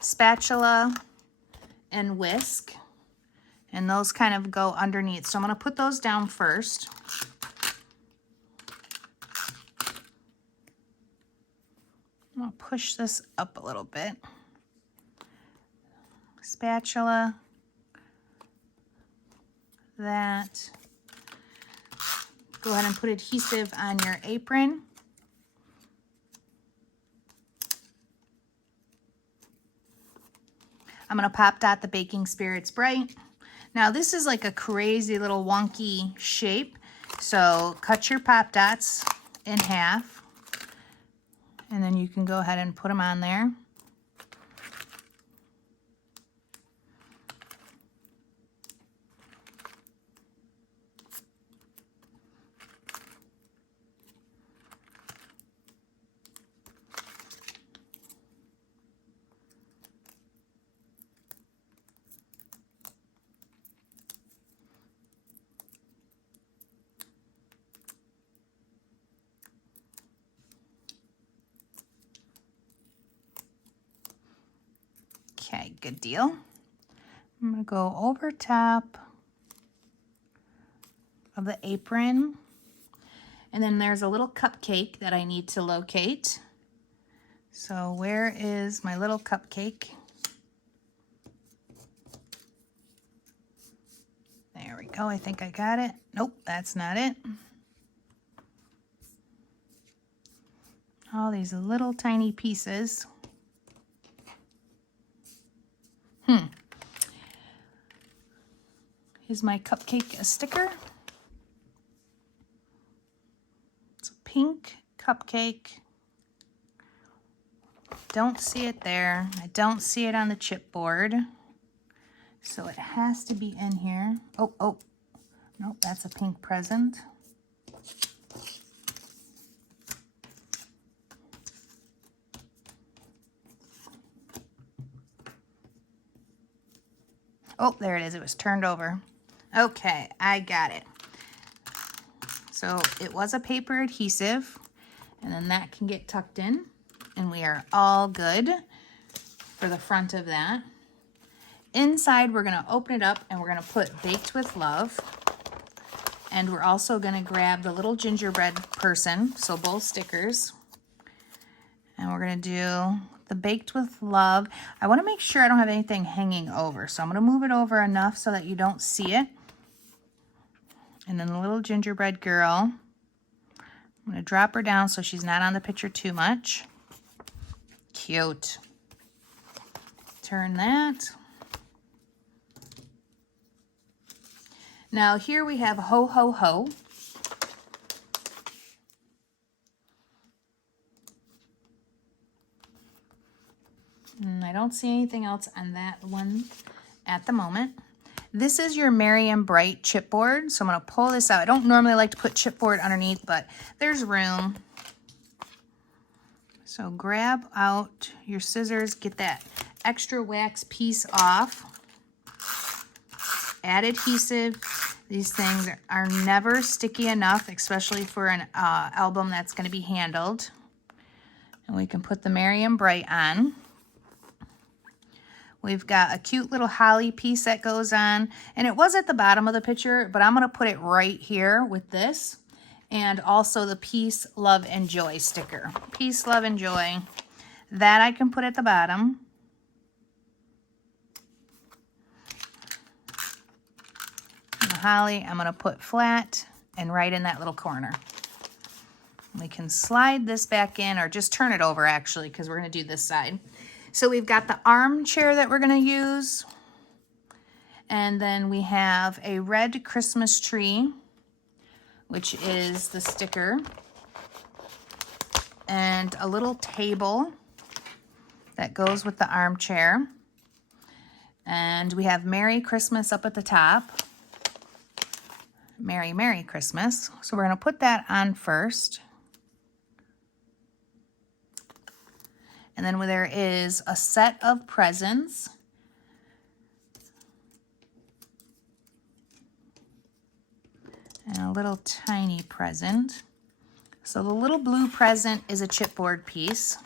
spatula, and whisk. And those kind of go underneath. So I'm going to put those down first. I'm going to push this up a little bit. Spatula. That. Go ahead and put adhesive on your apron. I'm going to pop dot the Baking Spirits Bright. Now this is like a crazy little wonky shape. So cut your pop dots in half. And then you can go ahead and put them on there. Okay, good deal. I'm going to go over top of the apron. And then there's a little cupcake that I need to locate. So where is my little cupcake? There we go. I think I got it. Nope, that's not it. All these little tiny pieces. Is my cupcake a sticker? It's a pink cupcake. Don't see it there. I don't see it on the chipboard. So it has to be in here. Oh, nope, that's a pink present. Oh, there it is. It was turned over. Okay, I got it. So it was a paper adhesive, and then that can get tucked in, and we are all good for the front of that. Inside, we're going to open it up, and we're going to put Baked with Love, and we're also going to grab the little gingerbread person, so both stickers, and we're going to do the Baked with Love. I want to make sure I don't have anything hanging over, so I'm going to move it over enough so that you don't see it. And then the little gingerbread girl, I'm going to drop her down so she's not on the picture too much. Cute. Turn that. Now here we have Ho Ho Ho. And I don't see anything else on that one at the moment. This is your Merry and Bright chipboard, so I'm going to pull this out. I don't normally like to put chipboard underneath, but there's room. So grab out your scissors, get that extra wax piece off. Add adhesive. These things are never sticky enough, especially for an album that's going to be handled. And we can put the Merry and Bright on. We've got a cute little holly piece that goes on, and it was at the bottom of the picture, but I'm going to put it right here with this, and also the Peace, Love, and Joy sticker. Peace, Love, and Joy. That I can put at the bottom. And the holly, I'm going to put flat and right in that little corner. We can slide this back in, or just turn it over, actually, because we're going to do this side. So we've got the armchair that we're going to use. And then we have a red Christmas tree, which is the sticker. And a little table that goes with the armchair. And we have Merry Christmas up at the top. Merry, Merry Christmas. So we're going to put that on first. And then there is a set of presents. And a little tiny present. So the little blue present is a chipboard piece.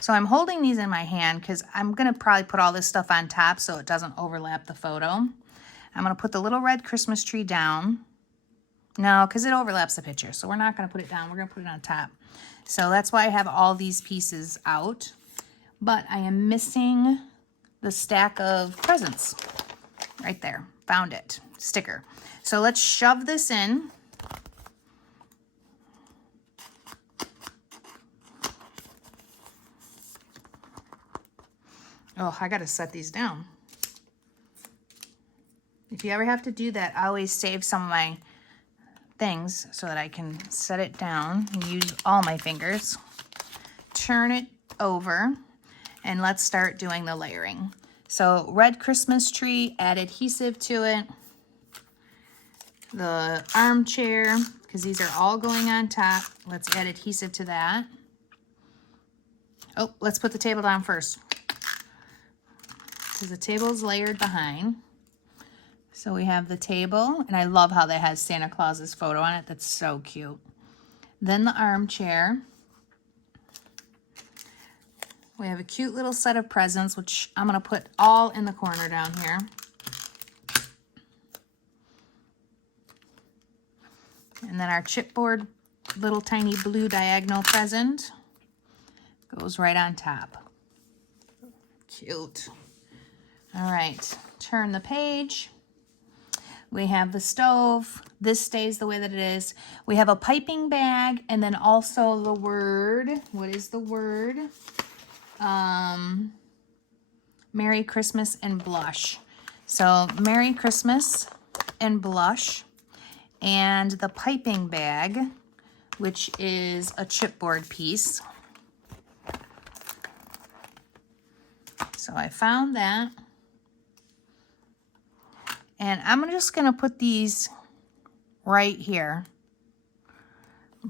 So I'm holding these in my hand because I'm going to probably put all this stuff on top so it doesn't overlap the photo. I'm going to put the little red Christmas tree down. No, because it overlaps the picture. So we're not going to put it down. We're going to put it on top. So that's why I have all these pieces out. But I am missing the stack of presents. Right there. Found it. Sticker. So let's shove this in. Oh, I got to set these down. If you ever have to do that, I always save some of my things so that I can set it down and use all my fingers. Turn it over and let's start doing the layering. So red Christmas tree, add adhesive to it. The armchair, because these are all going on top. Let's add adhesive to that. Oh, let's put the table down first, because the table is layered behind. So we have the table, and I love how that has Santa Claus's photo on it. That's so cute. Then the armchair. We have a cute little set of presents, which I'm going to put all in the corner down here. And then our chipboard little tiny blue diagonal present goes right on top. Cute. All right, turn the page. We have the stove. This stays the way that it is. We have a piping bag, and then also the word. What is the word? Merry Christmas and blush. So Merry Christmas and blush. And the piping bag, which is a chipboard piece. So I found that. And I'm just going to put these right here.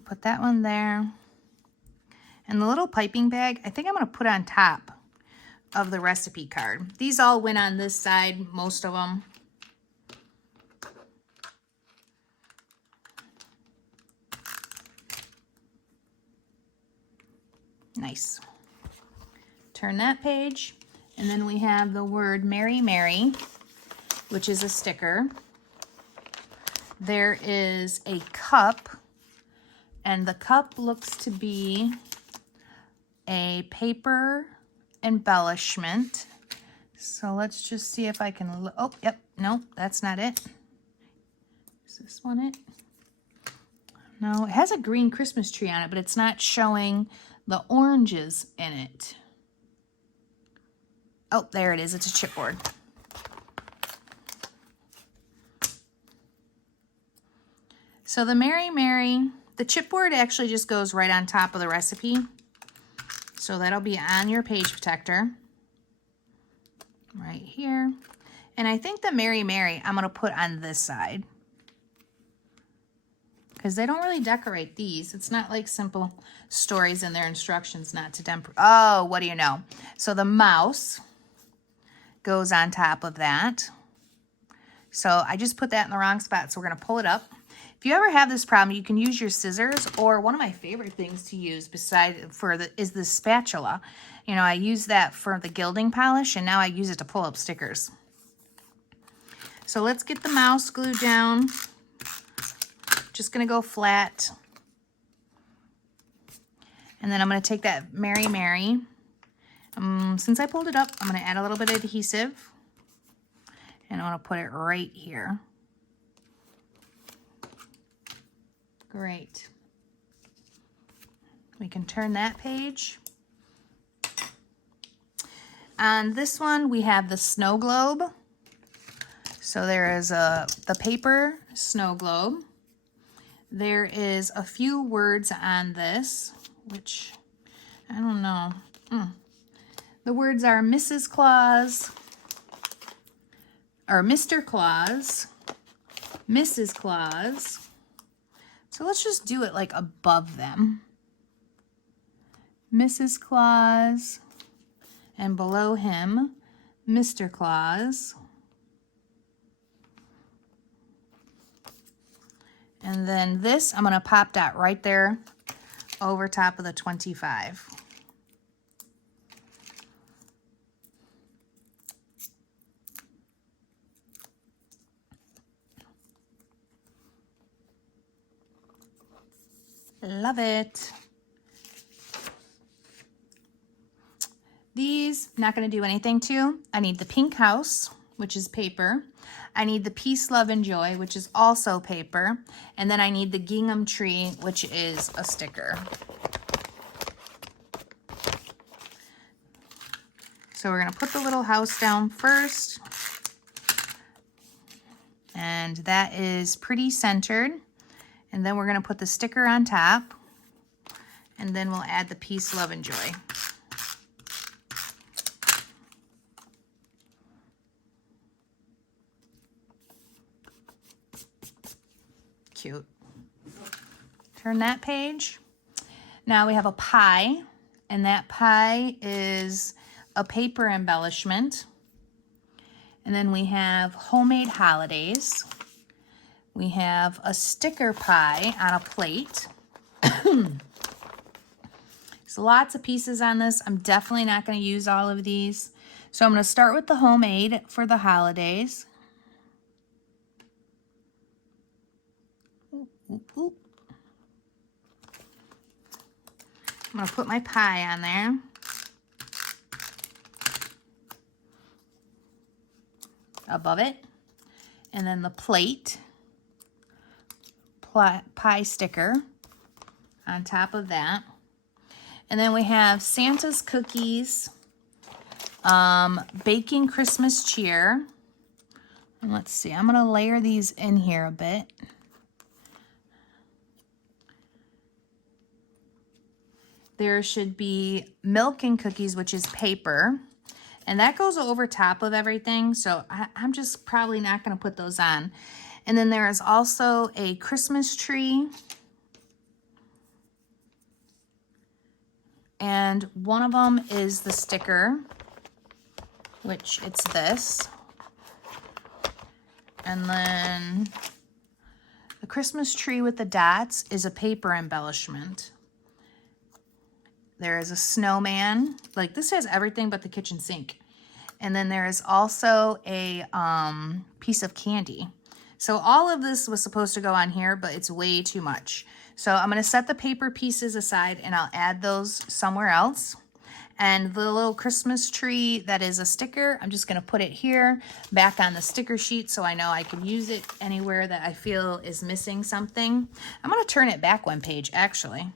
Put that one there. And the little piping bag, I think I'm going to put on top of the recipe card. These all went on this side, most of them. Nice. Turn that page, and then we have the word Merry Mary, which is a sticker. There is a cup, and the cup looks to be a paper embellishment. So let's just see if I can, oh, yep, no, that's not it. Is this one it? No, it has a green Christmas tree on it, but it's not showing the oranges in it. Oh, there it is. It's a chipboard. So the Merry Mary, the chipboard actually just goes right on top of the recipe. So that'll be on your page protector. Right here. And I think the Merry Mary I'm going to put on this side, because they don't really decorate these. It's not like simple stories in their instructions not to oh, what do you know? So the mouse goes on top of that. So I just put that in the wrong spot, so we're going to pull it up. If you ever have this problem, you can use your scissors, or one of my favorite things to use is the spatula. You know, I use that for the gilding polish, and now I use it to pull up stickers. So let's get the mouse glued down. Just going to go flat. And then I'm going to take that Merry Mary. Since I pulled it up, I'm going to add a little bit of adhesive. And I'm going to put it right here. Great. We can turn that page. On this one, we have the snow globe. So there is the paper snow globe. There is a few words on this, which I don't know. The words are Mrs. Claus, or Mr. Claus, Mrs. Claus. So let's just do it like above them. Mrs. Claus, And below him, Mr. Claus. And then this, I'm going to pop that right there over top of the 25. Love it. These, not going to do anything to. I need the pink house, which is paper. I need the peace, love, and joy, which is also paper. And then I need the gingham tree, which is a sticker. So we're going to put the little house down first. And that is pretty centered. And then we're going to put the sticker on top. And then we'll add the peace, love, and joy. Cute. Turn that page. Now we have a pie. And that pie is a paper embellishment. And then we have homemade holidays. We have a sticker pie on a plate. There's lots of pieces on this. I'm definitely not going to use all of these. So I'm going to start with the homemade for the holidays. Oop, oop, oop. I'm going to put my pie on there. Above it. And then the plate. Pie sticker on top of that. And then we have Santa's cookies, baking Christmas cheer. And let's see, I'm going to layer these in here a bit. There should be milk and cookies, which is paper. And that goes over top of everything, so I'm just probably not going to put those on. And then there is also a Christmas tree. And one of them is the sticker, which it's this. And then the Christmas tree with the dots is a paper embellishment. There is a snowman. Like, this has everything but the kitchen sink. And then there is also a piece of candy. So all of this was supposed to go on here, but it's way too much. So I'm going to set the paper pieces aside and I'll add those somewhere else. And the little Christmas tree that is a sticker, I'm just going to put it here back on the sticker sheet so I know I can use it anywhere that I feel is missing something. I'm going to turn it back one page actually.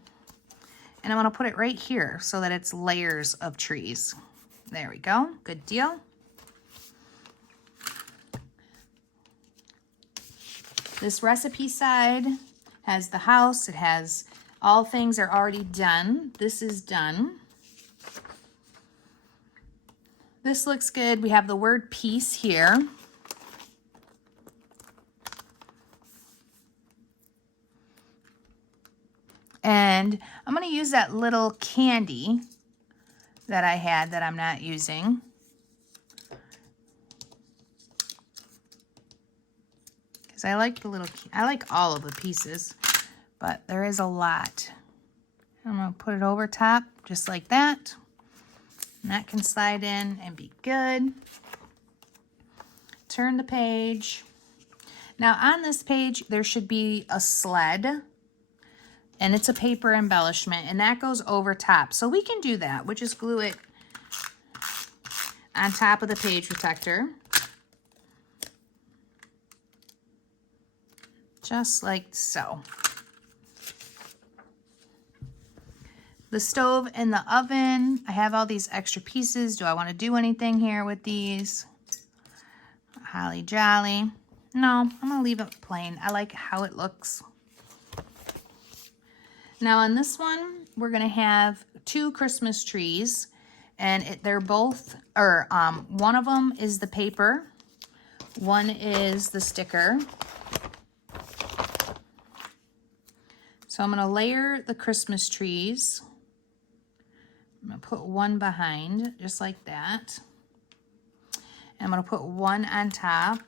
And I'm going to put it right here so that it's layers of trees. There we go. Good deal. This recipe side has the house. It has all things are already done. This is done. This looks good. We have the word peace here. And I'm going to use that little candy that I had that I'm not using. Because I like the little, I like all of the pieces, but there is a lot. I'm going to put it over top just like that. And that can slide in and be good. Turn the page. Now on this page, there should be a sled. And it's a paper embellishment, and that goes over top. So we can do that. We'll just glue it on top of the page protector. Just like so. The stove and the oven. I have all these extra pieces. Do I want to do anything here with these? Holly jolly. No, I'm going to leave it plain. I like how it looks. Now on this one, we're going to have two Christmas trees, and they're both, or one of them is the paper, one is the sticker. So I'm going to layer the Christmas trees I'm going to put one behind, just like that. And I'm going to put one on top.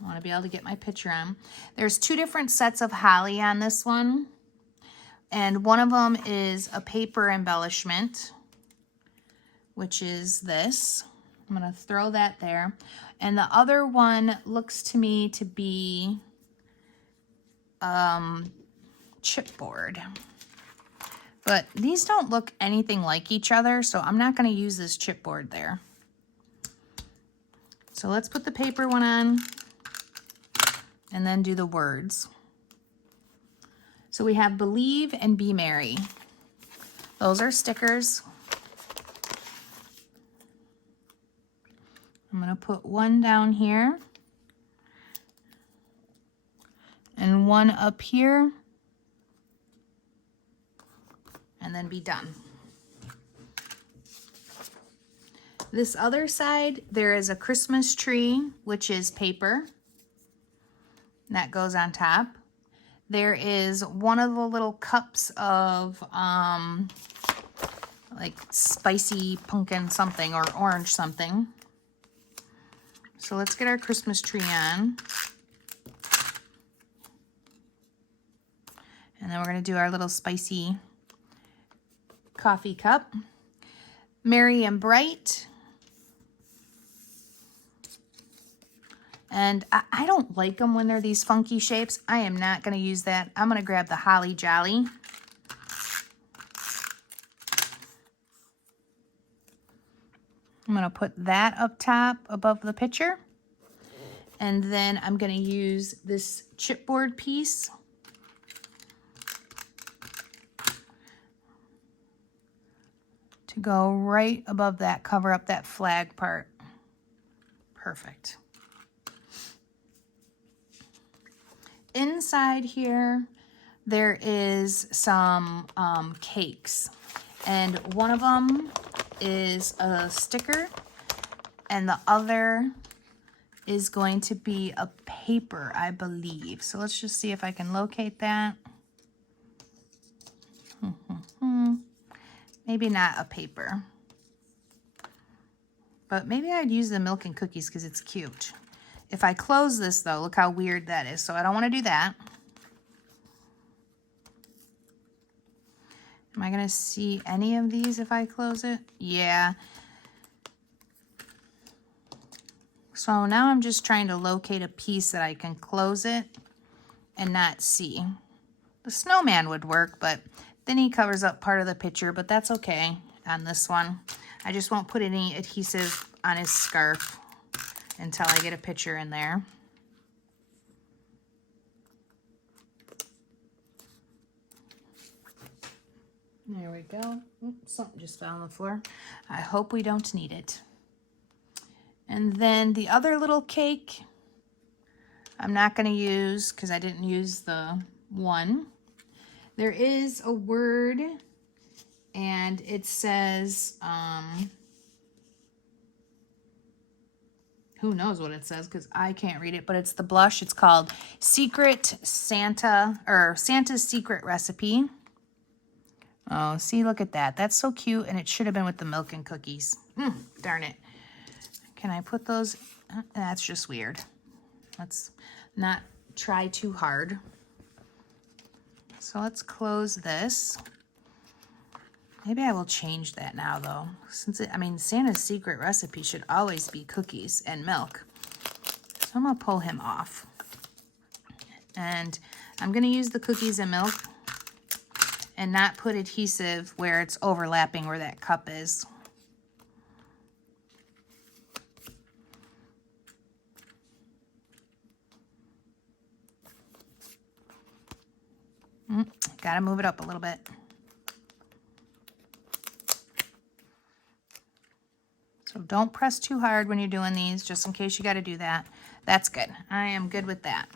I want to be able to get my picture on. There's two different sets of holly on this one. And one of them is a paper embellishment, which is this. I'm going to throw that there. And the other one looks to me to be chipboard. But these don't look anything like each other, so I'm not going to use this chipboard there. So let's put the paper one on and then do the words. So we have believe and be merry. Those are stickers. I'm going to put one down here and one up here and then be done. This other side, there is a Christmas tree, which is paper. That goes on top. There is one of the little cups of like spicy pumpkin something or orange something. So let's get our Christmas tree on. And then we're going to do our little spicy coffee cup. Merry and bright. And I don't like them when they're these funky shapes. I am not going to use that. I'm going to grab the Holly Jolly. I'm going to put that up top above the picture. And then I'm going to use this chipboard piece to go right above that, cover up that flag part. Perfect. Inside here, there is some cakes, and one of them is a sticker, and the other is going to be a paper, I believe. So let's just see if I can locate that. Maybe not a paper, but maybe I'd use the milk and cookies because it's cute. If I close this, though, look how weird that is. So I don't want to do that. Am I going to see any of these if I close it? Yeah. So now I'm just trying to locate a piece that I can close it and not see. The snowman would work, but then he covers up part of the picture, but that's okay on this one. I just won't put any adhesive on his scarf until I get a picture in there. There we go. Oops, something just fell on the floor. I hope we don't need it. And then the other little cake, I'm not going to use because I didn't use the one. There is a word, and it says, who knows what it says because I can't read it, but it's the blush. It's called Secret Santa, or Santa's Secret Recipe. Oh, see, look at that. That's so cute, and it should have been with the milk and cookies. Darn it. Can I put those? That's just weird. Let's not try too hard. So let's close this. Maybe I will change that now, though. Since I mean, Santa's Secret Recipe should always be cookies and milk. So I'm going to pull him off. And I'm going to use the cookies and milk and not put adhesive where it's overlapping where that cup is. Gotta move it up a little bit. So don't press too hard when you're doing these, just in case you got to do that. That's good. I am good with that.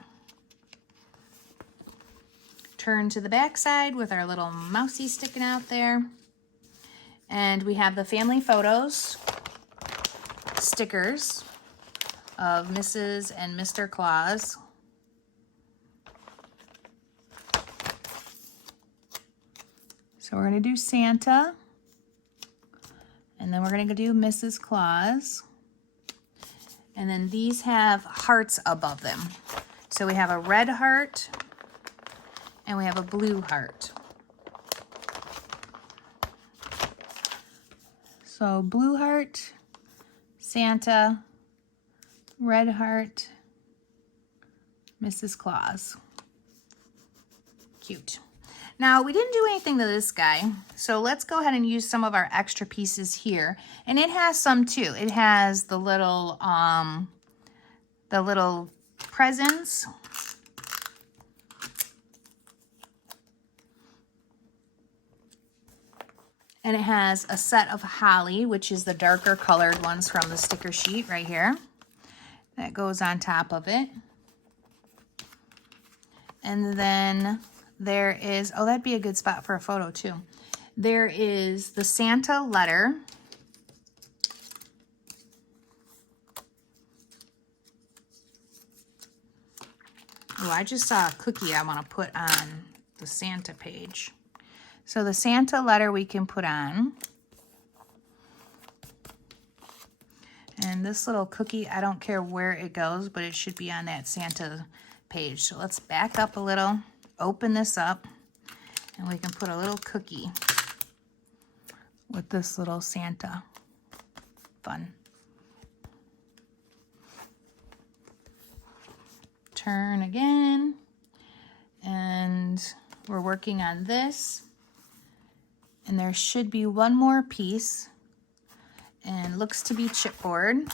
Turn to the back side with our little mousey sticking out there. And we have the family photos, stickers of Mrs. and Mr. Claus. So we're going to do Santa, and then we're going to do Mrs. Claus. And then these have hearts above them. So we have a red heart and we have a blue heart. So blue heart, Santa, red heart, Mrs. Claus. Cute. Now, we didn't do anything to this guy, so let's go ahead and use some of our extra pieces here. And it has some too. It has the little presents. And it has a set of holly, which is the darker colored ones from the sticker sheet right here. That goes on top of it. And then there is, oh, that'd be a good spot for a photo too. There is the Santa letter. Oh, I just saw a cookie I want to put on the Santa page. So the Santa letter we can put on. And this little cookie, I don't care where it goes, but it should be on that Santa page. So let's back up a little, open this up, and we can put a little cookie with this little Santa. Fun. Turn again, and we're working on this. And there should be one more piece, and looks to be chipboard.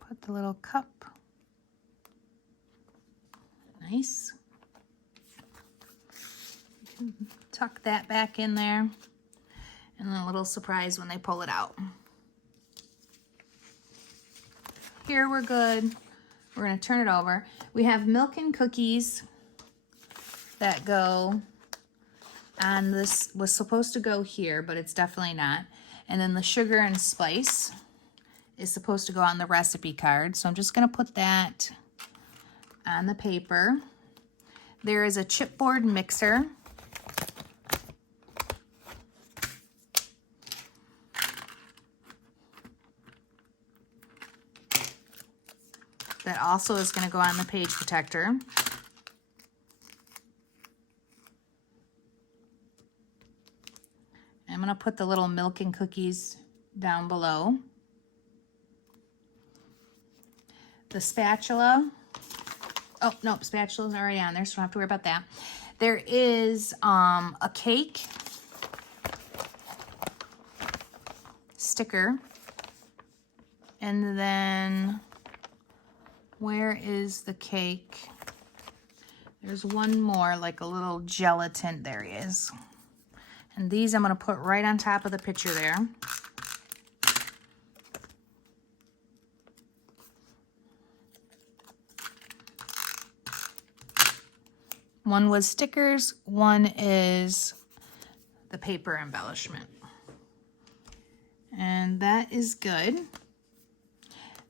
Put the little cup. Nice. Tuck that back in there. And then a little surprise when they pull it out. Here we're good. We're going to turn it over. We have milk and cookies that go on this, was supposed to go here, but it's definitely not. And then the sugar and spice is supposed to go on the recipe card. So I'm just going to put that on the paper. There is a chipboard mixer. That also is going to go on the page protector. I'm going to put the little milk and cookies down below. The spatula. Oh, nope, spatula's already on there, so don't have to worry about that. There is a cake sticker. And then, where is the cake? There's one more, like a little gelatin. There he is. And these I'm going to put right on top of the picture there. One was stickers, one is the paper embellishment. And that is good.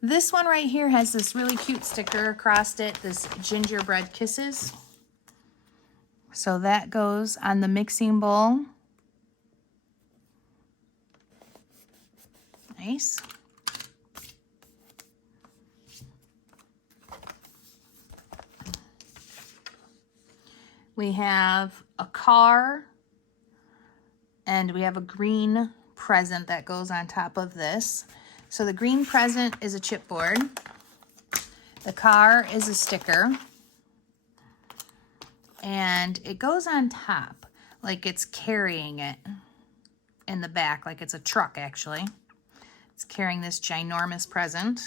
This one right here has this really cute sticker across it, this gingerbread kisses. So that goes on the mixing bowl. Nice. We have a car, and we have a green present that goes on top of this. So the green present is a chipboard. The car is a sticker. And it goes on top, like it's carrying it in the back, like it's a truck actually. It's carrying this ginormous present.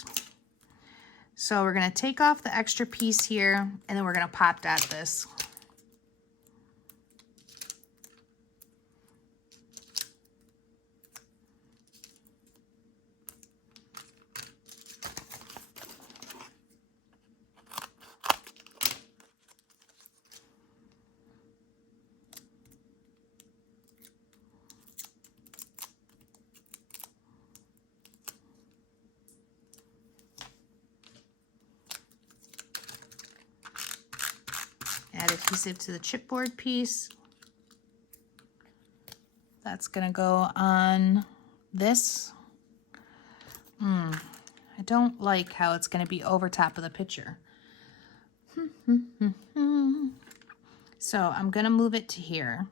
So we're gonna take off the extra piece here, and then we're gonna pop dot this. add adhesive to the chipboard piece. That's going to go on this. I don't like how it's going to be over top of the picture. So I'm going to move it to here.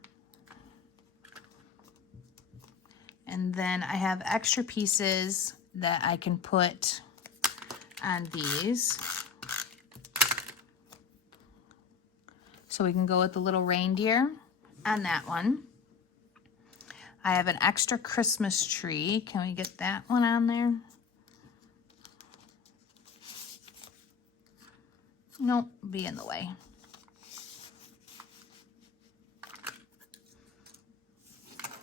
And then I have extra pieces that I can put on these. So we can go with the little reindeer on that one. I have an extra Christmas tree. Can we get that one on there? Nope, be in the way.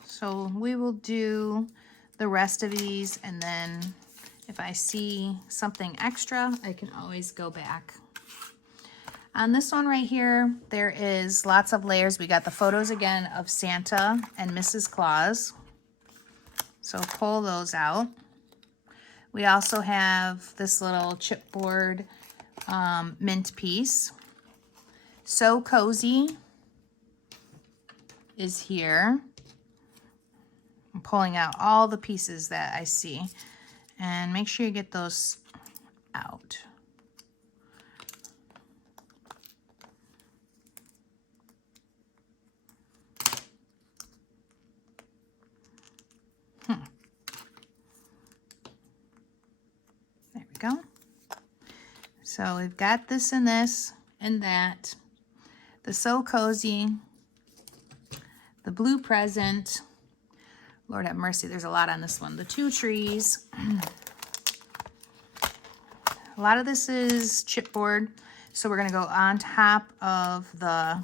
So we will do the rest of these, and then if I see something extra, I can always go back. On this one right here, there is lots of layers. We got the photos again of Santa and Mrs. Claus. So pull those out. We also have this little chipboard mint piece. So Cozy is here. I'm pulling out all the pieces that I see. And make sure you get those out. There we go. So we've got this and this and that. The So Cozy. The blue present. Lord have mercy, there's a lot on this one. The two trees. A lot of this is chipboard. So we're going to go on top of the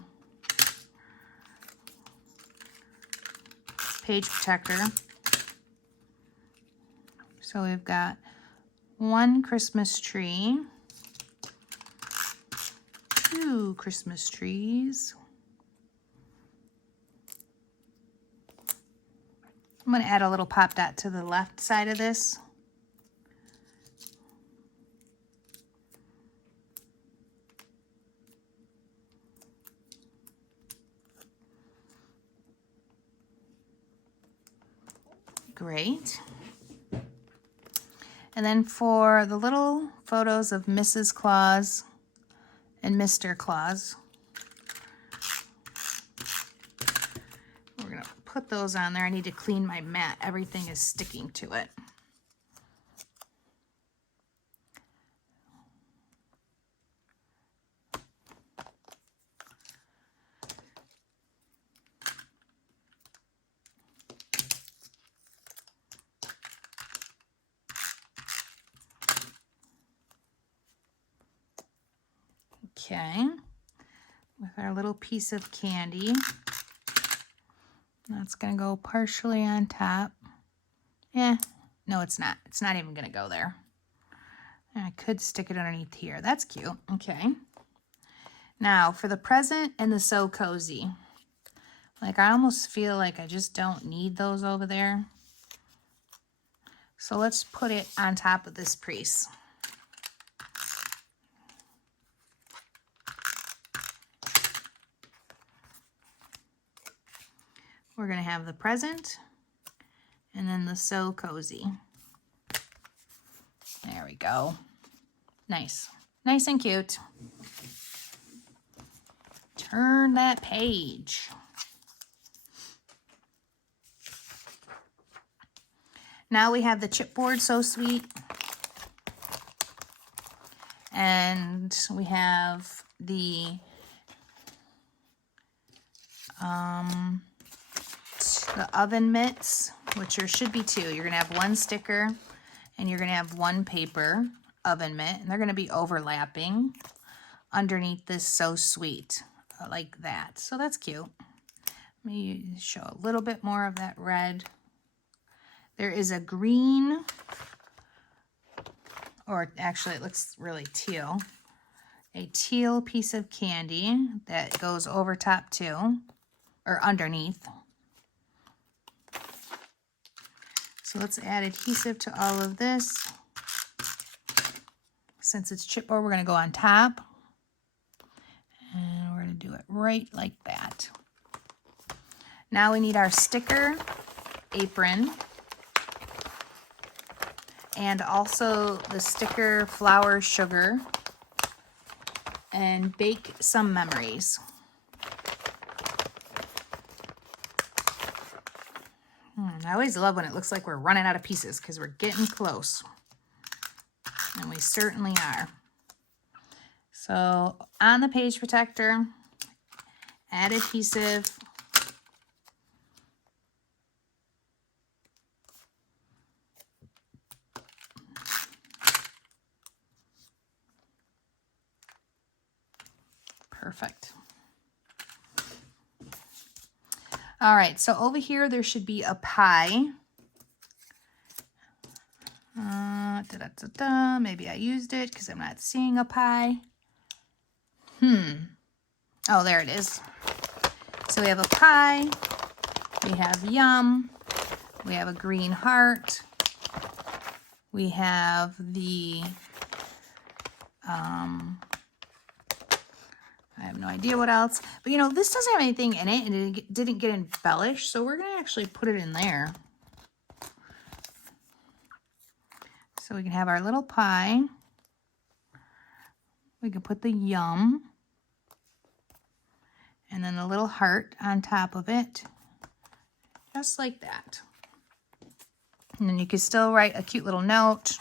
page protector. So we've got one Christmas tree, two Christmas trees. I'm going to add a little pop dot to the left side of this. Great. And then for the little photos of Mrs. Claus and Mr. Claus, we're going to put those on there. I need to clean my mat. Everything is sticking to it. Okay, with our little piece of candy. That's going to go partially on top. No, it's not. It's not even going to go there. I could stick it underneath here. That's cute. Okay. Now, for the present and the So Cozy. Like, I almost feel like I just don't need those over there. So let's put it on top of this piece. We're going to have the present and then the So Cozy. There we go. Nice. Nice and cute. Turn that page. Now we have the chipboard So Sweet. And we have the oven mitts, which there should be two. You're going to have one sticker and you're going to have one paper oven mitt, and they're going to be overlapping underneath this So Sweet, like that. So that's cute. Let me show a little bit more of that red. There is a green, or actually it looks really teal, a teal piece of candy that goes over top too, or underneath. So let's add adhesive to all of this. Since it's chipboard, we're going to go on top. And we're going to do it right like that. Now we need our sticker apron and also the sticker flour sugar and bake some memories. I always love when it looks like we're running out of pieces because we're getting close. And we certainly are. So on the page protector, add adhesive. Perfect. All right, so over here there should be a pie. Maybe I used it because I'm not seeing a pie. Oh, there it is. So we have a pie, we have yum, we have a green heart, we have the, I have no idea what else. But you know, this doesn't have anything in it and it didn't get embellished, so we're gonna actually put it in there. So we can have our little pie. We can put the yum. And then a little heart on top of it. Just like that. And then you can still write a cute little note.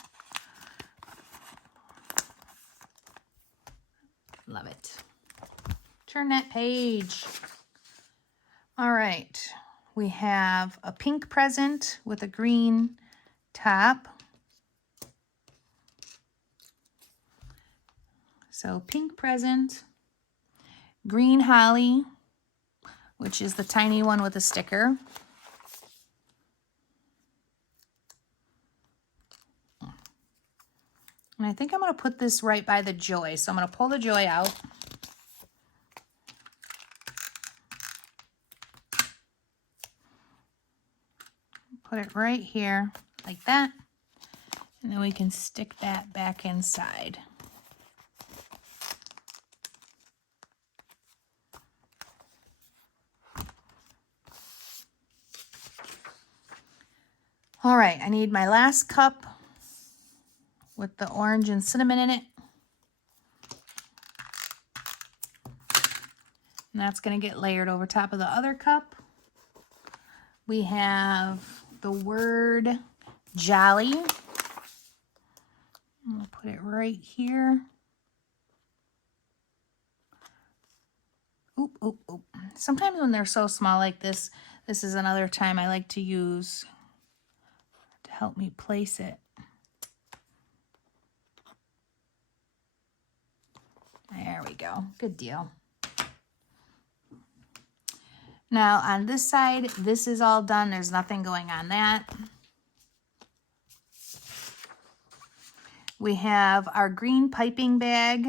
Love it. Turn that page. All right. We have a pink present with a green top. So pink present. Green holly, which is the tiny one with a sticker. And I think I'm going to put this right by the joy. So I'm going to pull the joy out. Put it right here like that. And then we can stick that back inside. All right, I need my last cup with the orange and cinnamon in it. And that's going to get layered over top of the other cup. We have the word jolly. I'm going to put it right here. Oop, oop, oop. Sometimes when they're so small like this, this is another time I like to use to help me place it. There we go. Good deal. Now on this side, this is all done. There's nothing going on that. We have our green piping bag.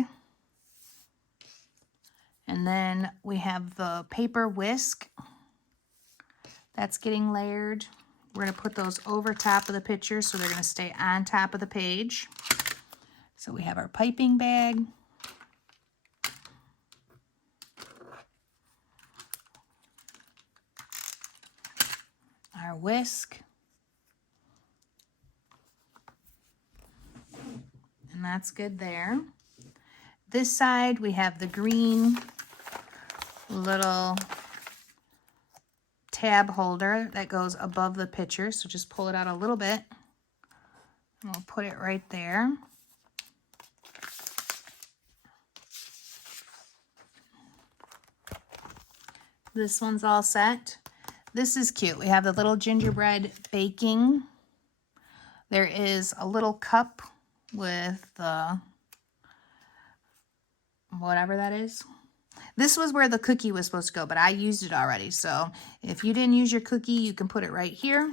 And then we have the paper whisk. That's getting layered. We're going to put those over top of the picture so they're going to stay on top of the page. So we have our piping bag. Our whisk. And that's good there. This side we have the green little tab holder that goes above the picture. So just pull it out a little bit. And we'll put it right there. This one's all set. This is cute. We have the little gingerbread baking. There is a little cup with the whatever that is. This was where the cookie was supposed to go, but I used it already. So if you didn't use your cookie, you can put it right here.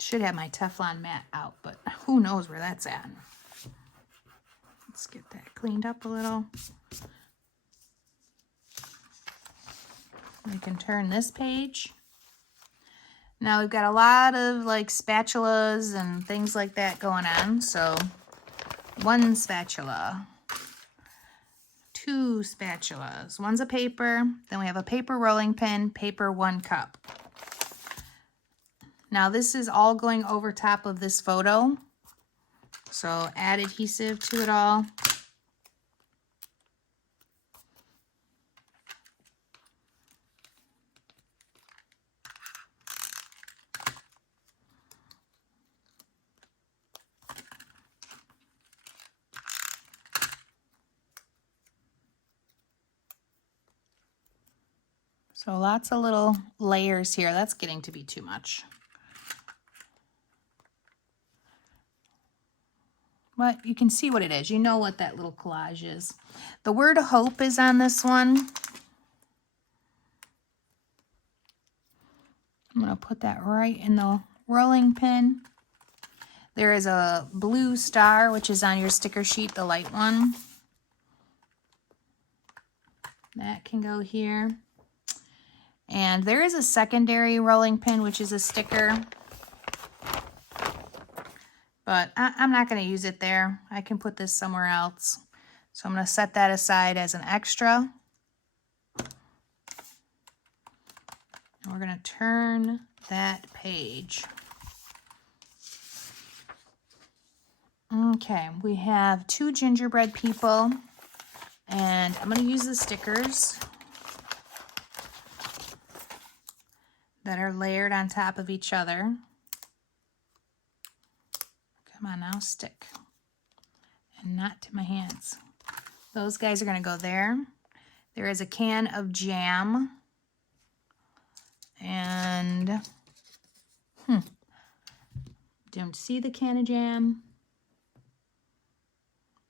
Should have my Teflon mat out, but who knows where that's at. Let's get that cleaned up a little. We can turn this page. Now we've got a lot of like spatulas and things like that going on. So 1 spatula, 2 spatulas, one's a paper, then we have a paper rolling pin, paper 1 cup. Now this is all going over top of this photo. So add adhesive to it all. So lots of little layers here. That's getting to be too much. But you can see what it is. You know what that little collage is. The word hope is on this one. I'm going to put that right in the rolling pin. There is a blue star, which is on your sticker sheet, the light one. That can go here. And there is a secondary rolling pin, which is a sticker. But I'm not going to use it there. I can put this somewhere else. So I'm going to set that aside as an extra. And we're going to turn that page. Okay, we have 2 gingerbread people. And I'm going to use the stickers that are layered on top of each other. Come on now, stick. And not to my hands. Those guys are going to go there. There is a can of jam. And, don't see the can of jam.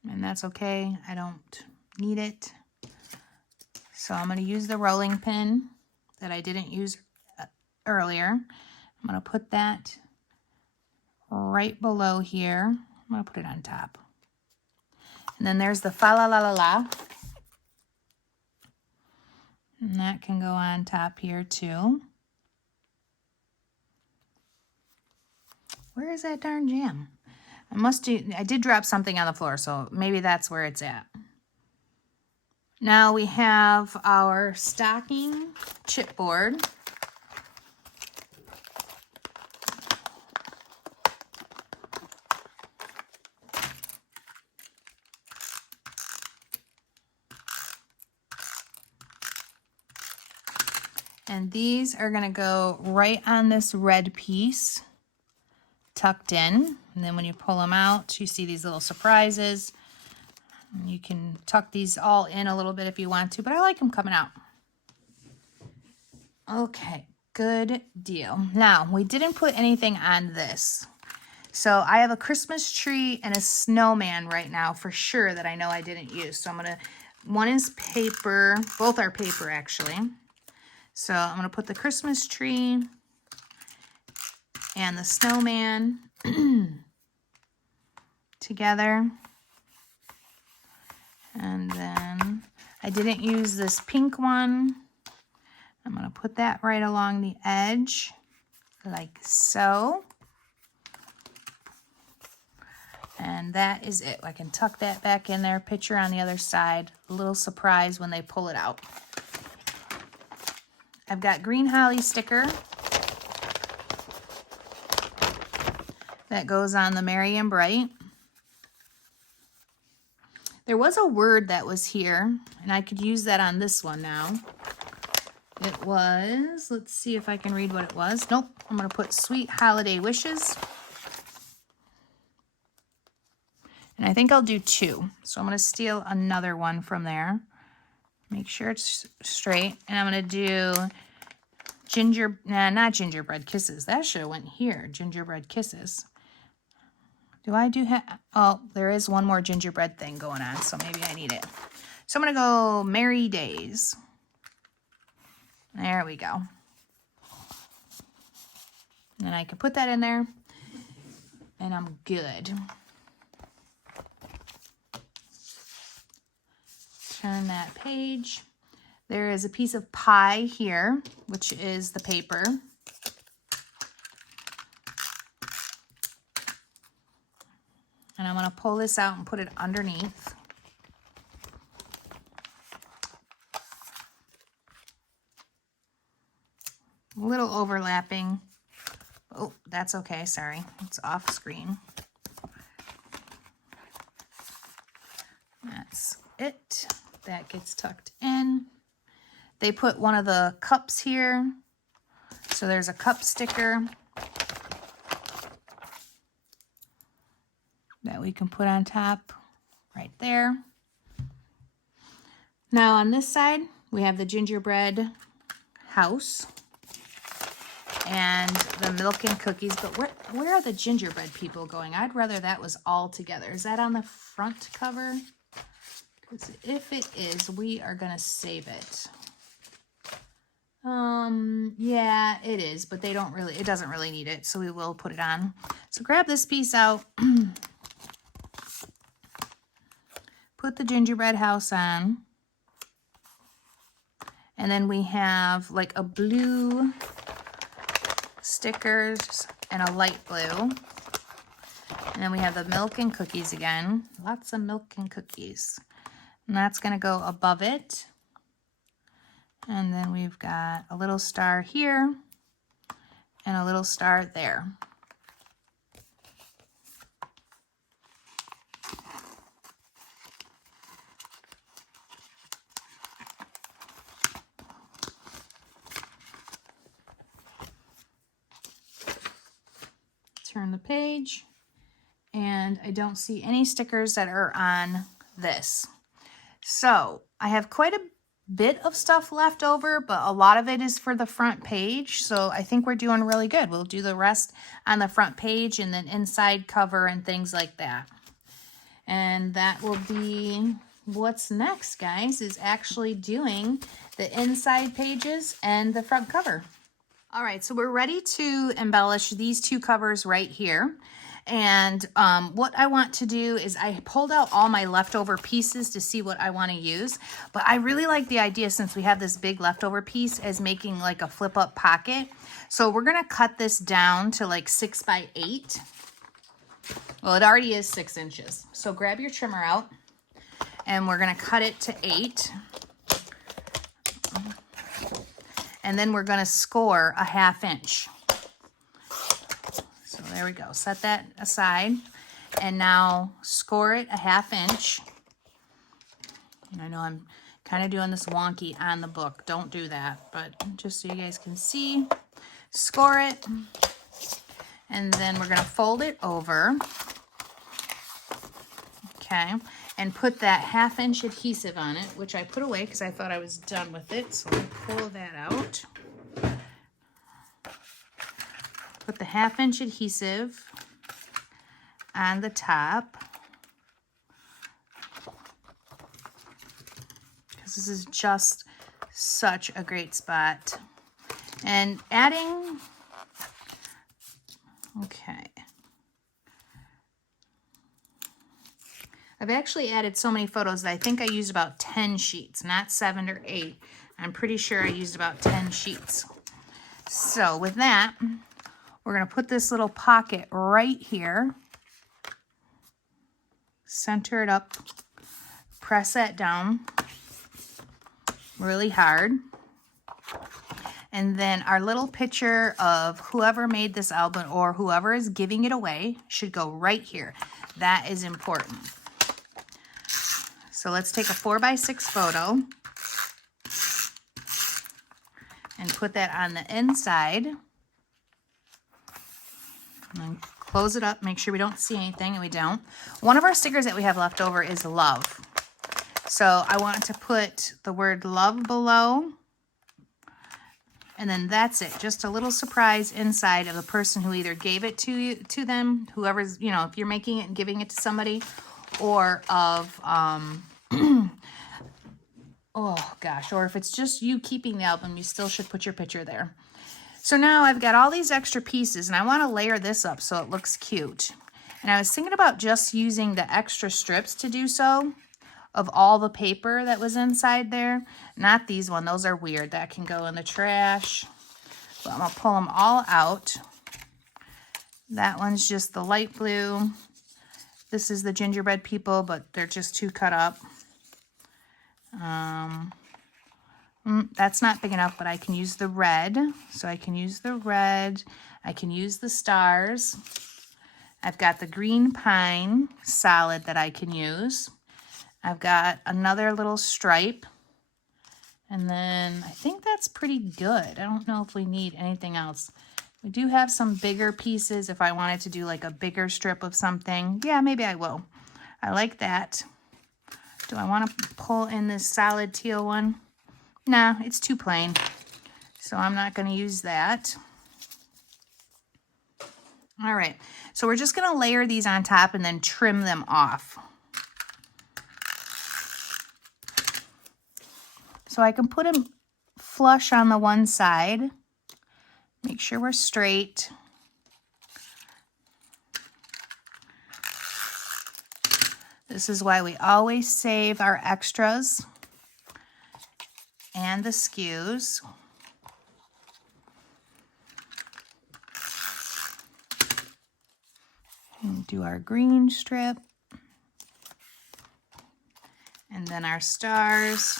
And that's okay. I don't need it. So I'm going to use the rolling pin that I didn't use earlier. I'm going to put that right below here. I'm going to put it on top. And then there's the fa la la la la. And that can go on top here too. Where is that darn jam? I did drop something on the floor, so maybe that's where it's at. Now we have our stocking chipboard. And these are going to go right on this red piece, tucked in. And then when you pull them out, you see these little surprises. And you can tuck these all in a little bit if you want to, but I like them coming out. Okay, good deal. Now, we didn't put anything on this. So I have a Christmas tree and a snowman right now for sure that I know I didn't use. So I'm going to, one is paper, both are paper actually. So I'm going to put the Christmas tree and the snowman together. And then I didn't use this pink one. I'm going to put that right along the edge like so. And that is it. I can tuck that back in there, picture on the other side. A little surprise when they pull it out. I've got green holly sticker that goes on the Merry and Bright. There was a word that was here, and I could use that on this one now. It was, let's see if I can read what it was. Nope, I'm going to put Sweet Holiday Wishes. And I think I'll do 2. So I'm going to steal another one from there. Make sure it's straight. And I'm going to do not gingerbread kisses. That should have went here. Gingerbread kisses. Do I do oh, there is one more gingerbread thing going on, so maybe I need it. So I'm going to go Merry Days. There we go. And I can put that in there, and I'm good. turn that page. There is a piece of pie here, which is the paper. And I'm going to pull this out and put it underneath. A little overlapping. Oh, that's okay, sorry. It's off screen. That's it. That gets tucked in. They put one of the cups here. So there's a cup sticker that we can put on top right there. Now on this side, we have the gingerbread house and the milk and cookies, but where are the gingerbread people going? I'd rather that was all together. Is that on the front cover? Because if it is, we are gonna save it. Yeah, it is, but they don't really, it doesn't really need it, so we will put it on. So grab this piece out, put the gingerbread house on, and then we have like a blue stickers and a light blue. And then we have the milk and cookies again. Lots of milk and cookies. And that's going to go above it. And then we've got a little star here and a little star there. Turn the page, and I don't see any stickers that are on this. So I have quite a bit of stuff left over, but a lot of it is for the front page. So I think we're doing really good. We'll do the rest on the front page and then inside cover and things like that. And that will be what's next, guys, is actually doing the inside pages and the front cover. All right, so we're ready to embellish these two covers right here. And what I want to do is I pulled out all my leftover pieces to see what I want to use. But I really like the idea, since we have this big leftover piece, as making like a flip up pocket. So we're going to cut this down to like 6 by 8. Well, it already is 6 inches. So grab your trimmer out and we're going to cut it to 8. And then we're going to score a 1/2 inch. So there we go. Set that aside. And now score it a 1/2 inch. And I know I'm kind of doing this wonky on the book. Don't do that. But just so you guys can see, score it. And then we're going to fold it over. Okay. And put that 1/2 inch adhesive on it, which I put away because I thought I was done with it. So let me pull that out. Put the 1/2 inch adhesive on the top. Because this is just such a great spot. And adding, okay. I've actually added so many photos that I think I used about 10 sheets, not 7 or 8. I'm pretty sure I used about 10 sheets. So with that, we're going to put this little pocket right here. Center it up. Press that down really hard. And then our little picture of whoever made this album or whoever is giving it away should go right here. That is important. So let's take a 4x6 photo and put that on the inside. And then close it up, make sure we don't see anything, and we don't. One of our stickers that we have left over is love. So I want to put the word love below. And then that's it. Just a little surprise inside of the person who either gave it to them, whoever's, you know, if you're making it and giving it to somebody, or of, oh gosh, or if it's just you keeping the album, you still should put your picture there. So now I've got all these extra pieces and I want to layer this up so it looks cute. And I was thinking about just using the extra strips to do so. of all the paper that was inside there. Not these ones, those are weird. That can go in the trash. But I'm gonna pull them all out. That one's just the light blue. This is the gingerbread people, but they're just too cut up. That's not big enough, but I can use the red. So I can use the red. I can use the stars. I've got the green pine solid that I can use. I've got another little stripe. And then I think that's pretty good. I don't know if we need anything else. We do have some bigger pieces if I wanted to do like a bigger strip of something. Yeah, maybe I will. I like that. Do I want to pull in this solid teal one? Nah, it's too plain. So I'm not going to use that. All right, so we're just going to layer these on top and then trim them off. So I can put them flush on the one side. Make sure we're straight. This is why we always save our extras and the skews. And do our green strip. And then our stars.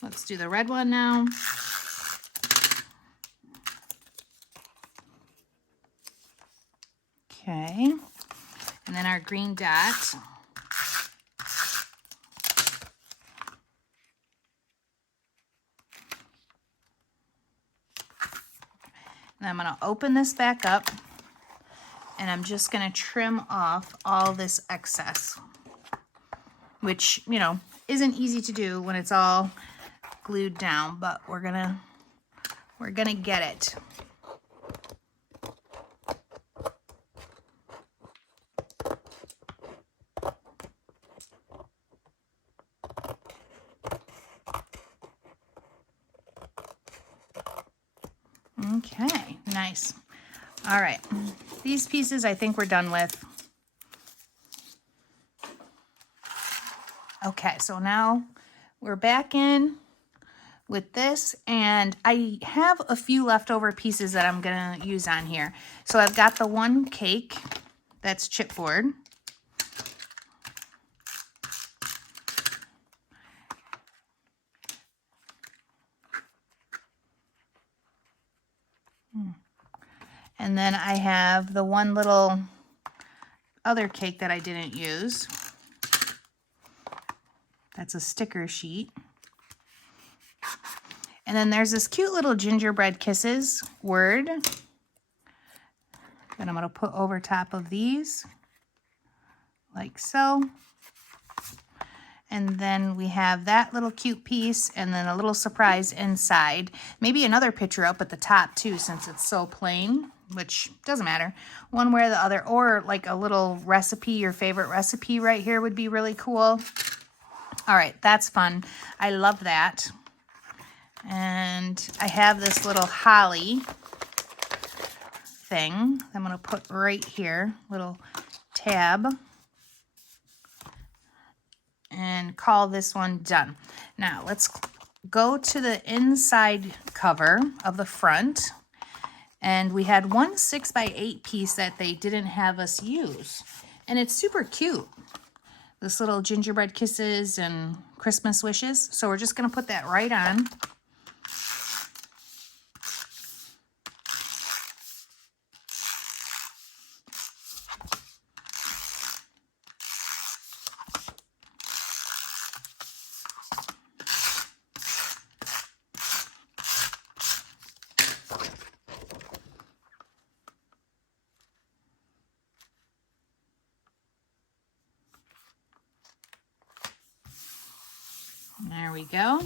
Let's do the red one now. Okay, and then our green dot. And I'm going to open this back up, and I'm just going to trim off all this excess, which, you know, isn't easy to do when it's all glued down, but we're gonna get it. Okay, nice. All right, these pieces I think we're done with. Okay, so now we're back in with this, and I have a few leftover pieces that I'm gonna use on here. So I've got the one cake that's chipboard. And then I have the one little other cake that I didn't use. That's a sticker sheet. And then there's this cute little gingerbread kisses word that I'm going to put over top of these, like so. And then we have that little cute piece, and then a little surprise inside. Maybe another picture up at the top too, since it's so plain, which doesn't matter. One way or the other, or like a little recipe, your favorite recipe right here would be really cool. All right, that's fun. I love that. And I have this little holly thing I'm going to put right here, little tab, and call this one done. Now let's go to the inside cover of the front, and we had one 6x8 piece that they didn't have us use, and it's super cute. This little gingerbread kisses and Christmas wishes. So we're just going to put that right on. There we go.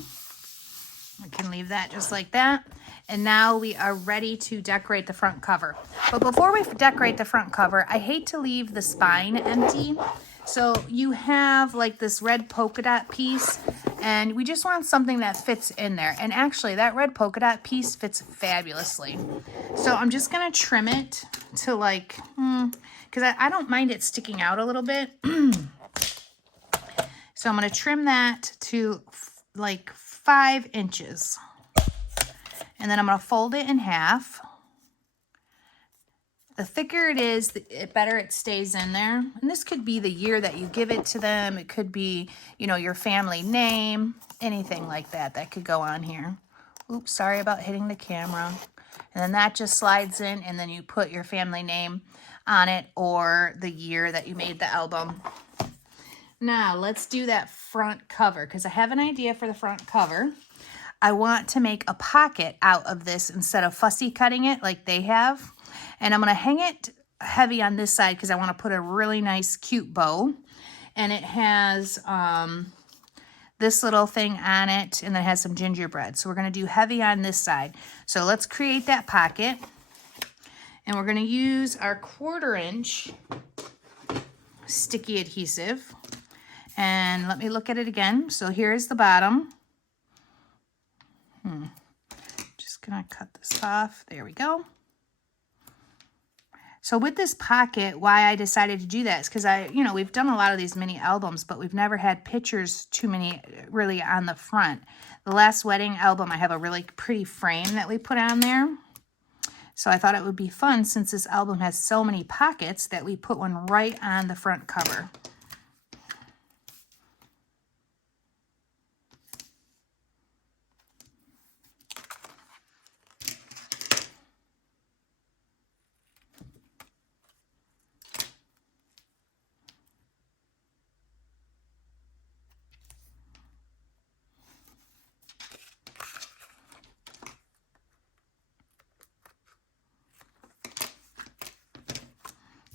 We can leave that just like that. And now we are ready to decorate the front cover. But before we decorate the front cover, I hate to leave the spine empty. So you have like this red polka dot piece, and we just want something that fits in there. And actually that red polka dot piece fits fabulously. So I'm just gonna trim it to like, because I don't mind it sticking out a little bit. So I'm gonna trim that to like 5 inches. And then I'm gonna fold it in half. The thicker it is, the better it stays in there. And this could be the year that you give it to them. It could be, you know, your family name, anything like that that could go on here. Oops, sorry about hitting the camera. And then that just slides in, and then you put your family name on it or the year that you made the album. Now let's do that front cover, because I have an idea for the front cover. I want to make a pocket out of this instead of fussy cutting it like they have. And I'm going to hang it heavy on this side because I want to put a really nice cute bow. And it has this little thing on it, and then it has some gingerbread. So we're going to do heavy on this side. So let's create that pocket. And we're going to use our 1/4 inch sticky adhesive. And let me look at it again. So here's the bottom. Just going to cut this off. There we go. So with this pocket, why I decided to do that is because we've done a lot of these mini albums, but we've never had pictures too many really on the front. The last wedding album, I have a really pretty frame that we put on there. So I thought it would be fun, since this album has so many pockets, that we put one right on the front cover.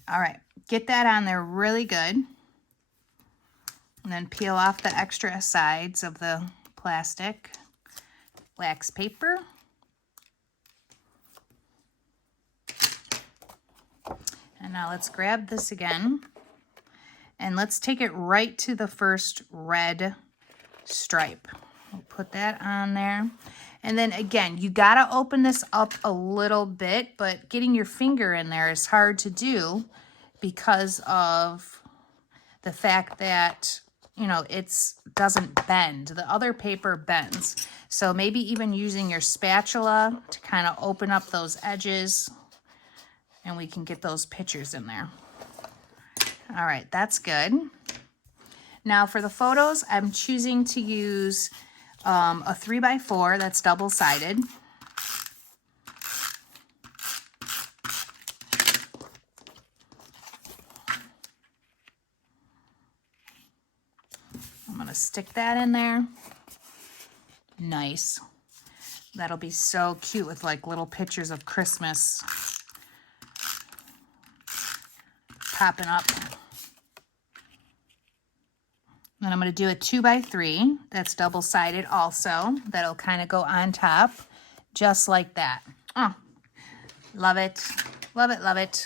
All right, get that on there really good. And then peel off the extra sides of the plastic wax paper. And now let's grab this again. And let's take it right to the first red stripe. We'll put that on there. And then again, you gotta open this up a little bit, but getting your finger in there is hard to do because of the fact that, it doesn't bend. The other paper bends. So maybe even using your spatula to kind of open up those edges, and we can get those pictures in there. All right, that's good. Now for the photos, I'm choosing to use a 3x4 that's double-sided. I'm going to stick that in there. Nice. That'll be so cute with like little pictures of Christmas popping up. Then I'm going to do a 2x3 that's double-sided also. That'll kind of go on top, just like that. Oh, love it. Love it, love it.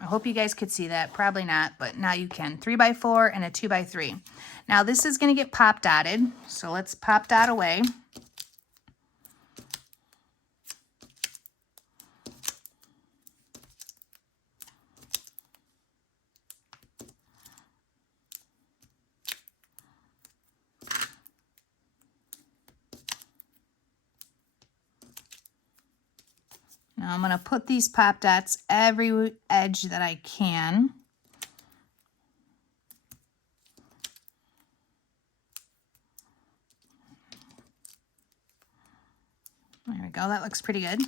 I hope you guys could see that. Probably not, but now you can. 3x4 and a 2x3. Now this is going to get pop dotted, so let's pop dot away. Now I'm going to put these pop dots every edge that I can. There we go. That looks pretty good.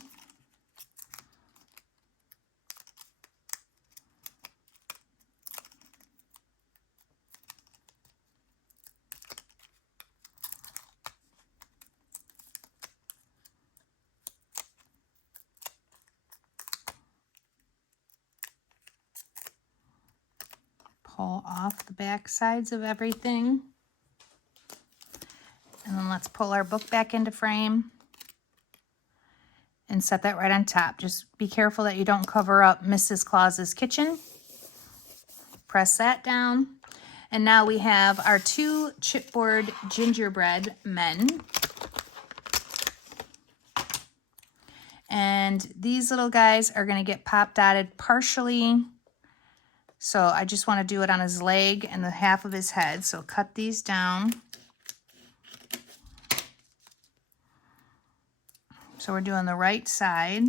Pull off the back sides of everything. And then let's pull our book back into frame and set that right on top. Just be careful that you don't cover up Mrs. Claus's kitchen. press that down. And now we have our 2 chipboard gingerbread men. And these little guys are going to get pop dotted partially. So I just want to do it on his leg and the half of his head. So cut these down. So we're doing the right side.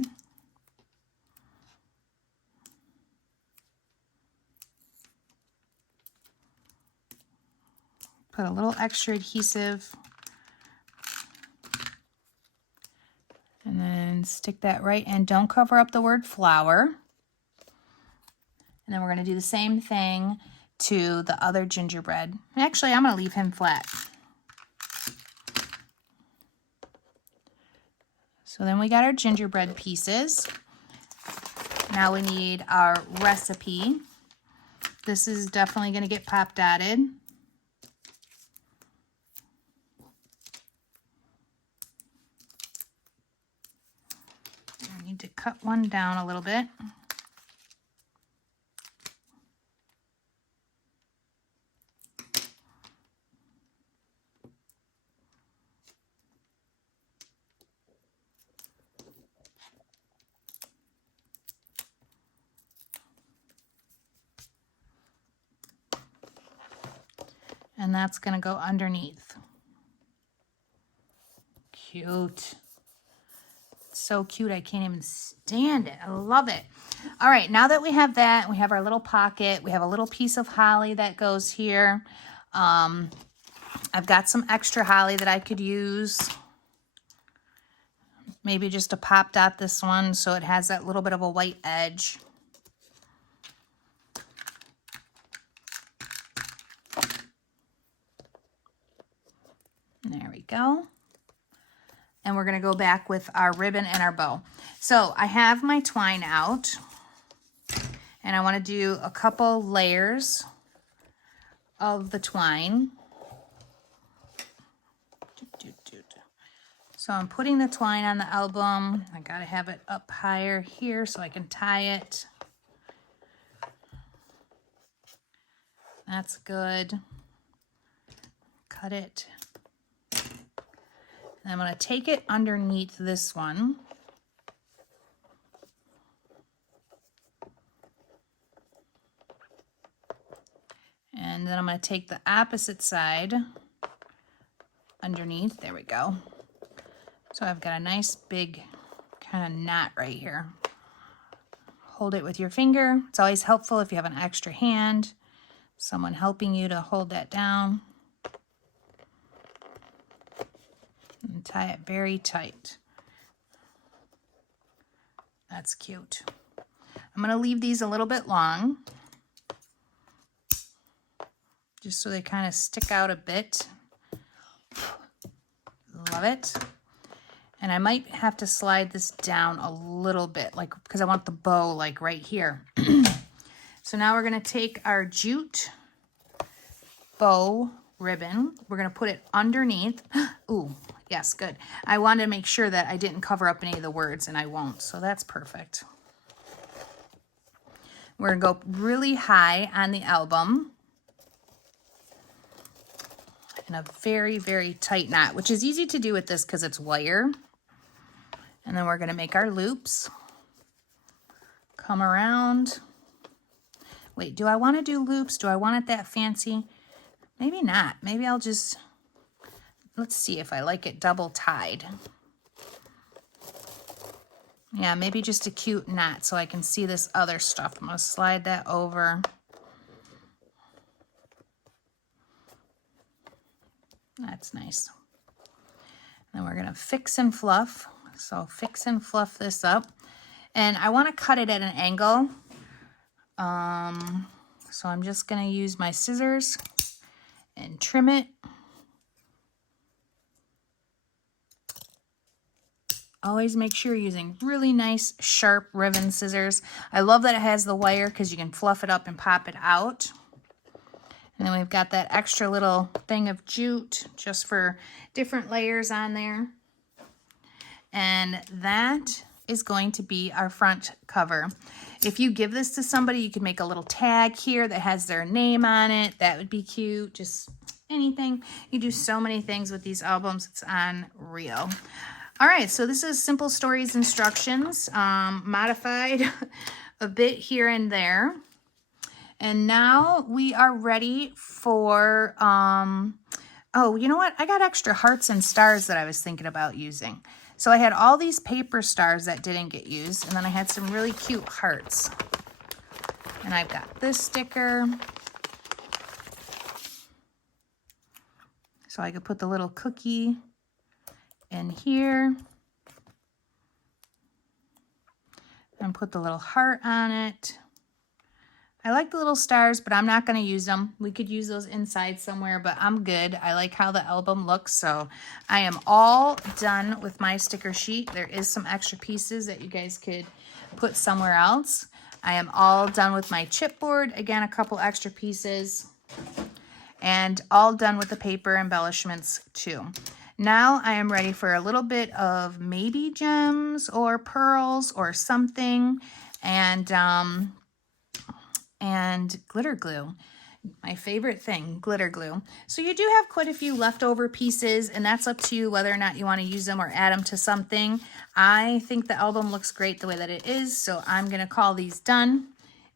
Put a little extra adhesive. And then stick that right in. Don't cover up the word flower. And then we're going to do the same thing to the other gingerbread. Actually, I'm going to leave him flat. So then we got our gingerbread pieces. Now we need our recipe. This is definitely going to get pop dotted. I need to cut one down a little bit. And that's going to go underneath. Cute. It's so cute, I can't even stand it. I love it. All right, now that we have that, we have our little pocket. We have a little piece of holly that goes here. I've got some extra holly that I could use. Maybe just to pop dot this one so it has that little bit of a white edge. There we go. And we're going to go back with our ribbon and our bow. So I have my twine out. And I want to do a couple layers of the twine. So I'm putting the twine on the album. I got to have it up higher here so I can tie it. That's good. Cut it. And I'm going to take it underneath this one. And then I'm going to take the opposite side underneath. There we go. So I've got a nice big kind of knot right here. Hold it with your finger. It's always helpful if you have an extra hand, someone helping you to hold that down. And tie it very tight. That's cute. I'm going to leave these a little bit long, just so they kind of stick out a bit. Love it. And I might have to slide this down a little bit, like, because I want the bow like right here. So now we're going to take our jute bow ribbon. We're going to put it underneath. Ooh, yes, good. I wanted to make sure that I didn't cover up any of the words, and I won't. So that's perfect. We're going to go really high on the album. In a very, very tight knot, which is easy to do with this because it's wire. And then we're going to make our loops. Come around. Wait, do I want to do loops? Do I want it that fancy? Maybe not. Maybe I'll just, let's see if I like it double tied. Yeah, maybe just a cute knot so I can see this other stuff. I'm going to slide that over. That's nice. Then we're going to fix and fluff. So fix and fluff this up. And I want to cut it at an angle. So I'm just going to use my scissors and trim it. Always make sure you're using really nice, sharp ribbon scissors. I love that it has the wire because you can fluff it up and pop it out. And then we've got that extra little thing of jute just for different layers on there. And that is going to be our front cover. If you give this to somebody, you can make a little tag here that has their name on it. That would be cute. Just anything. You do so many things with these albums. It's unreal. All right, so this is Simple Stories instructions, modified a bit here and there. And now we are ready for, oh, you know what? I got extra hearts and stars that I was thinking about using. So I had all these paper stars that didn't get used, and then I had some really cute hearts. And I've got this sticker. So I could put the little cookie in here and put the little heart on it. I like the little stars, but I'm not going to use them. We could use those inside somewhere, but I'm good. I like how the album looks, so I am all done with my sticker sheet. There is some extra pieces that you guys could put somewhere else. I am all done with my chipboard. Again, a couple extra pieces. And all done with the paper embellishments too. Now I am ready for a little bit of maybe gems or pearls or something. And glitter glue. My favorite thing, glitter glue. So you do have quite a few leftover pieces, and that's up to you whether or not you want to use them or add them to something. I think the album looks great the way that it is, so I'm going to call these done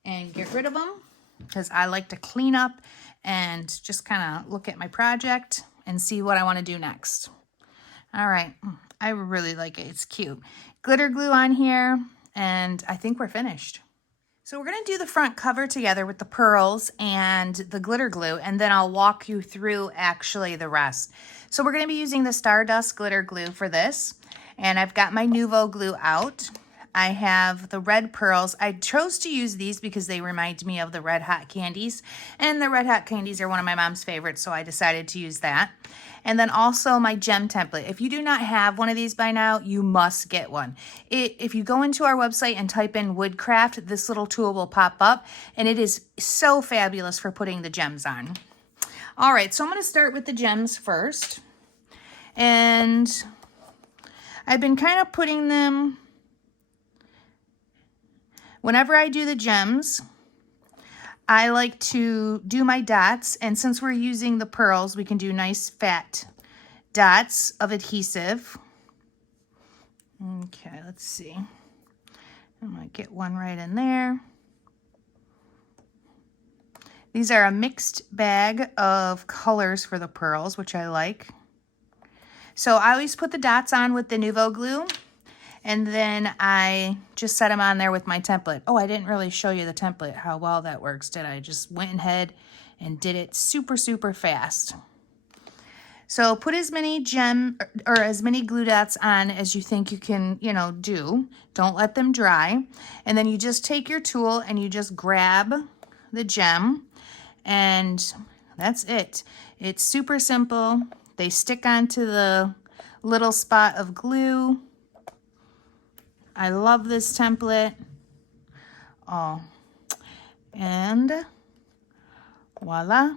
and get rid of them because I like to clean up and just kind of look at my project and see what I want to do next. All right, I really like it. It's cute. Glitter glue on here, and I think we're finished. So we're going to do the front cover together with the pearls and the glitter glue, and then I'll walk you through actually the rest. So we're going to be using the Stardust glitter glue for this, and I've got my Nuvo glue out. I have the red pearls. I chose to use these because they remind me of the Red Hot candies, and the Red Hot candies are one of my mom's favorites, so I decided to use that. And then also my gem template. If you do not have one of these by now, you must get one. If you go into our website and type in woodcraft, this little tool will pop up, and it is so fabulous for putting the gems on. All right, so I'm going to start with the gems first. And I've been kind of putting them, whenever I do the gems, I like to do my dots, and since we're using the pearls, we can do nice fat dots of adhesive. Okay, let's see. I'm gonna get one right in there. These are a mixed bag of colors for the pearls, which I like. So I always put the dots on with the Nuvo glue, and then I just set them on there with my template. Oh, I didn't really show you the template, how well that works, did I? Just went ahead and did it super, super fast. So put as many as many glue dots on as you think you can, do. Don't let them dry. And then you just take your tool and you just grab the gem, and that's it. It's super simple. They stick onto the little spot of glue. I love this template. Oh, and voila,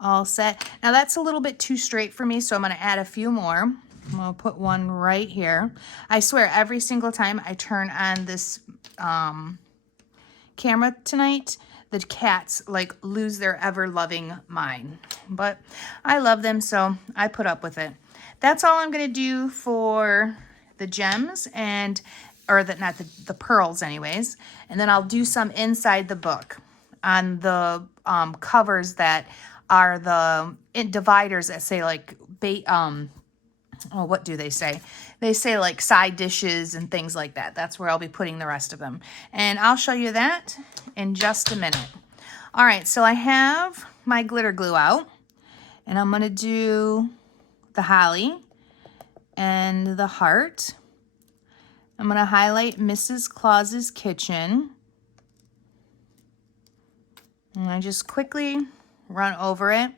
all set. Now that's a little bit too straight for me, so I'm going to add a few more. I'm going to put one right here. I swear every single time I turn on this camera tonight, the cats like lose their ever-loving mind. But I love them, so I put up with it. That's all I'm going to do for the gems, or not the pearls anyways. And then I'll do some inside the book on the covers that are the dividers that say like, what do they say? They say like side dishes and things like that. That's where I'll be putting the rest of them. And I'll show you that in just a minute. All right, so I have my glitter glue out, and I'm gonna do the holly and the heart. I'm going to highlight Mrs. Claus's kitchen. And I just quickly run over it.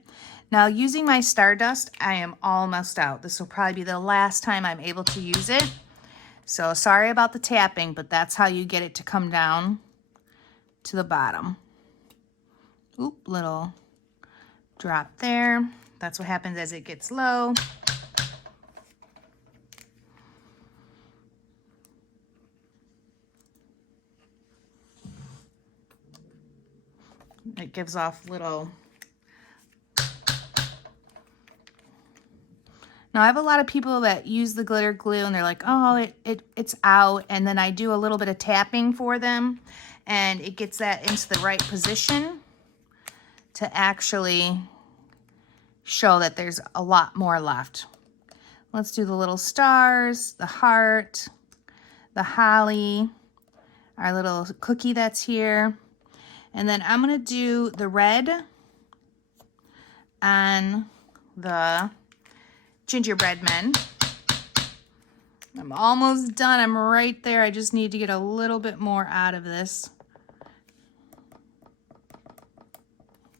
Now, using my Stardust, I am almost out. This will probably be the last time I'm able to use it. So sorry about the tapping, but that's how you get it to come down to the bottom. Oop, little drop there. That's what happens as it gets low. It gives off little... Now, I have a lot of people that use the glitter glue and they're like, oh, it's out. And then I do a little bit of tapping for them and it gets that into the right position to actually show that there's a lot more left. Let's do the little stars, the heart, the holly, our little cookie that's here. And then I'm going to do the red on the gingerbread men. I'm almost done. I'm right there. I just need to get a little bit more out of this.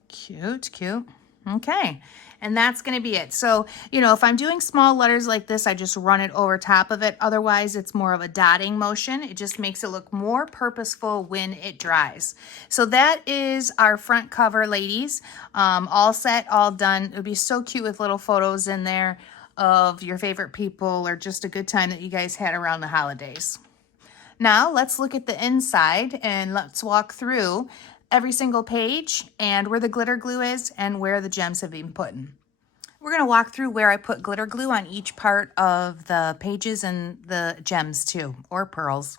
Cute, cute. Okay. And that's going to be it. So, you know, if I'm doing small letters like this, I just run it over top of it. Otherwise, it's more of a dotting motion. It just makes it look more purposeful when it dries. So that is our front cover, ladies. All set, all done. It would be so cute with little photos in there of your favorite people or just a good time that you guys had around the holidays. Now, let's look at the inside and let's walk through every single page and where the glitter glue is and where the gems have been put in. We're going to walk through where I put glitter glue on each part of the pages and the gems too, or pearls.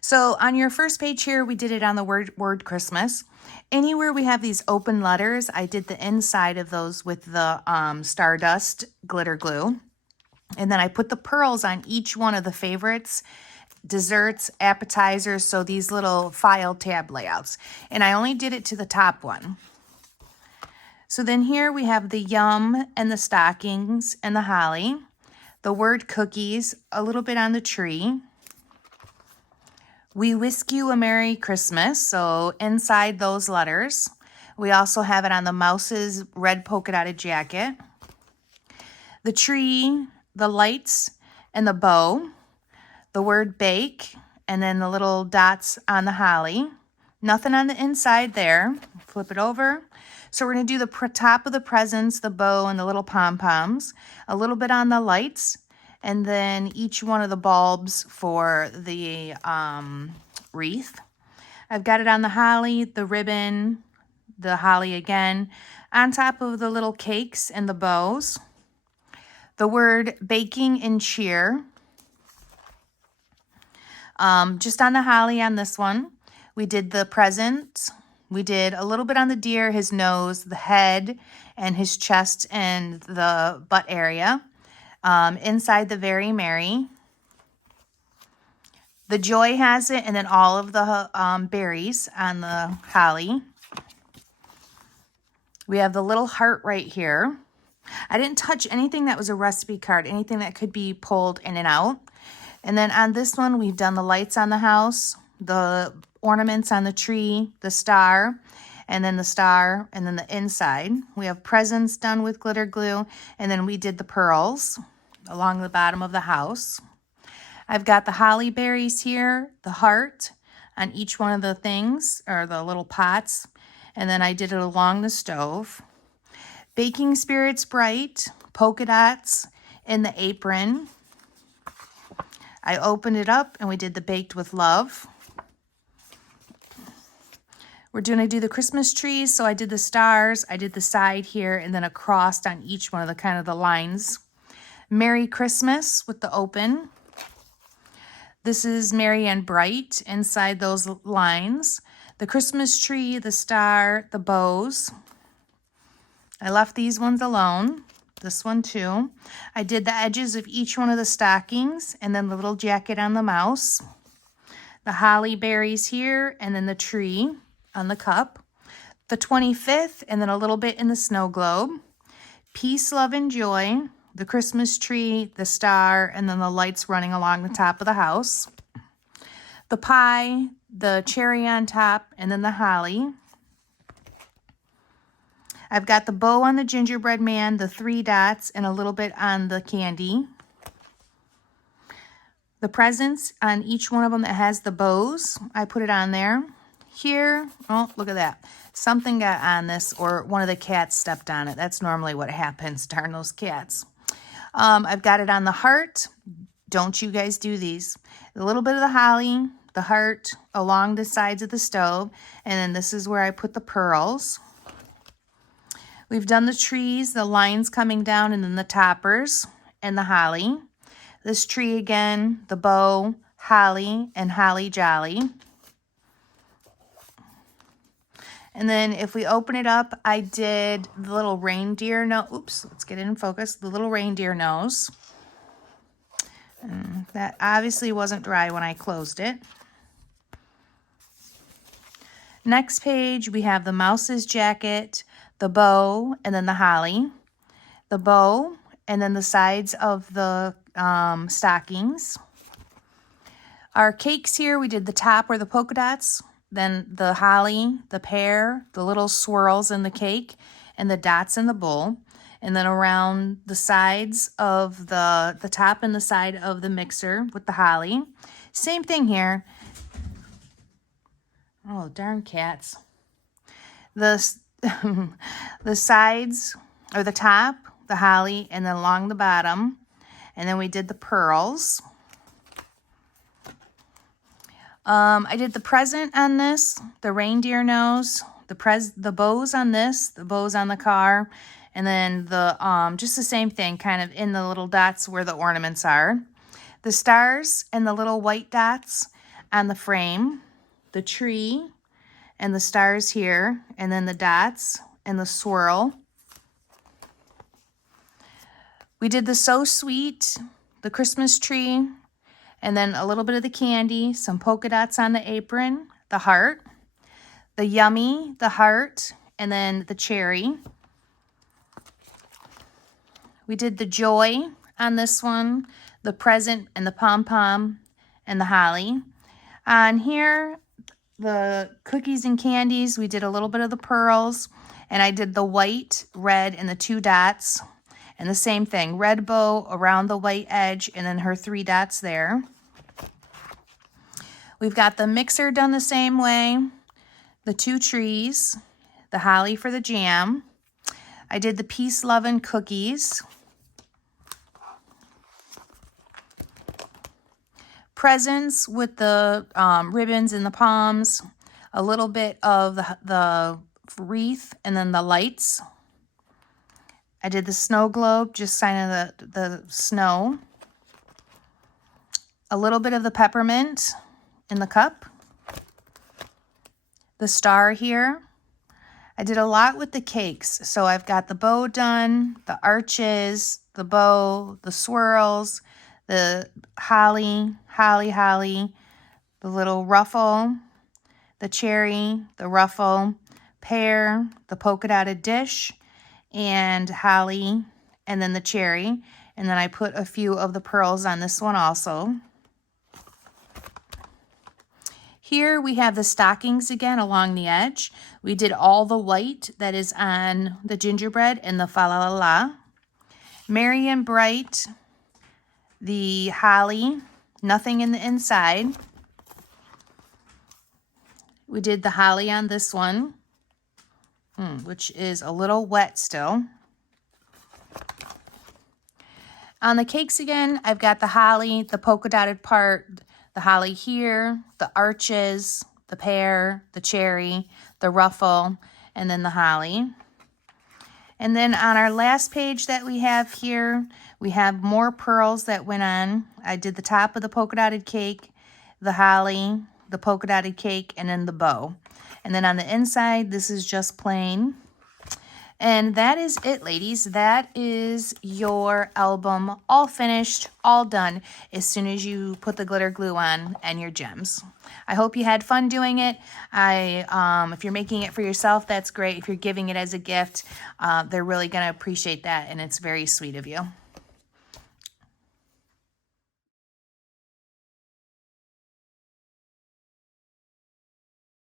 So on your first page here, we did it on the word Christmas. Anywhere we have these open letters, I did the inside of those with the Stardust glitter glue. And then I put the pearls on each one of the favorites, desserts, appetizers, so these little file tab layouts. And I only did it to the top one. So then here we have the yum and the stockings and the holly, the word cookies, a little bit on the tree. We wish you a Merry Christmas, so inside those letters. We also have it on the mouse's red polka dotted jacket. The tree, the lights, and the bow. The word bake, and then the little dots on the holly. Nothing on the inside there. Flip it over. So we're going to do the top of the presents, the bow, and the little pom-poms. A little bit on the lights, and then each one of the bulbs for the wreath. I've got it on the holly, the ribbon, the holly again, on top of the little cakes and the bows. The word baking and cheer. Just on the holly on this one. We did the present. We did a little bit on the deer, his nose, the head, and his chest and the butt area. Inside the very merry. The joy has it, and then all of the berries on the holly. We have the little heart right here. I didn't touch anything that was a recipe card, anything that could be pulled in and out. And then on this one, we've done the lights on the house, the ornaments on the tree, the star, and then the star, and then the inside. We have presents done with glitter glue, and then we did the pearls along the bottom of the house. I've got the holly berries here, the heart on each one of the things, or the little pots, and then I did it along the stove. Baking spirits bright, polka dots in the apron. I opened it up and we did the baked with love. We're going to do the Christmas trees, so I did the stars, I did the side here, and then a cross on each one of the kind of the lines. Merry Christmas with the open. This is Merry and Bright inside those lines. The Christmas tree, the star, the bows. I left these ones alone. This one too. I did the edges of each one of the stockings and then the little jacket on the mouse. The holly berries here and then the tree on the cup. The 25th and then a little bit in the snow globe. Peace, love, and joy. The Christmas tree, the star, and then the lights running along the top of the house. The pie, the cherry on top, and then the holly. I've got the bow on the gingerbread man, the 3 dots, and a little bit on the candy. The presents on each one of them that has the bows, I put it on there. Here, oh, look at that. Something got on this, or one of the cats stepped on it. That's normally what happens, darn those cats. I've got it on the heart. Don't you guys do these. A little bit of the holly, the heart along the sides of the stove. And then this is where I put the pearls. We've done the trees, the lines coming down, and then the toppers and the holly. This tree again, the bow, holly, and holly jolly. And then if we open it up, I did the little reindeer nose. Oops, let's get it in focus. The little reindeer nose. And that obviously wasn't dry when I closed it. Next page, we have the mouse's jacket, the bow, and then the holly. The bow, and then the sides of the stockings. Our cakes here, we did the top or the polka dots, then the holly, the pear, the little swirls in the cake, and the dots in the bowl. And then around the sides of the top and the side of the mixer with the holly. Same thing here. Oh, darn cats. The sides, or the top, the holly, and then along the bottom. And then we did the pearls. I did the present on this, the reindeer nose, the bows on this, the bows on the car, and then the just the same thing, kind of in the little dots where the ornaments are. The stars and the little white dots on the frame, the tree, and the stars here, and then the dots and the swirl. We did the So Sweet, the Christmas tree, and then a little bit of the candy, some polka dots on the apron, the heart, the yummy, the heart, and then the cherry. We did the joy on this one, the present and the pom-pom and the holly. On here, the cookies and candies, we did a little bit of the pearls, and I did the white, red, and the 2 dots. And the same thing, red bow around the white edge, and then her 3 dots there. We've got the mixer done the same way, the 2 trees, the holly for the jam. I did the peace, love, and cookies. Presents with the ribbons and the palms, a little bit of the wreath, and then the lights. I did the snow globe, just kind of the snow. A little bit of the peppermint in the cup. The star here. I did a lot with the cakes. So I've got the bow done, the arches, the bow, the swirls, the holly, the little ruffle, the cherry, the ruffle, pear, the polka dotted dish, and holly, and then the cherry. And then I put a few of the pearls on this one also. Here we have the stockings again along the edge. We did all the white that is on the gingerbread and the fa la la la. Merry and bright, the holly, nothing in the inside. We did the holly on this one, which is a little wet still. On the cakes again, I've got the holly, the polka dotted part, the holly here, the arches, the pear, the cherry, the ruffle, and then the holly. And then on our last page that we have here, we have more pearls that went on. I did the top of the polka dotted cake, the holly, the polka dotted cake, and then the bow. And then on the inside, this is just plain. And that is it, ladies. That is your album all finished, all done, as soon as you put the glitter glue on and your gems. I hope you had fun doing it. If you're making it for yourself, that's great. If you're giving it as a gift, they're really going to appreciate that, and it's very sweet of you.